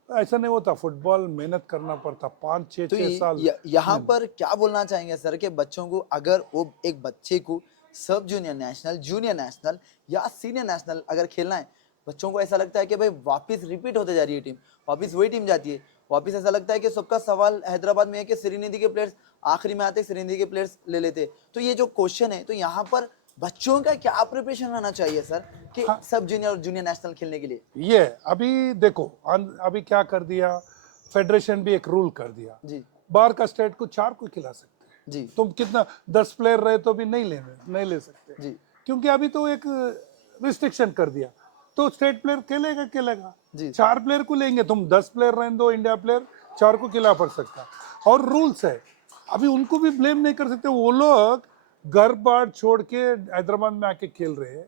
ऐसा नहीं होता, फुटबॉल मेहनत करना पड़ता, 5 6 तो 6 साल। यहाँ पर क्या बोलना चाहेंगे सर के बच्चों को, अगर वो एक बच्चे को सब जूनियर नेशनल, जूनियर नेशनल या सीनियर नेशनल अगर खेलना है, बच्चों को ऐसा लगता है कि भाई वापस रिपीट होते जा रही है टीम, वापस वही टीम जाती है, वापस ऐसा लगता है कि सबका सवाल हैदराबाद में है कि श्रीनिधि के प्लेयर्स आखिरी में आते, श्रीनिधि के प्लेयर्स ले लेते। तो ये जो क्वेश्चन है, तो यहाँ पर बच्चों का क्या प्रिपरेशन रहना चाहिए सर कि हाँ, सब जूनियर और जूनियर नेशनल खेलने के लिए? ये अभी देखो, अभी क्या कर दिया, फेडरेशन भी एक रूल कर दिया, जी बाहर का स्टेट को 4 को खिला सकते हैं। जी तुम कितना 10 प्लेयर रहे तो भी नहीं ले सकते, जी क्योंकि अभी तो एक रिस्ट्रिक्शन कर दिया, तो स्टेट प्लेयर खेलेगा जी 4 प्लेयर को लेंगे, तुम 10 प्लेयर रहने दो, इंडिया प्लेयर 4 को खिला पड़ सकता, और रूल्स है। अभी उनको भी ब्लेम नहीं कर सकते, वो लोग घर बार छोड़ के हैदराबाद में आके खेल रहे हैं,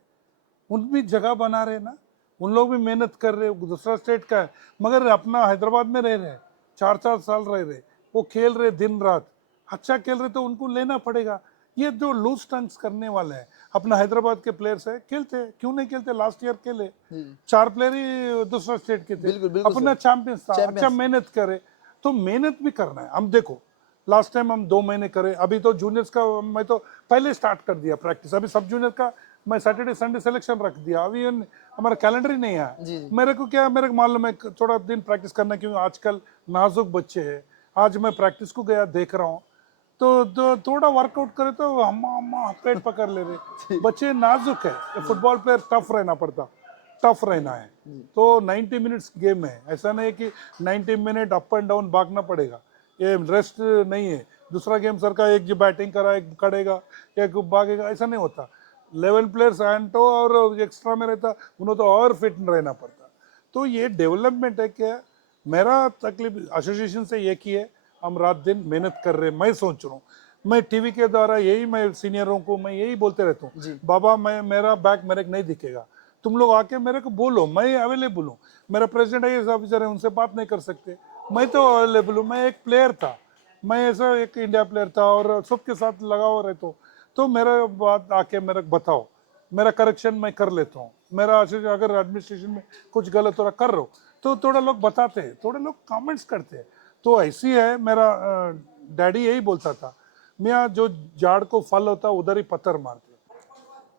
उन भी जगह बना रहे ना, उन लोग भी मेहनत कर रहे, दूसरा स्टेट का है, मगर अपना हैदराबाद में रह रहे, 4 4 साल रह रहे, वो खेल रहे दिन रात, अच्छा खेल रहे, तो उनको लेना पड़ेगा। ये जो लूज टंग्स करने वाले हैं, अपना हैदराबाद के प्लेयर्स है, खेलते क्यों नहीं खेलते, लास्ट ईयर खेले, 4 प्लेयर ही दूसरा स्टेट के थे, बिल्कुल बिल्कुल अपना सर। चैंपियंस था, अच्छा चैंपियंस। मेहनत करे, तो मेहनत भी करना है। हम देखो, लास्ट टाइम हम 2 महीने करे, अभी तो जूनियर्स का मैं तो पहले स्टार्ट कर दिया प्रैक्टिस, अभी सब जूनियर का मैं सैटरडे संडे सिलेक्शन रख दिया, अभी हमारा कैलेंडर ही नहीं है। जी जी मेरे को क्या, मेरे को मालूम है थोड़ा दिन प्रैक्टिस करना, क्योंकि आजकल नाजुक बच्चे हैं। आज मैं प्रैक्टिस को गया, देख रहा हूँ, तो थोड़ा वर्कआउट करे तो हम पेट पकड़ ले रहे, बच्चे नाजुक है, फुटबॉल प्लेयर टफ रहना पड़ता, टफ रहना है। तो 90 मिनट्स गेम है, ऐसा नहीं कि 90 मिनट अप एंड डाउन भागना पड़ेगा, ये रेस्ट नहीं है। दूसरा गेम सर का, एक जो बैटिंग करा, एक करेगा, एक भागेगा, ऐसा नहीं होता। 11 प्लेयर्स एंटो और एक्स्ट्रा में रहता, उन्हें तो और फिट रहना पड़ता। तो ये डेवलपमेंट है। क्या मेरा तकलीफ एसोसिएशन से ये की है, हम रात दिन मेहनत कर रहे हैं। मैं सोच रहा हूँ, मैं टीवी के द्वारा यही, मैं सीनियरों को मैं यही बोलते रहता हूँ, बाबा मैं मेरा बैक मेरे को नहीं दिखेगा, तुम लोग आके मेरे को बोलो, मैं अवेलेबल हूँ। मेरा प्रेसिडेंट आईएएस ऑफिसर है, उनसे बात नहीं कर सकते, मैं तो अवेलेबल हूँ। मैं एक प्लेयर था, मैं ऐसा एक इंडिया प्लेयर था, और सबके साथ लगा हुआ रहता हूँ, तो मेरा बात आके मेरे को बताओ, मेरा करेक्शन मैं कर लेता हूँ। मेरा अगर एडमिनिस्ट्रेशन में कुछ गलत हो रहा कर रहा हूँ, तो थोड़ा लोग बताते हैं, थोड़े लोग कमेंट्स करते हैं, तो ऐसी है। मेरा डैडी यही बोलता था, मियाँ जो झाड़ को फल होता उधर ही पत्थर मारते।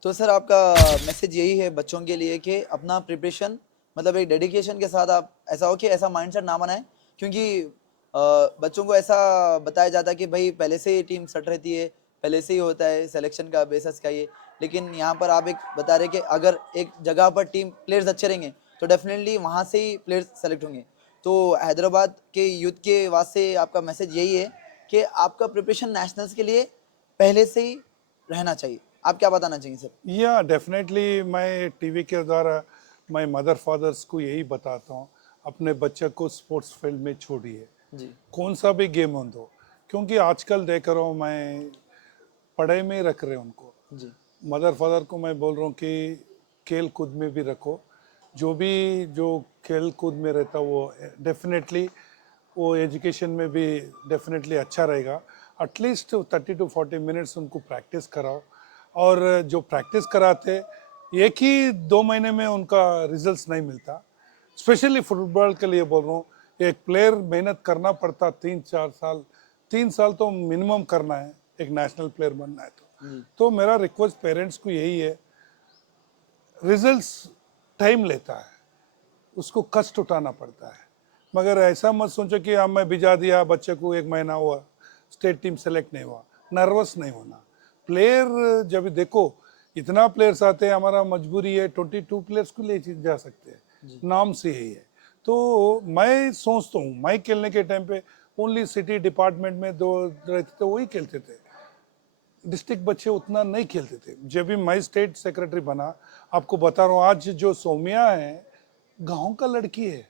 तो सर आपका मैसेज यही है बच्चों के लिए कि अपना प्रिपरेशन, मतलब एक डेडिकेशन के साथ आप, ऐसा हो कि ऐसा माइंडसेट ना बनाएं, क्योंकि बच्चों को ऐसा बताया जाता है कि भाई पहले से ही टीम सेट रहती है, पहले से ही होता है सिलेक्शन का बेसिस का ये। लेकिन यहाँ पर आप एक बता रहे कि अगर एक जगह पर टीम प्लेयर्स अच्छे रहेंगे तो डेफिनेटली वहाँ से ही प्लेयर्स सेलेक्ट होंगे। तो हैदराबाद के यूथ के वास्ते आपका मैसेज यही है कि आपका प्रिपरेशन नेशनल्स के लिए पहले से ही रहना चाहिए। आप क्या बताना चाहिए सर? या डेफिनेटली, मैं टीवी के द्वारा मैं मदर फादर्स को यही बताता हूँ, अपने बच्चे को स्पोर्ट्स फील्ड में छोड़िए, जी कौन सा भी गेम हो दो, क्योंकि आजकल देख रहा हूँ मैं, पढ़ाई में ही रख रहे हैं उनको। जी मदर फादर को मैं बोल रहा हूँ कि खेल कूद में भी रखो, जो खेल कूद में रहता वो डेफिनेटली वो एजुकेशन में भी डेफिनेटली अच्छा रहेगा। एटलीस्ट 30 to 40 मिनट्स उनको प्रैक्टिस कराओ, और जो प्रैक्टिस कराते, एक ही 2 महीने में उनका रिजल्ट्स नहीं मिलता। स्पेशली फुटबॉल के लिए बोल रहा हूँ, एक प्लेयर मेहनत करना पड़ता 3 4 साल, 3 साल तो मिनिमम करना है एक नेशनल प्लेयर बनना है। तो मेरा रिक्वेस्ट पेरेंट्स को यही है, रिजल्ट्स टाइम लेता है, उसको कष्ट उठाना पड़ता है, मगर ऐसा मत सोचो कि अब मैं भिजा दिया बच्चे को, 1 महीना हुआ स्टेट टीम सेलेक्ट नहीं हुआ, नर्वस नहीं होना। प्लेयर जब देखो इतना प्लेयर्स आते हैं, हमारा मजबूरी है 22 प्लेयर्स को ले जा सकते हैं, नाम से यही है। तो मैं सोचता हूँ, मैं खेलने के टाइम पे ओनली सिटी डिपार्टमेंट में 2 रहते थे, वही खेलते थे, डिस्ट्रिक्ट बच्चे उतना नहीं खेलते थे। जब भी मैं स्टेट सेक्रेटरी बना, आपको बता रहा हूँ, आज जो सौम्या है गांव का लड़की है,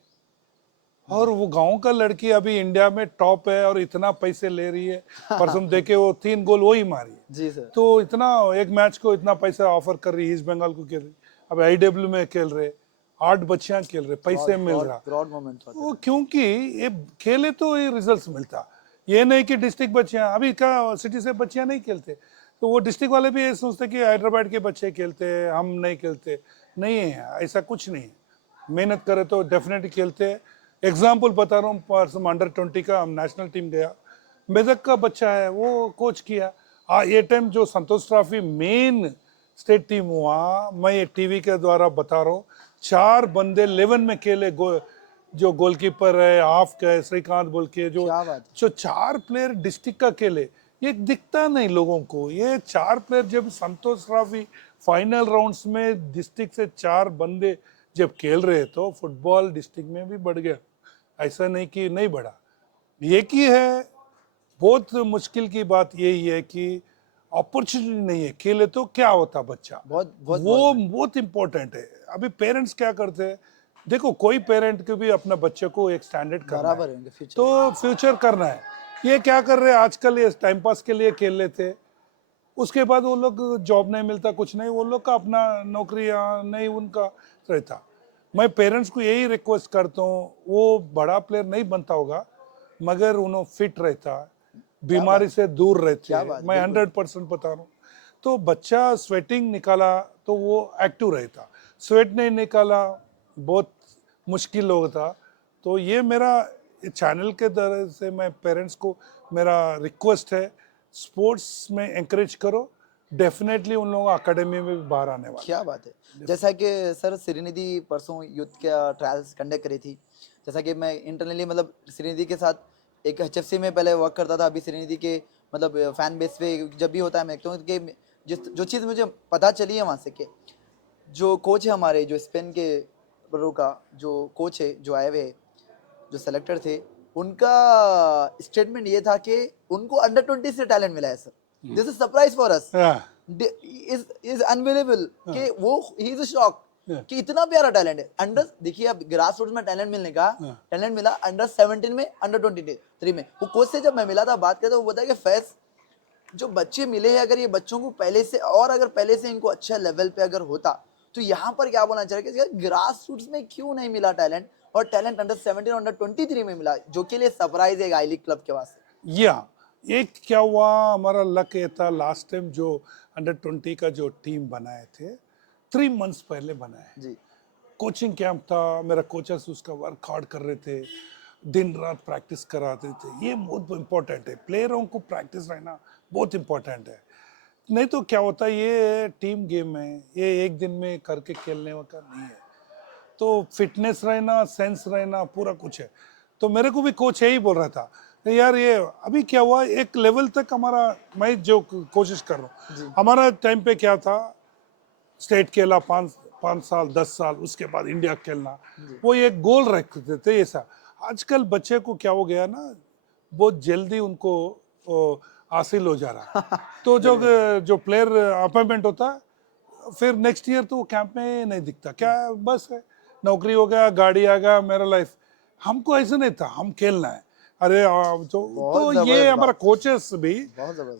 और वो गांव का लड़की अभी इंडिया में टॉप है और इतना पैसे ले रही है। परसों देखे वो 3 गोल वही मारी है। जी सर। तो इतना एक मैच को इतना पैसा ऑफर कर रही है, ईस्ट बंगाल को खेल रही, अब आईडब्ल्यू में खेल रहे, 8 बच्चियां खेल रहे, पैसे मिल रहा। प्राउड मोमेंट होता वो क्योंकि ये खेले तो ये रिजल्ट्स मिलता, ये नहीं कि डिस्ट्रिक्ट बच्चियां, अभी क्या सिटी से बच्चियां नहीं खेलते, तो वो डिस्ट्रिक्ट वाले भी ये सोचते कि हैदराबाद के बच्चे खेलते हैं, हम नहीं खेलते। नहीं है, ऐसा कुछ नहीं है, मेहनत करे तो डेफिनेटली खेलते हैं। एग्जाम्पल बता रहा हूँ, परसों अंडर 20 का हम नेशनल टीम गया, मेदक का बच्चा है, वो कोच किया। ये टाइम जो संतोष ट्रॉफी मेन स्टेट टीम हुआ, मैं ये टीवी के द्वारा बता रहा हूँ, 4 बंदे 11 में खेले, जो गोलकीपर है, हाफ का है, श्रीकांत बोल के, क्या बात है। जो 4 प्लेयर डिस्ट्रिक्ट का खेले, ये दिखता नहीं लोगों को। ये 4 प्लेयर जब संतोष ट्रॉफी फाइनल राउंड्स में डिस्ट्रिक्ट से 4 बंदे जब खेल रहे, तो फुटबॉल डिस्ट्रिक्ट में भी बढ़ गया, ऐसा नहीं कि नहीं बढ़ा। एक ही है, बहुत मुश्किल की बात यही है कि अपॉर्चुनिटी नहीं है, खेले तो क्या होता बच्चा, वो बहुत इंपॉर्टेंट है। अभी पेरेंट्स क्या करते हैं, देखो कोई पेरेंट को भी अपना बच्चे को एक स्टैंडर्ड करना है, तो फ्यूचर करना है। ये क्या कर रहे हैं आजकल, ये टाइम पास के लिए खेल लेते हैं, उसके बाद वो लोग जॉब नहीं मिलता, कुछ नहीं, वो लोग का अपना नौकरी नहीं उनका रहता। मैं पेरेंट्स को यही रिक्वेस्ट करता हूँ, वो बड़ा प्लेयर नहीं बनता होगा मगर उन्होंने फिट रहता, बीमारी से दूर रहते हैं, मैं 100% बता रहा हूँ। तो बच्चा स्वेटिंग निकाला तो वो एक्टिव रहता, स्वेट नहीं निकाला बहुत मुश्किल होता। तो ये मेरा चैनल के तरह से मैं पेरेंट्स को मेरा रिक्वेस्ट है, स्पोर्ट्स में एंकरेज करो, डेफिनेटली उन लोगों अकेडमी में भी बाहर आने वाले। क्या बात है। जैसा कि सर श्रीनिधि परसों यूथ का ट्रायल्स कंडक्ट करी थी, जैसा कि मैं इंटरनली मतलब श्रीनिधि के साथ एक HFC में पहले वर्क करता था, अभी श्रीनिधि के मतलब फैन बेस पे जब भी होता है मैं देखता हूँ कि जो चीज़ मुझे पता चली है वहाँ से कि जो कोच है हमारे, जो स्पेन के बड़ों का जो कोच है, जो आए हुए जो सेलेक्टर थे, उनका स्टेटमेंट ये था कि उनको अंडर 20 से टैलेंट मिला है sir. This is surprise for us, is unbelievable कि वो ही इज शॉक कि इतना प्यारा टैलेंट है। अंडर देखिए अब ग्रास रूट्स में टैलेंट मिलने का टैलेंट मिला अंडर 17 में, अंडर 23 में। वो कोच से जब मैं मिला था, बात करता, वो बताया कि फैज जो बच्चे मिले हैं, अगर ये बच्चों को पहले से और अगर पहले से इनको अच्छा लेवल पे अगर होता, तो यहाँ पर क्या बोलना चाहिए कि ग्रास रूट्स में क्यों नहीं मिला टैलेंट, और टैलेंट अंडर 17 और अंडर 23 में मिला, जो के लिए सरप्राइज है आई लीग क्लब के वास्ते। या एक क्या हुआ, हमारा लक ये था लास्ट टाइम जो अंडर 20 का जो टीम बनाए थे 3 मंथ्स पहले बनाए जी, कोचिंग कैंप था, मेरा कोचर्स उसका वर्क हार्ड कर रहे थे, दिन रात प्रैक्टिस कराते थे। ये बहुत इम्पोर्टेंट है, प्लेयरों को प्रैक्टिस रहना बहुत इम्पोर्टेंट है, नहीं तो क्या होता है, ये टीम गेम है, ये एक दिन में करके खेलने का नहीं है। तो फिटनेस रहना, सेंस रहना, पूरा कुछ है। तो मेरे को भी कोच यही बोल रहा था यार, ये अभी क्या हुआ, एक लेवल तक हमारा, मैं जो कोशिश कर रहा हूँ, हमारा टाइम पे क्या था, स्टेट खेला 5 साल 10 साल, उसके बाद इंडिया खेलना, वो एक गोल रखते थे ऐसा। आजकल बच्चे को क्या हो गया ना, बहुत जल्दी उनको हासिल हो जा रहा तो जो प्लेयर अपॉइंटमेंट होता है, फिर नेक्स्ट ईयर तो वो कैंप में नहीं दिखता, क्या बस है, नौकरी हो गया, गाड़ी आ गया, मेरा लाइफ। हमको ऐसा नहीं था, हम खेलना है। अरे तो ये हमारा कोचेस भी,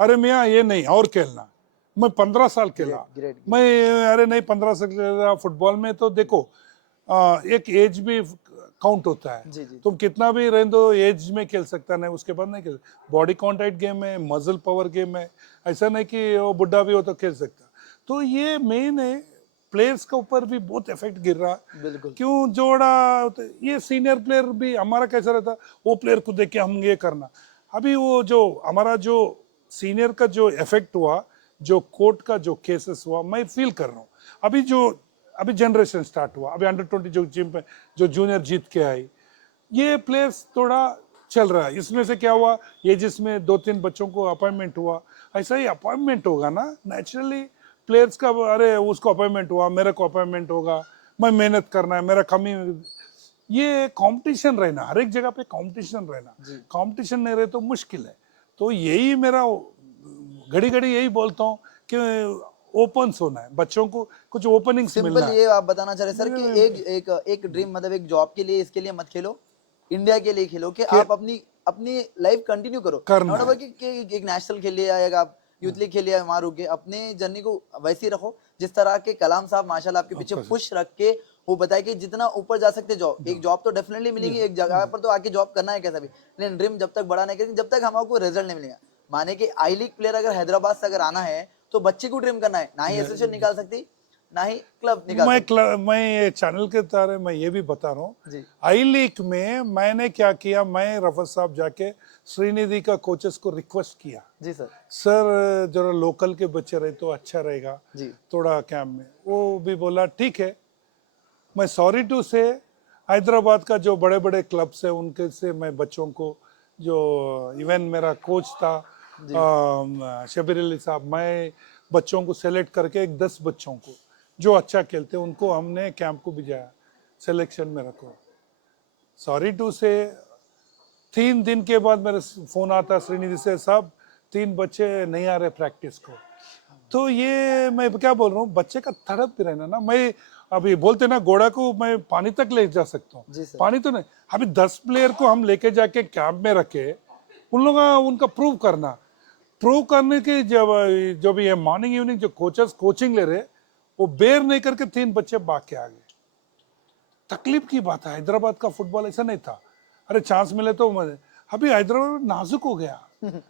अरे मियाँ ये नहीं और खेलना। मैं 15 साल खेला, मैं अरे नहीं 15 साल खेला फुटबॉल में, तो देखो एक एज भी काउंट होता है, तुम कितना भी रह दो एज में खेल सकता नहीं, उसके बाद नहीं खेल। बॉडी कॉन्टैक्ट गेम है, मसल पावर गेम है, ऐसा नहीं कि वो बुढ़ा भी हो तो खेल सकता। तो ये मेन है, प्लेयर्स के ऊपर भी बहुत इफेक्ट गिर रहा है। क्यों जोड़ा, ये सीनियर प्लेयर भी हमारा कैसा रहता, वो प्लेयर को देख के हम ये करना। अभी वो जो हमारा जो सीनियर का जो इफेक्ट हुआ, जो कोर्ट का जो केसेस हुआ, मैं फील कर रहा हूँ। अभी जनरेशन स्टार्ट हुआ, अभी अंडर 20 जो टीम पे जो जूनियर जीत के आई, ये प्लेयर्स थोड़ा चल रहा है। इसमें से क्या हुआ, ये जिसमें 2-3 बच्चों को अपॉइंटमेंट हुआ, ऐसा ही अपॉइंटमेंट होगा ना नेचुरली प्लेयर्स का, अरे उसको अपॉइंटमेंट हुआ, मेरे को अपॉइंटमेंट होगा, मैं मेहनत करना है, मेरा कमी। ये कंपटीशन रहना, हर एक जगह पे कंपटीशन रहना, कंपटीशन नहीं रहे तो मुश्किल है। तो यही मेरा घड़ी घड़ी यही बोलता हूँ कि ओपन होना है, बच्चों को कुछ ओपनिंग्स मिलना है। सिंपल ये आप बताना चाह रहे सर कि एक ड्रीम मतलब एक जॉब के लिए, इसके लिए मत खेलो, इंडिया के लिए खेलो कि आप अपनी अपनी लाइफ कंटिन्यू करो, करना है। कि एक नेशनल खेल लिया या आप यूथ लीग खेल लिया, वहां रुक गए, अपने जर्नी को वैसे ही रखो जिस तरह के कलाम साहब माशाल्लाह आपके पीछे पुश रख के वो बताए कि जितना ऊपर जा सकते जॉब, एक जॉब तो डेफिनेटली मिलेगी, एक जगह पर तो आके जॉब करना है कैसा भी, लेकिन ड्रीम जब तक बड़ा नहीं करेंगे, जब तक हमको रिजल्ट नहीं मिलेगा। माने कि आई लीग प्लेयर अगर हैदराबाद से अगर आना है तो बच्चे को ड्रीम करना है, ना ही एसोसिएशन निकाल सकती, ना ही क्लब निकाल सकते। मैं ये चैनल के तारे मैं ये भी बता रहा हूँ, जी आई लीग में मैंने क्या किया, मैं रफत साहब जाके श्रीनिधि का कोचेस को रिक्वेस्ट किया, जी सर। सर जरा लोकल के बच्चे रहे तो अच्छा रहेगा जी थोड़ा कैंप में। वो भी बोला ठीक है। मैं सॉरी टू से हैदराबाद का जो बड़े बड़े क्लब्स है उनके से मैं बच्चों को, जो इवन मेरा कोच था जी शबीर अली साहब, मैं बच्चों को सेलेक्ट करके एक 10 बच्चों को जो अच्छा खेलते उनको हमने कैंप को भिजाया, सिलेक्शन में रखो। सॉरी टू से 3 दिन के बाद मेरा फोन आता श्रीनिधि से, साहब 3 बच्चे नहीं आ रहे प्रैक्टिस को। तो ये मैं क्या बोल रहा हूँ, बच्चे का तड़प भी रहना ना। मैं अभी बोलते ना घोड़ा को मैं पानी तक ले जा सकता हूँ, जी सर। पानी तो नहीं। अभी 10 प्लेयर को हम लेके जाके कैंप में रखे, उन लोगों का उनका प्रूव करने के जब ये मॉर्निंग इवनिंग जो कोचेस कोचिंग ले रहे, वो बेर नहीं करके 3 बच्चे भाग के आ गए। तकलीफ की बात है, हैदराबाद का फुटबॉल ऐसा नहीं था, अरे चांस मिले तो मजे। अभी हैदराबाद नाजुक हो गया,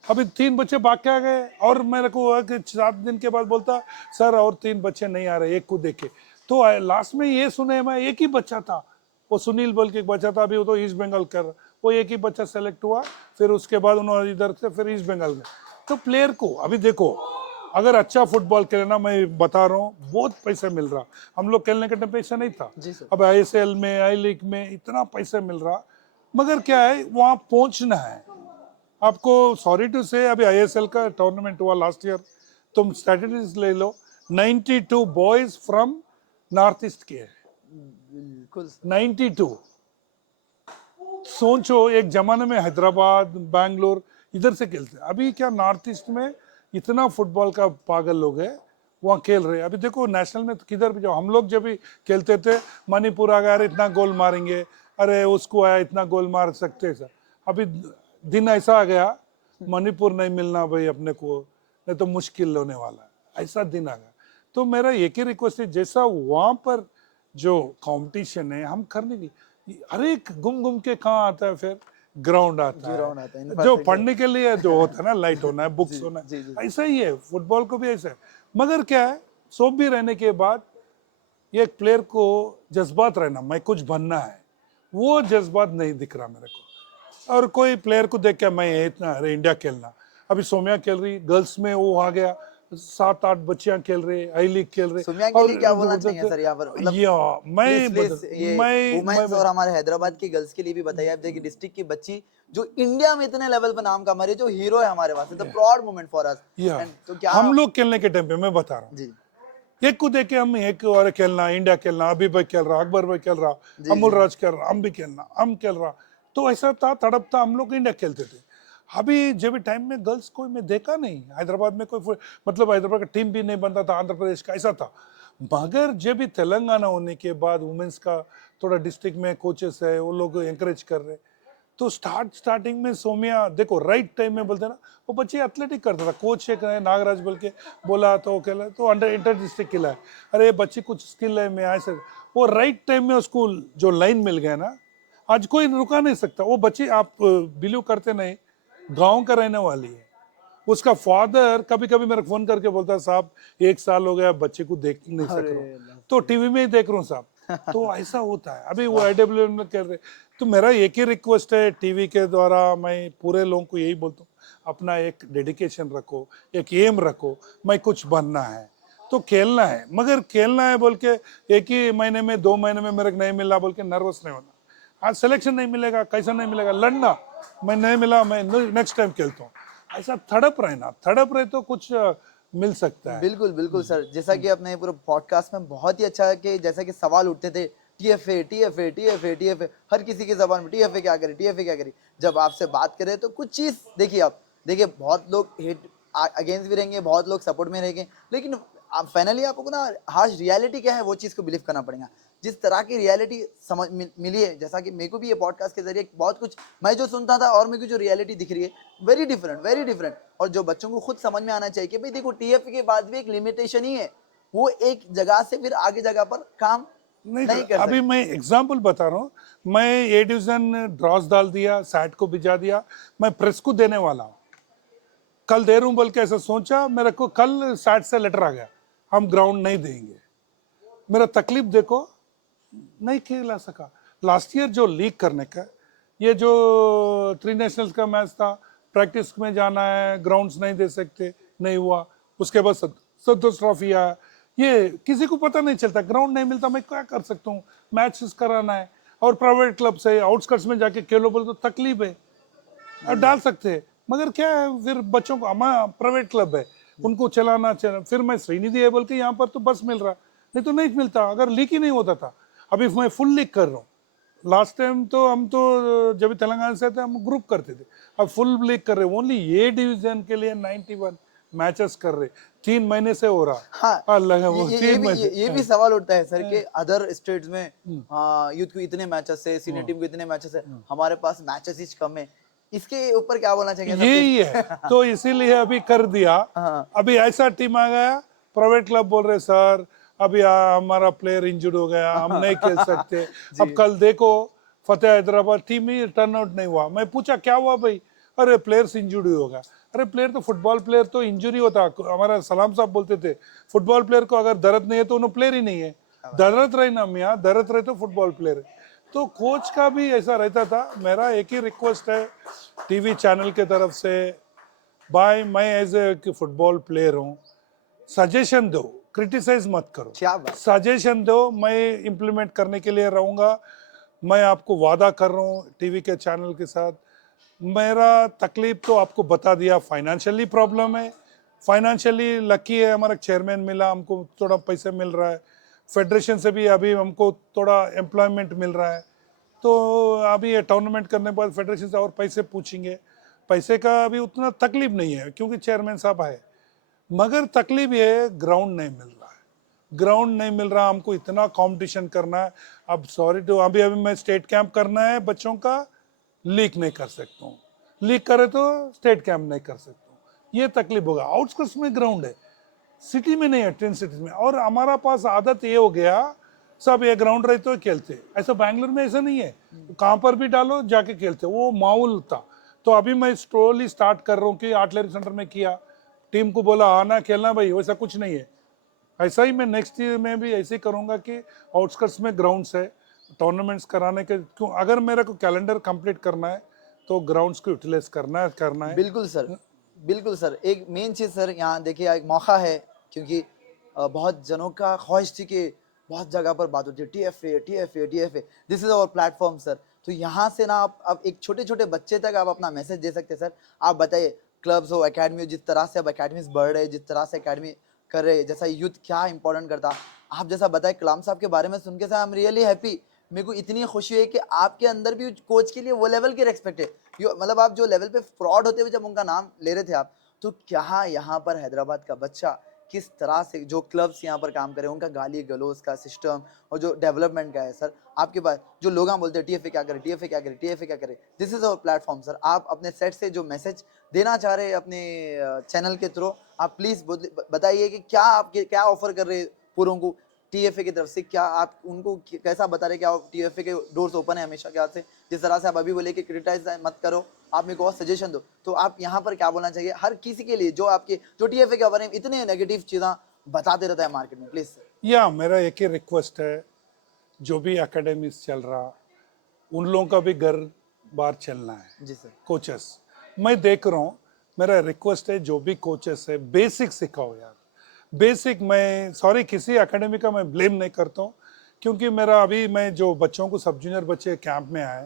अभी 3 बच्चे भाग के आ गए और मेरे को 7 दिन के बाद बोलता सर और 3 बच्चे नहीं आ रहे एक को देखे। तो लास्ट में ये सुने, मैं एक ही बच्चा था, वो सुनील बोल के एक बच्चा था, अभी वो तो ईस्ट बंगाल कर, वो एक ही बच्चा सेलेक्ट हुआ, फिर उसके बाद उन्होंने इधर से फिर ईस्ट बंगाल में। तो प्लेयर को अभी देखो, अगर अच्छा फुटबॉल खेले ना, मैं बता रहा हूँ बहुत पैसा मिल रहा। हम लोग खेलने के टाइम पैसा नहीं था, जी सर। अब ISL में आई लीग में इतना पैसा मिल रहा, मगर क्या है वहां पहुंचना है आपको। सॉरी टू से अभी ISL का टूर्नामेंट हुआ लास्ट ईयर, तुम स्टैटिस्टिक्स ले लो, 92 बॉयज फ्रॉम नॉर्थ ईस्ट के हैं, बिल्कुल सर। 92। सोचो एक जमाने में हैदराबाद बैंगलोर इधर से खेलते, अभी क्या नॉर्थ ईस्ट में इतना फुटबॉल का पागल लोग है वहाँ खेल रहे। अभी देखो नेशनल में तो किधर भी जाओ, हम लोग जब भी खेलते थे मणिपुर आ गया, अरे इतना गोल मारेंगे, अरे उसको आया इतना गोल मार सकते सर। अभी दिन ऐसा आ गया, मणिपुर नहीं मिलना भाई अपने को, नहीं तो मुश्किल होने वाला है, ऐसा दिन आ गया। तो मेरा एक ही रिक्वेस्ट है, जैसा वहाँ पर जो कंपटीशन है हम करने की, हर एक घूम के कहाँ आता है, फिर ग्राउंड आता ग्राउंड आता है, है, जो infrastructure। पढ़ने के लिए जो होता है ना, लाइट होना है, बुक्स जी होना जी जी। है, ऐसा ही है फुटबॉल को भी ऐसा है। मगर क्या है, सो भी रहने के बाद एक प्लेयर को जज्बात रहना, मैं कुछ बनना है, वो जज्बात नहीं दिख रहा मेरे को। और कोई प्लेयर को देख के मैं इतना, अरे इंडिया खेलना, अभी सौम्या खेल रही गर्ल्स में, वो आ गया 7-8 बच्चियां खेल रहे, आई लीग खेल रहे। सोम्या के और लिए क्या बोलना चाहेंगे सर यहाँ पर, मतलब या प्लीज प्लीज ये वुमेन्स मैं और हमारे हैदराबाद की गर्ल्स के लिए भी बताइए। आप देखिए डिस्ट्रिक्ट की बच्ची जो इंडिया में इतने लेवल पर नाम कमा रही है, जो हीरो है हमारे पास, the proud moment for us. या एंड तो क्या हम लोग खेलने के टाइम पे मैं बता रहा हूँ, जी एक को देख के हम एक और खेलना, इंडिया खेलना, अभी भाई खेल रहा, अकबर भाई खेल रहा, जी अमूल जी राज खेल रहा, हम भी खेलना, हम खेल रहा। तो ऐसा था, तड़प था, हम लोग इंडिया खेलते थे। अभी जब टाइम में गर्ल्स कोई मैं देखा नहीं, हैदराबाद में कोई मतलब हैदराबाद का टीम भी नहीं बनता था, आंध्र प्रदेश का ऐसा था। मगर जब भी तेलंगाना होने के बाद वुमेन्स का थोड़ा डिस्ट्रिक्ट में कोचेस है, वो लोग एंकरेज कर रहे, तो स्टार्टिंग में सौम्या देखो राइट टाइम में बोलते ना, वो बच्चे एथलेटिक करता था, कोच एक है नागराज बोल के बोला तो वो खेला, तो अंडर इंटर डिस्ट्रिक्ट खेला है, अरे बच्ची कुछ स्किल है, मैं ऐसे वो राइट टाइम में उसको जो लाइन मिल गया ना, आज कोई रुका नहीं सकता। वो बच्ची आप बिलीव करते नहीं, गांव का रहने वाली है, उसका फादर कभी कभी मेरे फोन करके बोलता साहब 1 साल हो गया बच्चे को देख नहीं सक रहा हूँ, तो टीवी में ही देख रहा हूँ साहब। तो ऐसा होता है। अभी वो IWM में कर रहे, तो मेरा एक ही रिक्वेस्ट है टीवी के द्वारा, मैं पूरे लोगों को यही बोलता हूँ, अपना एक डेडिकेशन रखो, एक एम रखो, मैं कुछ बनना है तो खेलना है, मगर खेलना है बोल के एक ही महीने में 2 महीने में मेरे को नहीं मिला बोल के नर्वस नहीं होना। आज सिलेक्शन नहीं मिलेगा, कैसा नहीं मिलेगा, लड़ना, मैं नहीं मिला मैं नेक्स्ट टाइम खेलता हूँ, ऐसा थड़प रहना, थड़प रहे तो कुछ मिल सकता है। बिल्कुल बिल्कुल सर। जैसा कि आपने पूरे पॉडकास्ट में बहुत ही अच्छा है कि जैसा कि सवाल उठते थे, TFA TFA TFA TFA, हर किसी की जबान में TFA क्या करे, TFA क्या करे। जब आपसे बात करें तो कुछ चीज देखिए, आप देखिए बहुत लोग हेट अगेंस्ट भी रहेंगे, बहुत लोग सपोर्ट में रहेंगे, लेकिन फाइनली आपको ना हार्श रियलिटी क्या है वो चीज को बिलीव करना पड़ेगा। जिस तरह की रियलिटी समझ मिली है, जैसा कि मेरे को भी ये पॉडकास्ट के जरिए बहुत कुछ मैं जो सुनता था और मेरे को जो रियलिटी दिख रही है, वेरी डिफरेंट वेरी डिफरेंट। और जो बच्चों को खुद समझ में आना चाहिए कि भाई देखो TFA के बाद भी एक लिमिटेशन ही है, वो एक जगह से फिर आगे जगह पर काम नहीं कर अभी सकते। मैं एग्जाम्पल बता रहा हूँ, मैं A डिवीजन ड्रॉस डाल दिया, सैट को भिजा दिया, मैं प्रेस को देने वाला हूँ, कल दे रहा हूँ बोल के ऐसा सोचा, मेरे को कल सैट से लेटर आ गया हम ग्राउंड नहीं देंगे। मेरा तकलीफ देखो, नहीं खेला सका। लास्ट ईयर जो लीग करने का, ये जो 3 नेशनल्स का मैच था, प्रैक्टिस में जाना है, ग्राउंड्स नहीं दे सकते, नहीं हुआ। उसके बाद संतोष ट्रॉफी आया, ये किसी को पता नहीं चलता, ग्राउंड नहीं मिलता, मैं क्या कर सकता हूँ, मैचेस कराना है। और प्राइवेट क्लब से आउटस्कर्ट्स में जाके खेलो बोले तो तकलीफ है। अब डाल सकते हैं, मगर क्या है, फिर बच्चों को, हमारा प्राइवेट क्लब है, उनको चलाना फिर मैं श्रीनिधि है बोल के यहाँ पर तो बस मिल रहा, नहीं तो नहीं मिलता, अगर लीक ही नहीं होता था। अभी मैं फुल लीक कर रहा हूँ। लास्ट टाइम तो हम तो जब तेलंगाना से थे हम ग्रुप करते थे, अब फुल लीग कर रहे, ओनली ये डिवीजन के लिए 91 मैचेस कर रहे, 3 महीने से हो रहा। हाँ, अल्लाह वो ये 3 भी महीने। ये भी सवाल उठता है सर कि अदर स्टेट्स में यूथ को इतने मैचेस है, सीनियर टीम को इतने मैचेस है, हमारे पास मैचेस ही कम है। इसके ऊपर क्या बोलना चाहिए सर? यही है तो इसीलिए अभी कर दिया। हाँ। अभी ऐसा टीम आ गया, प्राइवेट क्लब बोल रहे सर अभी हमारा प्लेयर इंजर्ड हो गया, हम नहीं खेल सकते। अब कल देखो फतेह हैदराबाद टीम ही टर्नआउट नहीं हुआ। मैं पूछा क्या हुआ भाई, अरे प्लेयर्स इंजर्ड होगा। अरे प्लेयर तो फुटबॉल प्लेयर तो इंजरी होता, हमारा सलाम साहब बोलते थे फुटबॉल प्लेयर को अगर दर्द नहीं है तो उन्हें प्लेयर ही नहीं है। दर्द रहे ना मियाँ, दर्द रहे तो फुटबॉल प्लेयर है। तो कोच का भी ऐसा रहता था। मेरा एक ही रिक्वेस्ट है टीवी चैनल के तरफ से, भाई मैं एज ए फुटबॉल प्लेयर हूँ, सजेशन दो, क्रिटिसाइज मत करो, क्या बात। सजेशन दो, मैं इम्प्लीमेंट करने के लिए रहूँगा। मैं आपको वादा कर रहा हूँ टीवी के चैनल के साथ। मेरा तकलीफ तो आपको बता दिया, फाइनेंशियली प्रॉब्लम है, फाइनेंशियली लकी है हमारा चेयरमैन मिला, हमको थोड़ा पैसे मिल रहा है, फेडरेशन से भी अभी हमको थोड़ा एम्प्लॉयमेंट मिल रहा है। तो अभी ये टूर्नामेंट करने के बाद फेडरेशन से और पैसे पूछेंगे, पैसे का अभी उतना तकलीफ नहीं है क्योंकि चेयरमैन साहब है। मगर तकलीफ ये है ग्राउंड नहीं मिल रहा है, ग्राउंड नहीं मिल रहा, हमको इतना कंपटीशन करना है। अब सॉरी टू, अभी अभी मैं स्टेट कैंप करना है बच्चों का, लीक नहीं कर सकता हूँ, लीक करे तो स्टेट कैंप नहीं कर सकता हूँ, ये तकलीफ होगा। आउटस्कर्ट्स में ग्राउंड है, सिटी में नहीं है, 10 सिटीज में। और हमारा पास आदत ये हो गया, सब ये ग्राउंड रहते हो खेलते, ऐसा बैंगलोर में ऐसा नहीं है, कहाँ पर भी डालो जाके खेलते, वो माहौल था। तो अभी मैं स्लोली स्टार्ट कर रहा हूँ कि आर्टिलरी सेंटर में किया, टीम को बोला आना खेलना भाई, वैसा कुछ नहीं है। ऐसा ही मैं नेक्स्ट ईयर में भी ऐसे ही करूँगा कि आउटस्कर्ट्स में ग्राउंड्स है, टूर्नामेंट्स कराने के, क्यों अगर मेरे को कैलेंडर कंप्लीट करना है तो ग्राउंड्स को यूटिलाइज करना है। बिल्कुल सर, बिल्कुल सर। एक मेन चीज़ सर यहाँ देखिए, एक मौका है, क्योंकि बहुत जनों का ख्वाहिश थी कि बहुत जगह पर बात होती है TFA TFA TFA, this is our platform sir. तो यहाँ से ना आप एक छोटे छोटे बच्चे तक आप अपना मैसेज दे सकते हैं सर। आप बताइए, क्लब्स हो, एकेडमी हो, जिस तरह से अब एकेडमीज बढ़ रहे, जिस तरह से एकेडमी कर रहे, जैसा यूथ क्या इंपॉर्टेंट करता, आप जैसा बताए कलाम साहब के बारे में सुन के sir, I am really happy. मेरे को इतनी खुशी है कि आपके अंदर भी कोच के लिए वो लेवल की रिस्पेक्ट है। मतलब आप जो लेवल पे फ्रॉड होते हुए जब उनका नाम ले रहे थे आप, तो क्या यहाँ पर हैदराबाद का बच्चा किस तरह से जो क्लब्स यहाँ पर काम करे, उनका गाली गलौज का सिस्टम और जो डेवलपमेंट का है सर, आपके पास जो लोग बोलते हैं टीएफए क्या करे, टीएफए क्या करे, टीएफए क्या करे, this is our platform sir. आप अपने सेट से जो मैसेज देना चाह रहे हैं अपने चैनल के थ्रू, आप प्लीज बताइए कि क्या आपके क्या ऑफर कर रहे हैं पूरों को टीएफए की तरफ से, क्या आप उनको कैसा बता रहे, क्या टीएफए के डोर्स ओपन है हमेशा के हाथ से, जिस तरह से आप अभी बोले कि क्रिटिसाइज मत करो, आप मेरे को और सजेशन दो, तो आप यहाँ पर क्या बोलना चाहिए हर किसी के लिए जो आपके जो टीएफए के बारे में इतने नेगेटिव चीज़ें बताते रहता है मार्केट में, प्लीज सर। या मेरा एक ही रिक्वेस्ट है, जो भी एकेडमीज चल रहा उन लोगों का भी घर बार चलना है। जी सर। कोचेस मैं देख रहा हूँ, मेरा रिक्वेस्ट है जो भी कोचेस है बेसिक सिखाओ यार, बेसिक। मैं सॉरी किसी एकेडमी का मैं ब्लेम नहीं करता हूँ, क्योंकि मेरा अभी मैं जो बच्चों को सब जूनियर बच्चे कैंप में आए,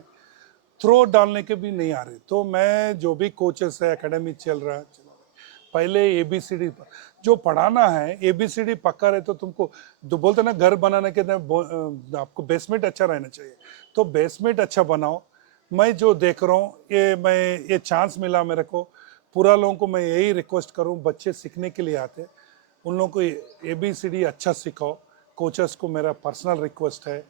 थ्रो डालने के भी नहीं आ रहे, तो मैं जो भी कोचेस है एकेडमी चल रहा है, पहले ABCD जो पढ़ाना है, ABCD पक्का रहे तो तुमको जो बोलते ना घर बनाने के आपको बेसमेंट अच्छा रहना चाहिए, तो बेसमेंट अच्छा बनाओ। मैं जो देख रहा हूँ ये चांस मिला मेरे को, पूरा लोगों को मैं यही रिक्वेस्ट करूँ, बच्चे सीखने के लिए आते, उन लोगों को ABCD अच्छा सिखाओ। कोचेस को मेरा पर्सनल रिक्वेस्ट है।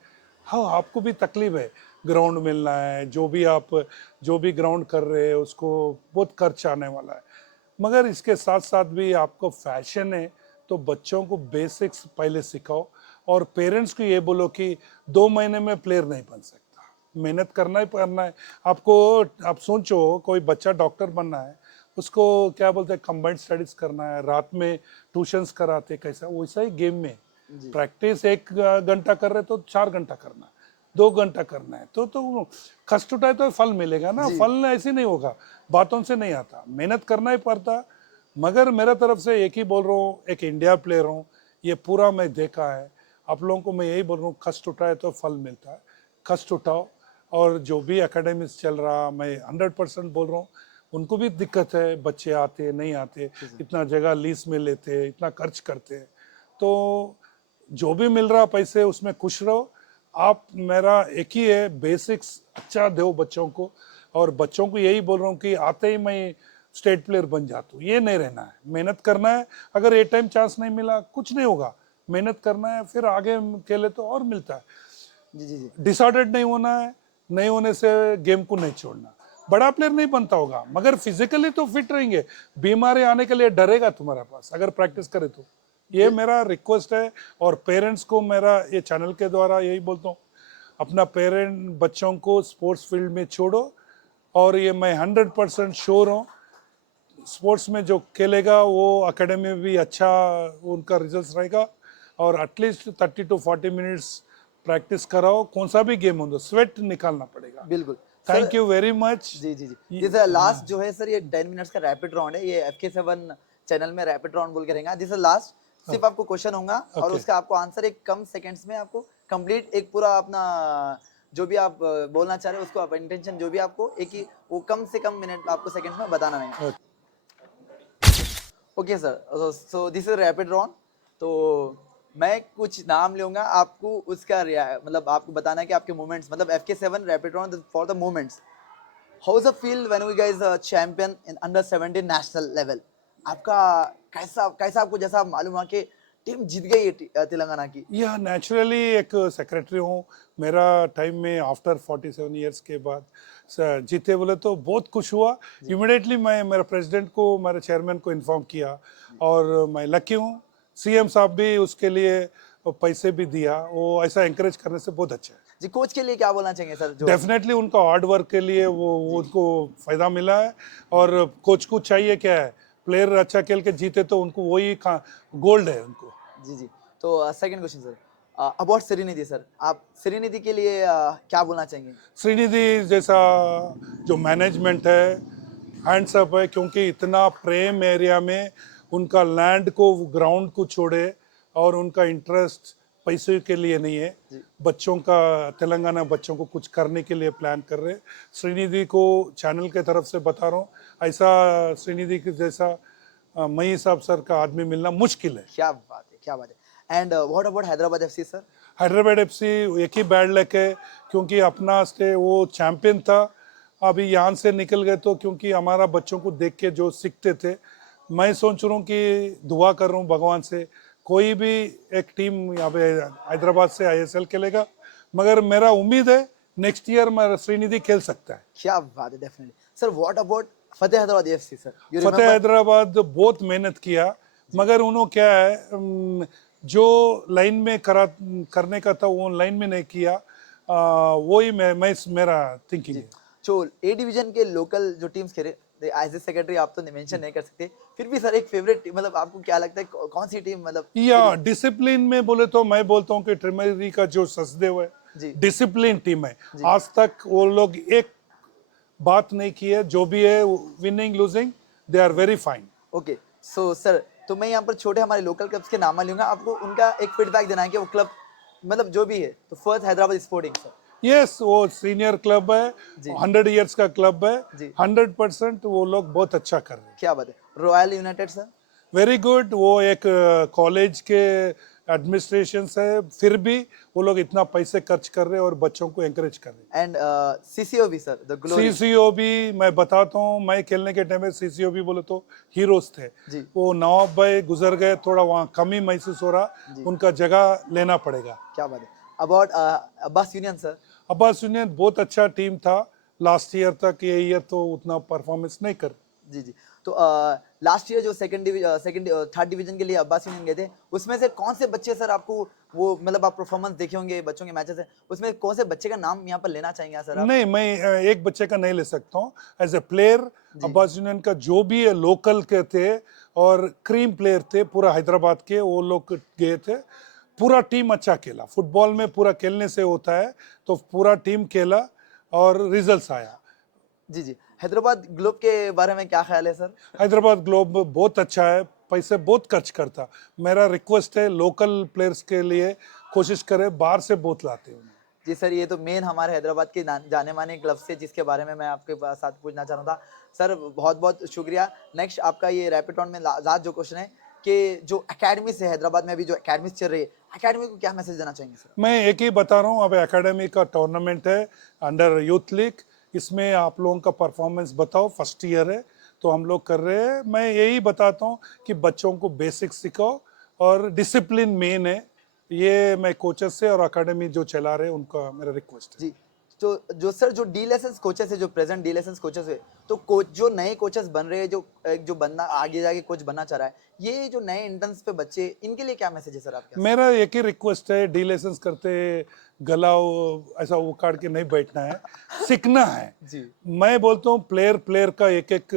हाँ आपको भी तकलीफ है, ग्राउंड मिलना है, जो भी ग्राउंड कर रहे हैं उसको बहुत खर्च आने वाला है, मगर इसके साथ साथ भी आपको फैशन है तो बच्चों को बेसिक्स पहले सिखाओ। और पेरेंट्स को ये बोलो कि 2 महीने में प्लेयर नहीं बन सकता, मेहनत करना ही करना है आपको। आप सोचो कोई बच्चा डॉक्टर बनना है, उसको क्या बोलते हैं कंबाइंड स्टडीज करना है, रात में ट्यूशन्स कराते, कैसा वैसा ही गेम में जी। प्रैक्टिस 1 घंटा कर रहे तो 4 घंटा करना है, 2 घंटा करना है, तो कष्ट उठाए तो फल मिलेगा ना। जी। फल ऐसे नहीं होगा, बातों से नहीं आता, मेहनत करना ही पड़ता। मगर मेरा तरफ से एक ही बोल रहा हूँ, एक इंडिया प्लेयर हूँ, ये पूरा मैं देखा है। आप लोगों को मैं यही बोल रहा हूँ, कष्ट उठाए तो फल मिलता है, कष्ट उठाओ। और जो भी एकेडमिक्स चल रहा, मैं 100% बोल रहा हूँ, उनको भी दिक्कत है, बच्चे आते नहीं आते, इतना जगह लीज में लेते, इतना खर्च करते, तो जो भी मिल रहा पैसे उसमें खुश रहो आप। मेरा एक ही है, बेसिक्स अच्छा दो बच्चों को, और बच्चों को यही बोल रहा हूँ कि आते ही मैं स्टेट प्लेयर बन जाता हूँ, ये नहीं रहना है, मेहनत करना है। अगर ए टाइम चांस नहीं मिला कुछ नहीं होगा, मेहनत करना है, फिर आगे खेले तो और मिलता है। जी जी जी डिसऑर्डर्ड नहीं होना है, नहीं होने से गेम को नहीं छोड़ना। बड़ा प्लेयर नहीं बनता होगा मगर फिजिकली तो फिट रहेंगे, बीमारी आने के लिए डरेगा तुम्हारे पास अगर प्रैक्टिस करे तो। ये मेरा रिक्वेस्ट है। और पेरेंट्स को मेरा ये चैनल के द्वारा यही बोलता हूँ, अपना पेरेंट बच्चों को स्पोर्ट्स फील्ड में छोड़ो। और ये मैं 100% श्योर हूँ, स्पोर्ट्स में जो खेलेगा वो एकेडमी में भी अच्छा उनका रिजल्ट रहेगा। और एटलीस्ट 30 to 40 मिनट्स प्रैक्टिस कराओ, कौन सा भी गेम हो, स्वेट निकालना पड़ेगा। बिल्कुल थैंक यू वेरी मच। जी जी जी दिस लास्ट जो है सर, ये 10 मिनट्स का रैपिड राउंड है, ये FK7 चैनल में रैपिड राउंड बोल के रहेगा। दिस लास्ट, सिर्फ आपको क्वेश्चन होगा और उसका आपको आंसर एक कम सेकंड्स में आपको कंप्लीट एक पूरा अपना जो भी आप बोलना चाह रहे हो उसको आप इंटेंशन जो भी आपको एक ही वो कम से कम मिनट आपको सेकंड्स में बताना है। Okay sir, so this is rapid round. तो मैं कुछ नाम लूंगा, आपको उसका मतलब आपको बताना है कि आपके मूवमेंट्स, मतलब FK7 rapid round for the movements. How the feel when we guys champion in under 17 national level? आपका कैसा कैसा आपको जैसा मालूम हुआ कि टीम जीत गई है तेलंगाना की? यह नेचुरली एक सेक्रेटरी हूँ, मेरा टाइम में आफ्टर 47 इयर्स के बाद जीते बोले तो बहुत खुश हुआ। इमिडिएटली मैं मेरे प्रेसिडेंट को, मेरे चेयरमैन को इन्फॉर्म किया, और मैं लकी हूँ CM साहब भी उसके लिए पैसे भी दिया, वो ऐसा एंकरेज करने से बहुत अच्छा है। जी, कोच के लिए क्या बोलना चाहेंगे सर? जो डेफिनेटली उनका हार्ड वर्क के लिए वो उनको फायदा मिला है। और कोच को चाहिए क्या है, प्लेयर अच्छा खेल के जीते तो उनको वही गोल्ड है उनको। जी जी तो second question sir, about Srinidhi sir, आप श्रीनिधि के लिए क्या बोलना चाहेंगे? श्रीनिधि जैसा जो मैनेजमेंट है, हैंड्स अप है, क्योंकि इतना प्रेम एरिया में उनका लैंड को, ग्राउंड को छोड़े, और उनका इंटरेस्ट पैसे के लिए नहीं है, बच्चों का, तेलंगाना बच्चों को कुछ करने के लिए प्लान कर रहे। श्रीनिधि को चैनल के तरफ से बता रहा हूँ, ऐसा श्रीनिधि के जैसा मई साहब सर का आदमी मिलना मुश्किल है। क्या बात है, क्या बात है। And what about Hyderabad FC sir? Hyderabad FC एक ही बैड लक है, क्योंकि अपना स्टे वो चैंपियन था, अभी यहाँ से निकल गए। तो क्योंकि हमारा बच्चों को देख के जो सीखते थे, मैं सोच रहा हूँ कि दुआ कर रहा हूँ भगवान से, कोई भी एक टीम यहाँ पे हैदराबाद से ISL खेलेगा। मगर मेरा उम्मीद है नेक्स्ट ईयर मेरा श्रीनिधि खेल सकता है। क्या बात है, definitely sir. What about Fateh Hyderabad FC sir? You Fateh remember? Hyderabad बहुत मेहनत किया, मगर उन्होंने क्या है, जो लाइन में करने का था वो लाइन में नहीं किया, वही मैं मेरा थिंकिंग है। जो A डिवीजन के लोकल जो टीम्स खेले, एज ए सेक्रेटरी आप तो मेंशन नहीं कर सकते, फिर भी सर एक फेवरेट, मतलब आपको क्या लगता है कौन सी टीम, मतलब या डिसिप्लिन में बोले तो मैं बोलता हूँ कि ट्रिमरी का जो सचदेव है, जी डिसिप्लिन टीम है। आज तक वो लोग एक बात नहीं की है, जो भी है winning losing they are very fine. Okay so sir, तो मैं यहाँ पर छोटे हमारे लोकल क्लब्स के नाम लूंगा, आपको उनका एक फीडबैक देना है कि वो क्लब मतलब जो भी है। तो first Hyderabad sporting sir. Yes, वो सीनियर क्लब है, 100 इयर्स का क्लब है, जी 100% वो लोग बहुत अच्छा कर रहे हैं। क्या बात है। Royal United sir? Very good, वो एक कॉलेज के एडमिनिस्ट्रेशन है, फिर भी वो लोग इतना पैसे खर्च कर रहे हैं और बच्चों को एंकरेज कर रहे हैं। And CCOB sir, the glory? CCOB मैं बताता हूँ, मैं खेलने के टाइम में CCOB बोले तो हीरोज थे। जी वो नवाब भाई गुजर गए, थोड़ा वहाँ कमी महसूस हो रहा, उनका जगह लेना पड़ेगा। क्या बात है। About Abbas union sir? Abbas union बहुत अच्छा टीम था लास्ट ईयर तक, ये ईयर तो उतना परफॉर्मेंस नहीं कर। जी जी तो लास्ट ईयर जो थर्ड डिवीजन के लिए अब्बास यूनियन गए थे, उसमें से कौन से बच्चे सर आपको वो, मतलब आप परफॉर्मेंस देखे होंगे बच्चों के मैचेस है, उसमें कौन से बच्चे का नाम यहाँ पर लेना चाहेंगे सर आप? नहीं, मैं एक बच्चे का नहीं ले सकता हूँ as a player. Abbas union का जो भी है लोकल के थे और क्रीम प्लेयर थे पूरा हैदराबाद के, वो लोग गए थे। पूरा टीम अच्छा खेला। फुटबॉल में पूरा खेलने से होता है, तो पूरा टीम खेला और रिजल्ट्स आया। जी जी, हैदराबाद ग्लोब के बारे में क्या ख्याल है सर? हैदराबाद ग्लोब बहुत अच्छा है, पैसे बहुत खर्च करता। मेरा रिक्वेस्ट है लोकल प्लेयर्स के लिए कोशिश करें, बाहर से बहुत लाते हैं। जी सर, ये तो मेन हमारे हैदराबाद के जाने माने क्लब से जिसके बारे में मैं आपके साथ पूछना चाह रहा था। सर बहुत बहुत शुक्रिया। नेक्स्ट आपका ये रैपिड राउंड में लास्ट जो क्वेश्चन है कि जो एकेडमी से हैदराबाद में अभी जो एकेडमी चल रही है, एकेडमी को क्या मैसेज देना चाहेंगे सर? मैं एक ही बता रहा हूँ, अब एकेडमी का टूर्नामेंट है अंडर यूथ लीग, इसमें आप लोगों का परफॉर्मेंस बताओ। फर्स्ट ईयर है तो हम लोग कर रहे हैं। मैं यही बताता हूँ कि बच्चों को बेसिक सिखाओ और डिसिप्लिन मेन है। ये मैं कोचेस से और एकेडमी जो चला रहे हैं उनका मेरा रिक्वेस्ट है। जी, तो जो सर जो डी लेसेंस कोचेस है, जो प्रेजेंट डी लेसेंस कोचेस है, तो कोच जो नए कोचेस बन रहे हैं, जो बंदा आगे जाके कोच बनना चाह रहा है, ये जो नए इंटर्न्स पे बच्चे, इनके लिए क्या मैसेज है सर आपके? मेरा एक ही रिक्वेस्ट है, डी लेसेंस करते गला ऐसा उखाड़ के नहीं बैठना है, सीखना है। जी मैं बोलता हूँ प्लेयर प्लेयर का एक एक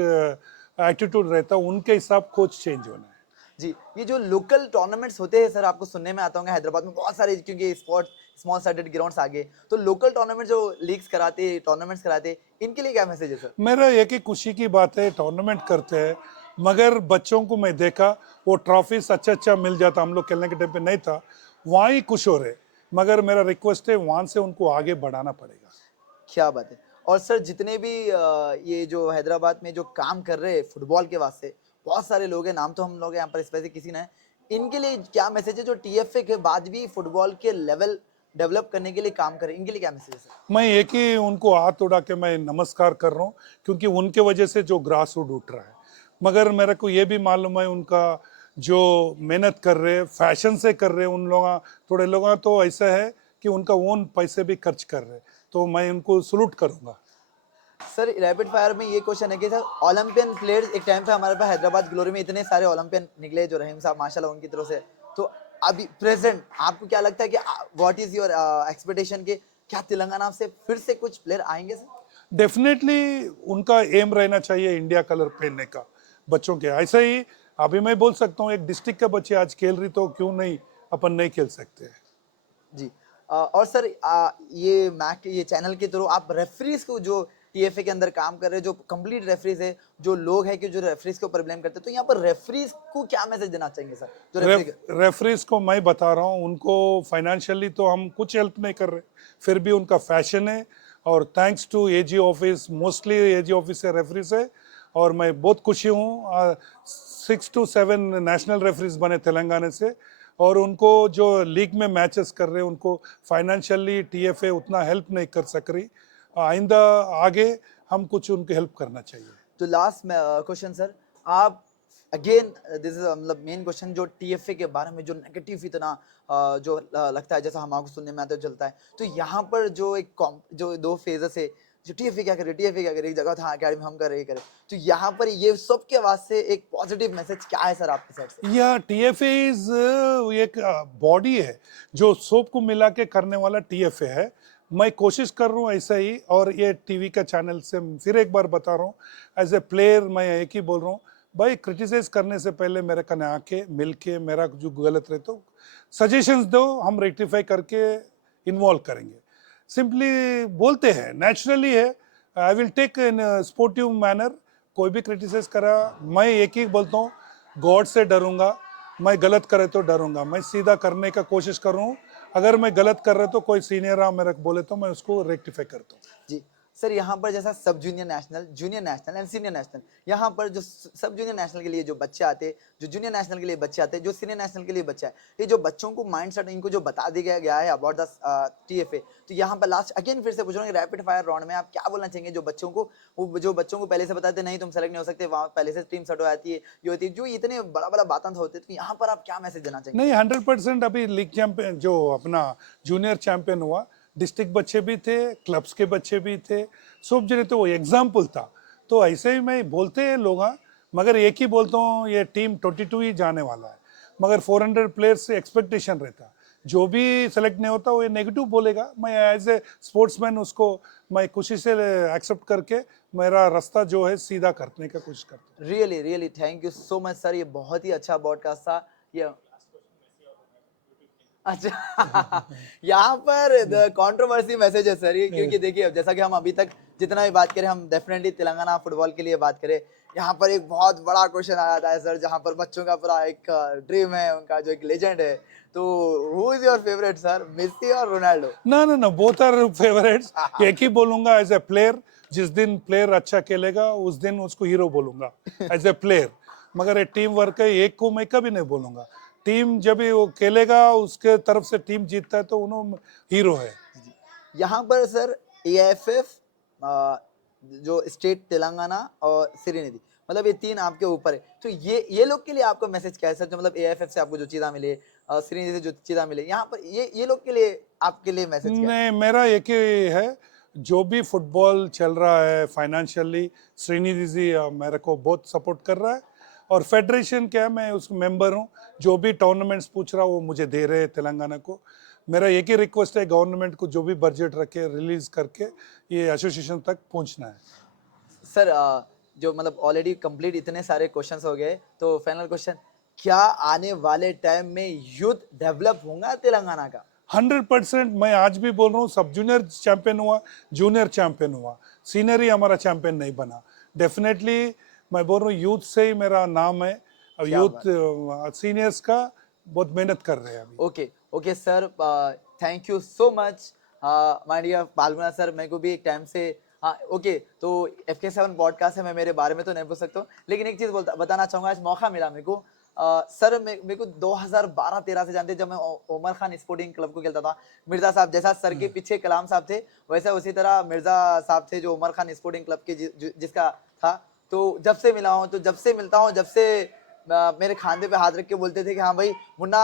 एटीट्यूड रहता है, उनके हिसाब कोच चेंज होना है। जी, ये जो लोकल टूर्नामेंट्स होते हैं सर, आपको सुनने में आता होगा हैदराबाद में बहुत सारे, क्योंकि स्पोर्ट स्मॉल साइडेड ग्राउंड्स आगे, तो लोकल टूर्नामेंट जो लीग्स कराते, टूर्नामेंट्स कराते, इनके लिए क्या मैसेज है सर? मेरा एक ही खुशी की बात है, टूर्नामेंट करते हैं मगर बच्चों को मैं देखा वो ट्रॉफीज अच्छा अच्छा मिल जाता, हम लोग खेलने के टाइम पे नहीं था, वहाँ ही खुश हो रहे। मगर मेरा रिक्वेस्ट है वहाँ से उनको आगे बढ़ाना पड़ेगा। क्या बात है। और सर जितने भी ये जो हैदराबाद में जो काम कर रहे हैं फुटबॉल के वास्ते, बहुत सारे लोग हैं, नाम तो हम लोग यहाँ पर स्पेसिफिक किसी ने, इनके लिए क्या मैसेज है जो टीएफए के बाद भी फुटबॉल के लेवल डेवलप करने के लिए काम करें, इनके लिए क्या मैसेज है सर? मैं एक ही उनको हाथ उड़ा के मैं नमस्कार कर रहा हूँ, क्योंकि उनके वजह से जो ग्रास रूट उठ रहा है। मगर मेरे को ये भी मालूम है उनका जो मेहनत कर रहे हैं, फैशन से कर रहे हैं, उन लोग थोड़े लोग तो ऐसा है कि उनका ओन पैसे भी खर्च कर रहे हैं, तो मैं उनको सलूट करूँगा। सर रैपिड फायर में ये क्वेश्चन है कि सर ओलंपियन प्लेयर्स, एक टाइम पे हमारे पास हैदराबाद ग्लोरी में इतने सारे ओलंपियन निकले, जो रहीम साहब माशाल्लाह उनकी तरफ से, तो अभी प्रेजेंट आपको क्या लगता है कि व्हाट इज योर एक्सपेक्टेशन के, क्या तेलंगाना से फिर से कुछ प्लेयर आएंगे सर? डेफिनेटली उनका एम रहना चाहिए इंडिया कलर पहनने का बच्चों के। ऐसा ही अभी मैं बोल सकता हूँ एक डिस्ट्रिक्ट के बच्चे आज खेल रही, तो क्यों नहीं अपन नहीं खेल सकते हैं। जी, और सर ये मैक ये चैनल के थ्रू आप रेफरीज को, जो टीएफए के अंदर काम कर रहे हैं, जो कंप्लीट रेफरीज है, जो लोग हैं कि जो रेफरीज के ऊपर ब्लेम करते हैं, तो यहाँ पर रेफरीज को क्या मैसेज देना चाहेंगे सर? जो रेफरीज को मैं बता रहा हूँ, उनको फाइनेंशियली तो हम कुछ हेल्प नहीं कर रहे, फिर भी उनका फैशन है। और thanks to AG office, mostly AG office से रेफरीज है, और मैं बहुत खुशी हूँ। 6 to 7 नेशनल रेफरीज बने तेलंगाना से, और उनको जो लीग में मैचेस कर रहे हैं उनको फाइनेंशियली टीएफए उतना हेल्प नहीं कर सक रही। आइंदा आगे हम कुछ उनकी हेल्प करना चाहिए। तो लास्ट क्वेश्चन सर, आप अगेन दिस इज मतलब मेन क्वेश्चन, जो टीएफए के बारे में जो नेगेटिव इतना जो लगता है, जैसा हमारे सुनने में आता है चलता है, तो यहाँ पर जो जो दो फेजेस है, जो टीएफए क्या करे, टीएफए क्या करे, एक जगह था अकेडमी हम कर रहे करे, तो यहाँ पर ये सब के वास्ते एक पॉजिटिव मैसेज क्या है सर आपकी साइड से? या टीएफए इज एक बॉडी है जो सोप को मिला के करने वाला टीएफए है। मैं कोशिश कर रहा हूँ ऐसा ही, और ये टीवी का चैनल से फिर एक बार बता रहा हूँ, एज ए प्लेयर मैं एक ही बोल रहा हूँ, भाई क्रिटिसाइज करने से पहले मेरे कने आके मिल के मेरा जो गलत रहे तो सजेशंस दो, हम रेक्टिफाई करके इन्वॉल्व करेंगे। सिंपली बोलते हैं, नेचुरली है। I will take in sportive manner. कोई भी क्रिटिसाइज करा, मैं एक ही बोलता हूँ, गॉड से डरूंगा। मैं गलत करे तो डरूंगा, मैं सीधा करने का कोशिश कर रहा हूँ। अगर मैं गलत कर रहा तो कोई सीनियर मेरे को बोले तो मैं उसको रेक्टिफाई करता हूँ। जी सर, यहाँ पर जैसा सब junior national, junior national and senior national, यहाँ पर जो सब जूनियर नेशनल के लिए जो बच्चे आते हैं, जो जूनियर नेशनल के लिए बच्चे आते हैं, जो सीनियर नेशनल के लिए बच्चा है, ये जो बच्चों को माइंड सेट इनको जो बता दिया गया है अबाउट द टीएफए, तो यहाँ पर लास्ट अगेन फिर से पूछ रहा हूँ, रैपिड फायर राउंड में आप क्या बोलना चाहेंगे जो बच्चों को, जो बच्चों को पहले से बताते नहीं तुम सेलेक्ट नहीं हो सकते, वहाँ पहले से टीम सेट हो जाती है, ये होती है, जो इतने बड़ा बड़ा बातें होते हैं, तो यहाँ पर आप क्या मैसेज देना चाहेंगे? नहीं, 100% अभी लीग चैंपियन जो अपना जूनियर चैंपियन हुआ, डिस्ट्रिक्ट बच्चे भी थे, क्लब्स के बच्चे भी थे, सब जने, तो वो एग्जाम्पल था। तो ऐसे ही मैं बोलते हैं लोग, मगर एक ही बोलता हूँ, ये टीम 22 ही जाने वाला है, मगर 400 प्लेयर्स से एक्सपेक्टेशन रहता, जो भी सेलेक्ट नहीं होता वो ये नेगेटिव बोलेगा। मैं एज ए स्पोर्ट्समैन उसको मैं खुशी से एक्सेप्ट करके मेरा रास्ता जो है सीधा करने का कोशिश करता हूँ। Really really thank you so much sir, ये बहुत ही अच्छा पॉडकास्ट था ये। अच्छा यहाँ पर कंट्रोवर्सी मैसेज है सर ये, क्योंकि देखिए अब जैसा कि हम अभी तक जितना भी बात करें, हम डेफिनेटली तेलंगाना फुटबॉल के लिए बात करें, यहाँ पर एक बहुत बड़ा क्वेश्चन आ जाता है सर, जहाँ पर बच्चों का पूरा एक ड्रीम है, उनका जो एक लेजेंड है, तो who is your favourite sir, Messi और रोनाल्डो? ना ना ना, बोथ आर फेवरेट्स। एक ही बोलूंगा एज ए प्लेयर, जिस दिन प्लेयर अच्छा खेलेगा उस दिन उसको हीरो बोलूंगा एज ए प्लेयर। मगर ये टीम वर्क है, एक को मैं कभी नहीं बोलूंगा। टीम जब भी वो खेलेगा उसके तरफ से टीम जीतता है तो उन्होंने हीरो है। यहाँ पर सर एएफएफ, जो स्टेट तेलंगाना और श्रीनिधि, मतलब ये तीन आपके ऊपर है, तो ये लोग के लिए आपका मैसेज क्या है सर? जो मतलब एएफएफ से आपको जो चीज़ा मिले, श्रीनिधि से जो चीज़ा मिले, यहाँ पर ये लोग के लिए आपके लिए मैसेज क्या है? नहीं, मेरा एक ही है, जो भी फुटबॉल चल रहा है फाइनेंशियली, श्रीनिधि जी मेरे को बहुत सपोर्ट कर रहा है। और फेडरेशन क्या है, मैं उसका मेंबर हूँ, जो भी टूर्नामेंट्स पूछ रहा हूँ वो मुझे दे रहे हैं तेलंगाना को। मेरा एक ही रिक्वेस्ट है, गवर्नमेंट को जो भी बजट रखे रिलीज करके ये एसोसिएशन तक पहुँचना है। सर जो मतलब ऑलरेडी कंप्लीट इतने सारे क्वेश्चंस हो गए, तो फाइनल क्वेश्चन, क्या आने वाले टाइम में यूथ डेवलप होगा तेलंगाना का? 100%। मैं आज भी बोल रहा हूँ, सब जूनियर चैंपियन हुआ, जूनियर चैंपियन हुआ, सीनियर ही हमारा चैंपियन नहीं बना। डेफिनेटली मैं बोल रहा हूँ, यूथ से ही मेरा नाम है। और क्या यूथ सीनियर्स का बहुत मेहनत कर रहे हैं अभी। Okay okay sir, thank you so much my dear Palguna sir. मेरे को भी एक टाइम से, हाँ ओके, तो FK7 पॉडकास्ट है, मैं मेरे बारे में तो नहीं पूछ सकता हूँ, लेकिन एक चीज़ बताना चाहूँगा, आज मौका मिला मेरे को। सर मेरे को 2012-13 से जानते, जब मैं ओमर खान स्पोर्टिंग क्लब को खेलता था। मिर्जा साहब जैसा सर के पीछे कलाम साहब थे, वैसा उसी तरह मिर्जा साहब थे जो ओमर खान स्पोर्टिंग क्लब के जिसका था। तो जब से मिला हूँ, तो जब से मिलता हूँ, जब से मेरे खांधे पे हाथ रख के बोलते थे कि हाँ भाई मुन्ना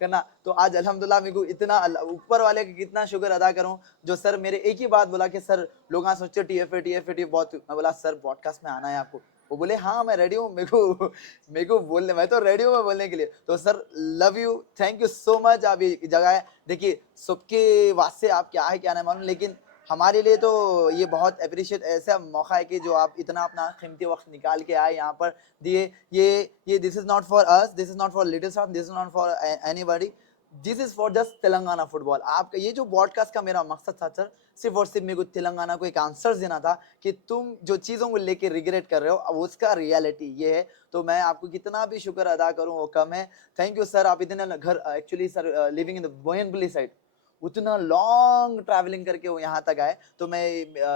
करना, तो आज अल्हम्दुलिल्लाह मेरे को इतना ऊपर वाले का कितना शुक्र अदा करूं, जो सर मेरे एक ही बात बोला कि सर लोग सोचते टीएफए बहुत, मैं बोला सर पॉडकास्ट में आना है आपको, वो बोले हाँ मैं रेडी हूँ, मेरे को बोलने, मैं तो रेडी हूँ मैं बोलने के लिए। तो sir love you, thank you so much. आप ये जगह है, देखिए सबके वास्ते आप क्या है क्या नहीं मालूम, लेकिन हमारे लिए तो ये बहुत अप्रिशिएट ऐसा मौका है कि जो आप इतना अपना कीमती वक्त निकाल के आए यहाँ पर दिए। ये this is not for us, this is not for little star, this is not for anybody, this is for just Telangana football. आपका ये जो पॉडकास्ट का मेरा मकसद था सर, सिर्फ और सिर्फ मेरे को तेलंगाना को एक आंसर देना था कि तुम जो चीज़ों को लेके रिग्रेट कर रहे हो, अब उसका रियलिटी ये है। तो मैं आपको कितना भी शुक्र अदा करूं वो कम है। Thank you sir. आप इतने घर, actually sir living in the Bowenpally side, उतना लॉन्ग ट्रैवलिंग करके वो यहाँ तक आए, तो मैं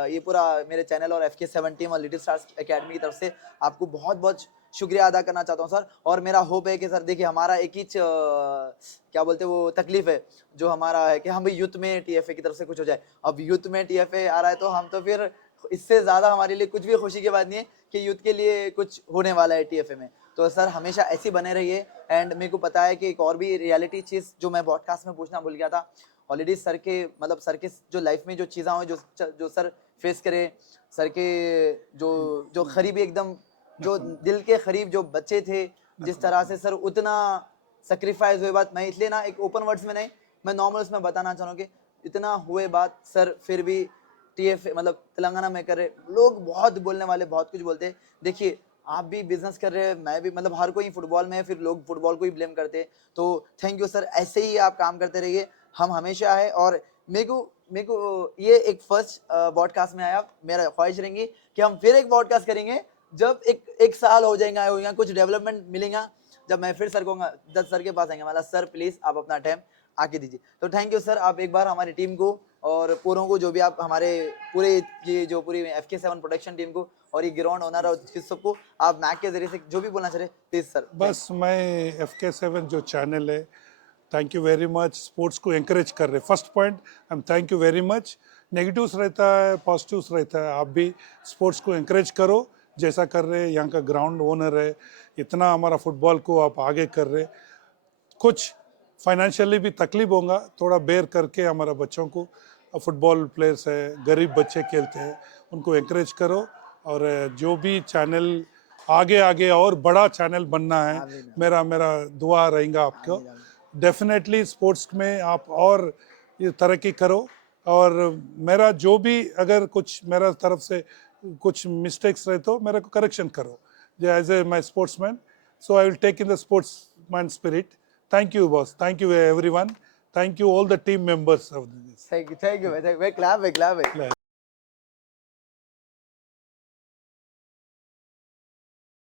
ये पूरा मेरे चैनल और FK7 टीम और लिटिल स्टार्स एकेडमी की तरफ से आपको बहुत बहुत शुक्रिया अदा करना चाहता हूँ सर। और मेरा होप है कि सर देखिए हमारा एक ही क्या बोलते हैं वो तकलीफ है जो हमारा है कि हम भी यूथ में TFA की तरफ से कुछ हो जाए। अब यूथ में TFA आ रहा है तो हम तो फिर इससे ज़्यादा हमारे लिए कुछ भी खुशी की बात नहीं है कि यूथ के लिए कुछ होने वाला है TFA में। तो सर हमेशा ऐसे बने रहिए। एंड मेरे को पता है कि एक और भी रियलिटी चीज़ जो मैं पॉडकास्ट में पूछना भूल गया था, ऑलरेडी सर के मतलब सर के जो लाइफ में जो चीज़ें हुई, जो सर फेस करे, सर के जो जो करीबी एकदम जो दिल के करीब जो बच्चे थे, जिस तरह से सर उतना सेक्रीफाइस हुए बात, मैं इसलिए ना एक ओपन वर्ड्स में नहीं, मैं नॉर्मल उसमें बताना चाह रहा हूँ कि इतना हुए बात सर, फिर भी TFA मतलब तेलंगाना में कर रहे लोग, बहुत बोलने वाले बहुत कुछ बोलते हैं। देखिए आप भी बिजनेस कर रहे हैं, मैं भी, मतलब हर कोई फुटबॉल में है, फिर लोग फुटबॉल को ही ब्लेम करते हैं। तो थैंक यू सर, ऐसे ही आप काम करते रहिए, हम हमेशा है। और मेरे को ये एक फर्स्ट पॉडकास्ट में आया, मेरा ख्वाहिश रहेंगी कि हम फिर एक पॉडकास्ट करेंगे जब एक साल हो जाएगा, कुछ डेवलपमेंट मिलेगा, जब मैं फिर सर कहूँगा, जब सर के पास आएंगे, मतलब सर प्लीज आप अपना टाइम आके दीजिए। तो थैंक यू सर, आप एक बार हमारी टीम को और पूरों को, जो भी आप हमारे पूरे ये जो पूरी FK7 प्रोडक्शन टीम को और ये ग्राउंड ओनर और किस सबको आप मैक के जरिए से जो भी बोलना चाह रहे प्लीज सर। बस मैं FK7 जो चैनल है, thank you very much, sports को एंकरेज कर रहे। First point, I am thank you very much. Negatives रहता है, पॉजिटिव्स रहता है, आप भी स्पोर्ट्स को एंकरेज करो जैसा कर रहे हैं। यहाँ का ग्राउंड ओनर है, इतना हमारा फुटबॉल को आप आगे कर रहे। कुछ फाइनेंशियली भी तकलीफ होगा, थोड़ा बेयर करके हमारा बच्चों को, फुटबॉल प्लेयर्स है, गरीब बच्चे खेलते हैं, उनको एंकरेज करो। और जो भी चैनल आगे आगे और बड़ा चैनल बनना है, आमीन मेरा मेरा दुआ रहेगा आपको। आमीन आमीन। डेफिनेटली स्पोर्ट्स में आप और ये तरक्की करो। और मेरा जो भी अगर कुछ मेरा तरफ से कुछ मिस्टेक्स रहे तो मेरे को करेक्शन करो as a my sportsman. So I will take in the sportsman spirit. Thank you, boss. Thank you, everyone. Thank you, all the team members of this. Thank you भाई, क्लैप है, clap है।